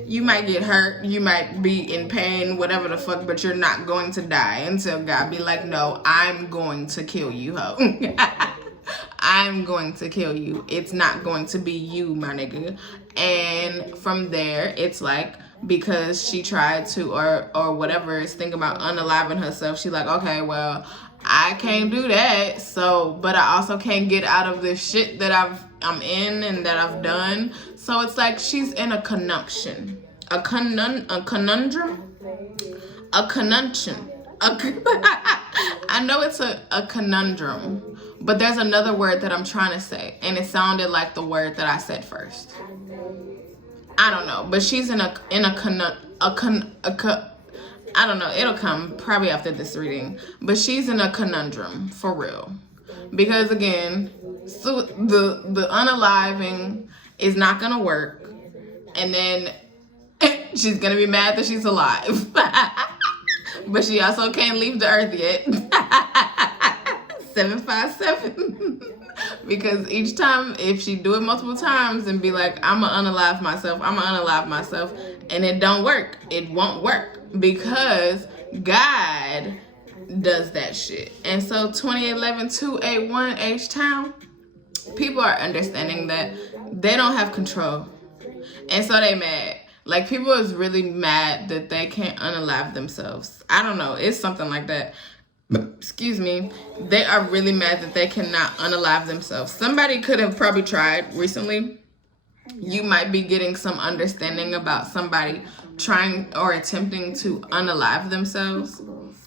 you might get hurt, you might be in pain, whatever the fuck, but you're not going to die until God be like, no, I'm going to kill you, ho. I'm going to kill you. It's not going to be you, my nigga. And from there, it's like, because she tried to, or whatever, is thinking about unaliving herself, she like, okay, well, I can't do that. So, but I also can't get out of this shit that I'm in and that I've done. So it's like she's in a conundrum. A conundrum. I know it's a conundrum, but there's another word that I'm trying to say, and it sounded like the word that I said first. I don't know, but she's in a I don't know, it'll come probably after this reading, but she's in a conundrum for real, because again, so the unaliving is not gonna work, and then she's gonna be mad that she's alive. But she also can't leave the earth yet. 757. Because each time, if she do it multiple times and be like, I'ma unalive myself, and it don't work, it won't work, because God does that shit. And so 2011-281 H-Town, people are understanding that they don't have control, and so they mad. Like, people is really mad that they can't unalive themselves. I don't know, it's something like that. Excuse me. They are really mad that they cannot unalive themselves. Somebody could have probably tried recently. You might be getting some understanding about somebody trying or attempting to unalive themselves,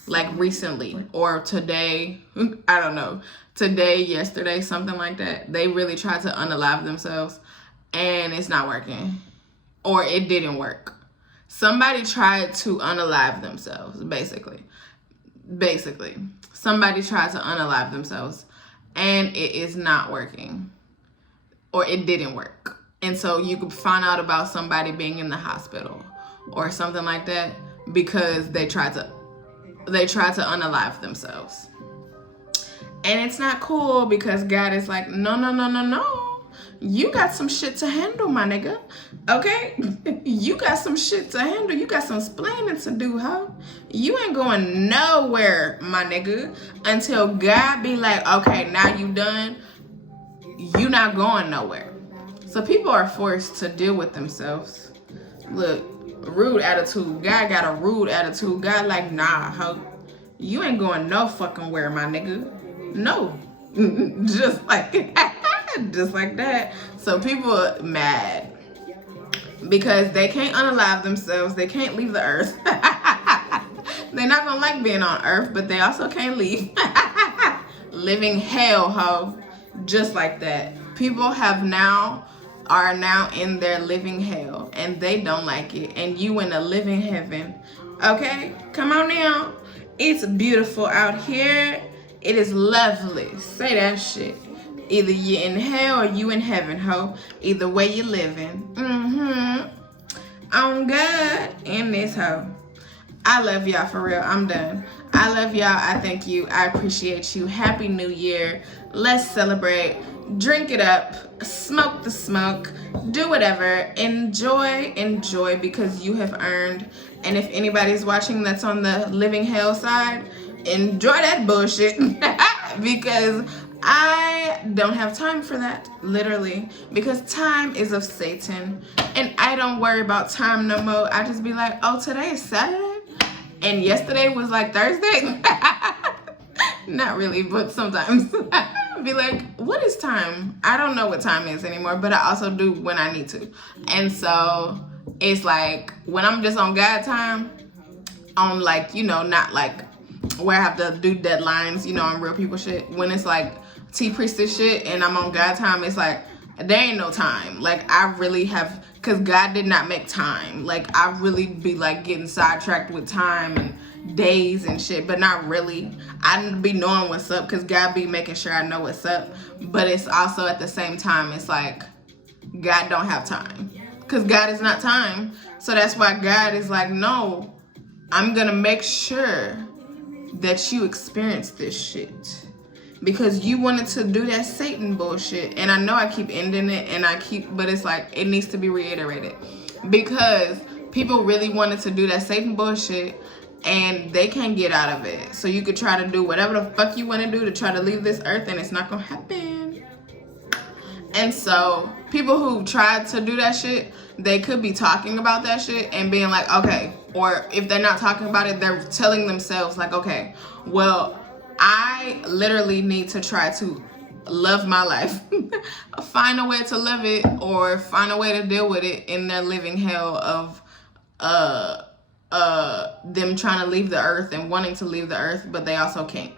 like recently or today. I don't know. Today, yesterday, something like that. They really tried to unalive themselves and it's not working. Or it didn't work. Somebody tried to unalive themselves, basically. Somebody tried to unalive themselves and it is not working, or it didn't work. And so you could find out about somebody being in the hospital or something like that because they tried to unalive themselves. And it's not cool, because God is like, no. You got some shit to handle, my nigga. Okay? You got some shit to handle. You got some splaining to do, ho. You ain't going nowhere, my nigga, until God be like, okay, now you done. You not going nowhere. So people are forced to deal with themselves. Look, rude attitude. God got a rude attitude. God like, nah, ho. You ain't going no fucking where, my nigga. No. Just like just like that. So people are mad because they can't unalive themselves. They can't leave the earth. They're not gonna like being on earth, but they also can't leave. Living hell, ho. Just like that. People are now in their living hell, and they don't like it, and you in a living heaven. Okay, come on now. It's beautiful out here. It is lovely. Say that shit. Either you're in hell or you in heaven, ho. Either way you're living. On God in this ho. I love y'all for real. I'm done. I love y'all. I thank you. I appreciate you. Happy New Year. Let's celebrate. Drink it up. Smoke the smoke. Do whatever. Enjoy because you have earned. And if anybody's watching that's on the living hell side, enjoy that bullshit because I don't have time for that, literally, because time is of Satan and I don't worry about time no more. I just be like, oh, today is Saturday and yesterday was like Thursday. Not really, but sometimes. Be like, what is time? I don't know what time is anymore, but I also do when I need to. And so it's like when I'm just on God time, on like, you know, not like where I have to do deadlines, you know, on real people shit. When it's like T-priestess shit and I'm on God time, it's like there ain't no time. Like I really have, because God did not make time. Like I really be like getting sidetracked with time and days and shit, but not really. I be knowing what's up because God be making sure I know what's up, but it's also at the same time it's like God don't have time because God is not time. So that's why God is like, no, I'm gonna make sure that you experience this shit because you wanted to do that Satan bullshit. And I know I keep ending it and but it's like it needs to be reiterated because people really wanted to do that Satan bullshit and they can't get out of it. So you could try to do whatever the fuck you want to do to try to leave this earth and it's not gonna happen. And so people who tried to do that shit, they could be talking about that shit and being like, okay, or if they're not talking about it, they're telling themselves like, okay, well, I literally need to try to love my life, find a way to live it or find a way to deal with it in their living hell of them trying to leave the earth and wanting to leave the earth, but they also can't.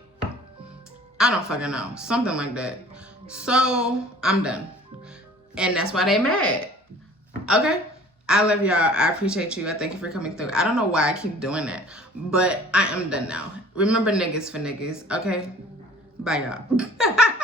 I don't fucking know. Something like that. So I'm done. And that's why they mad. Okay? I love y'all. I appreciate you. I thank you for coming through. I don't know why I keep doing that, but I am done now. Remember niggas for niggas. Okay? Bye, y'all.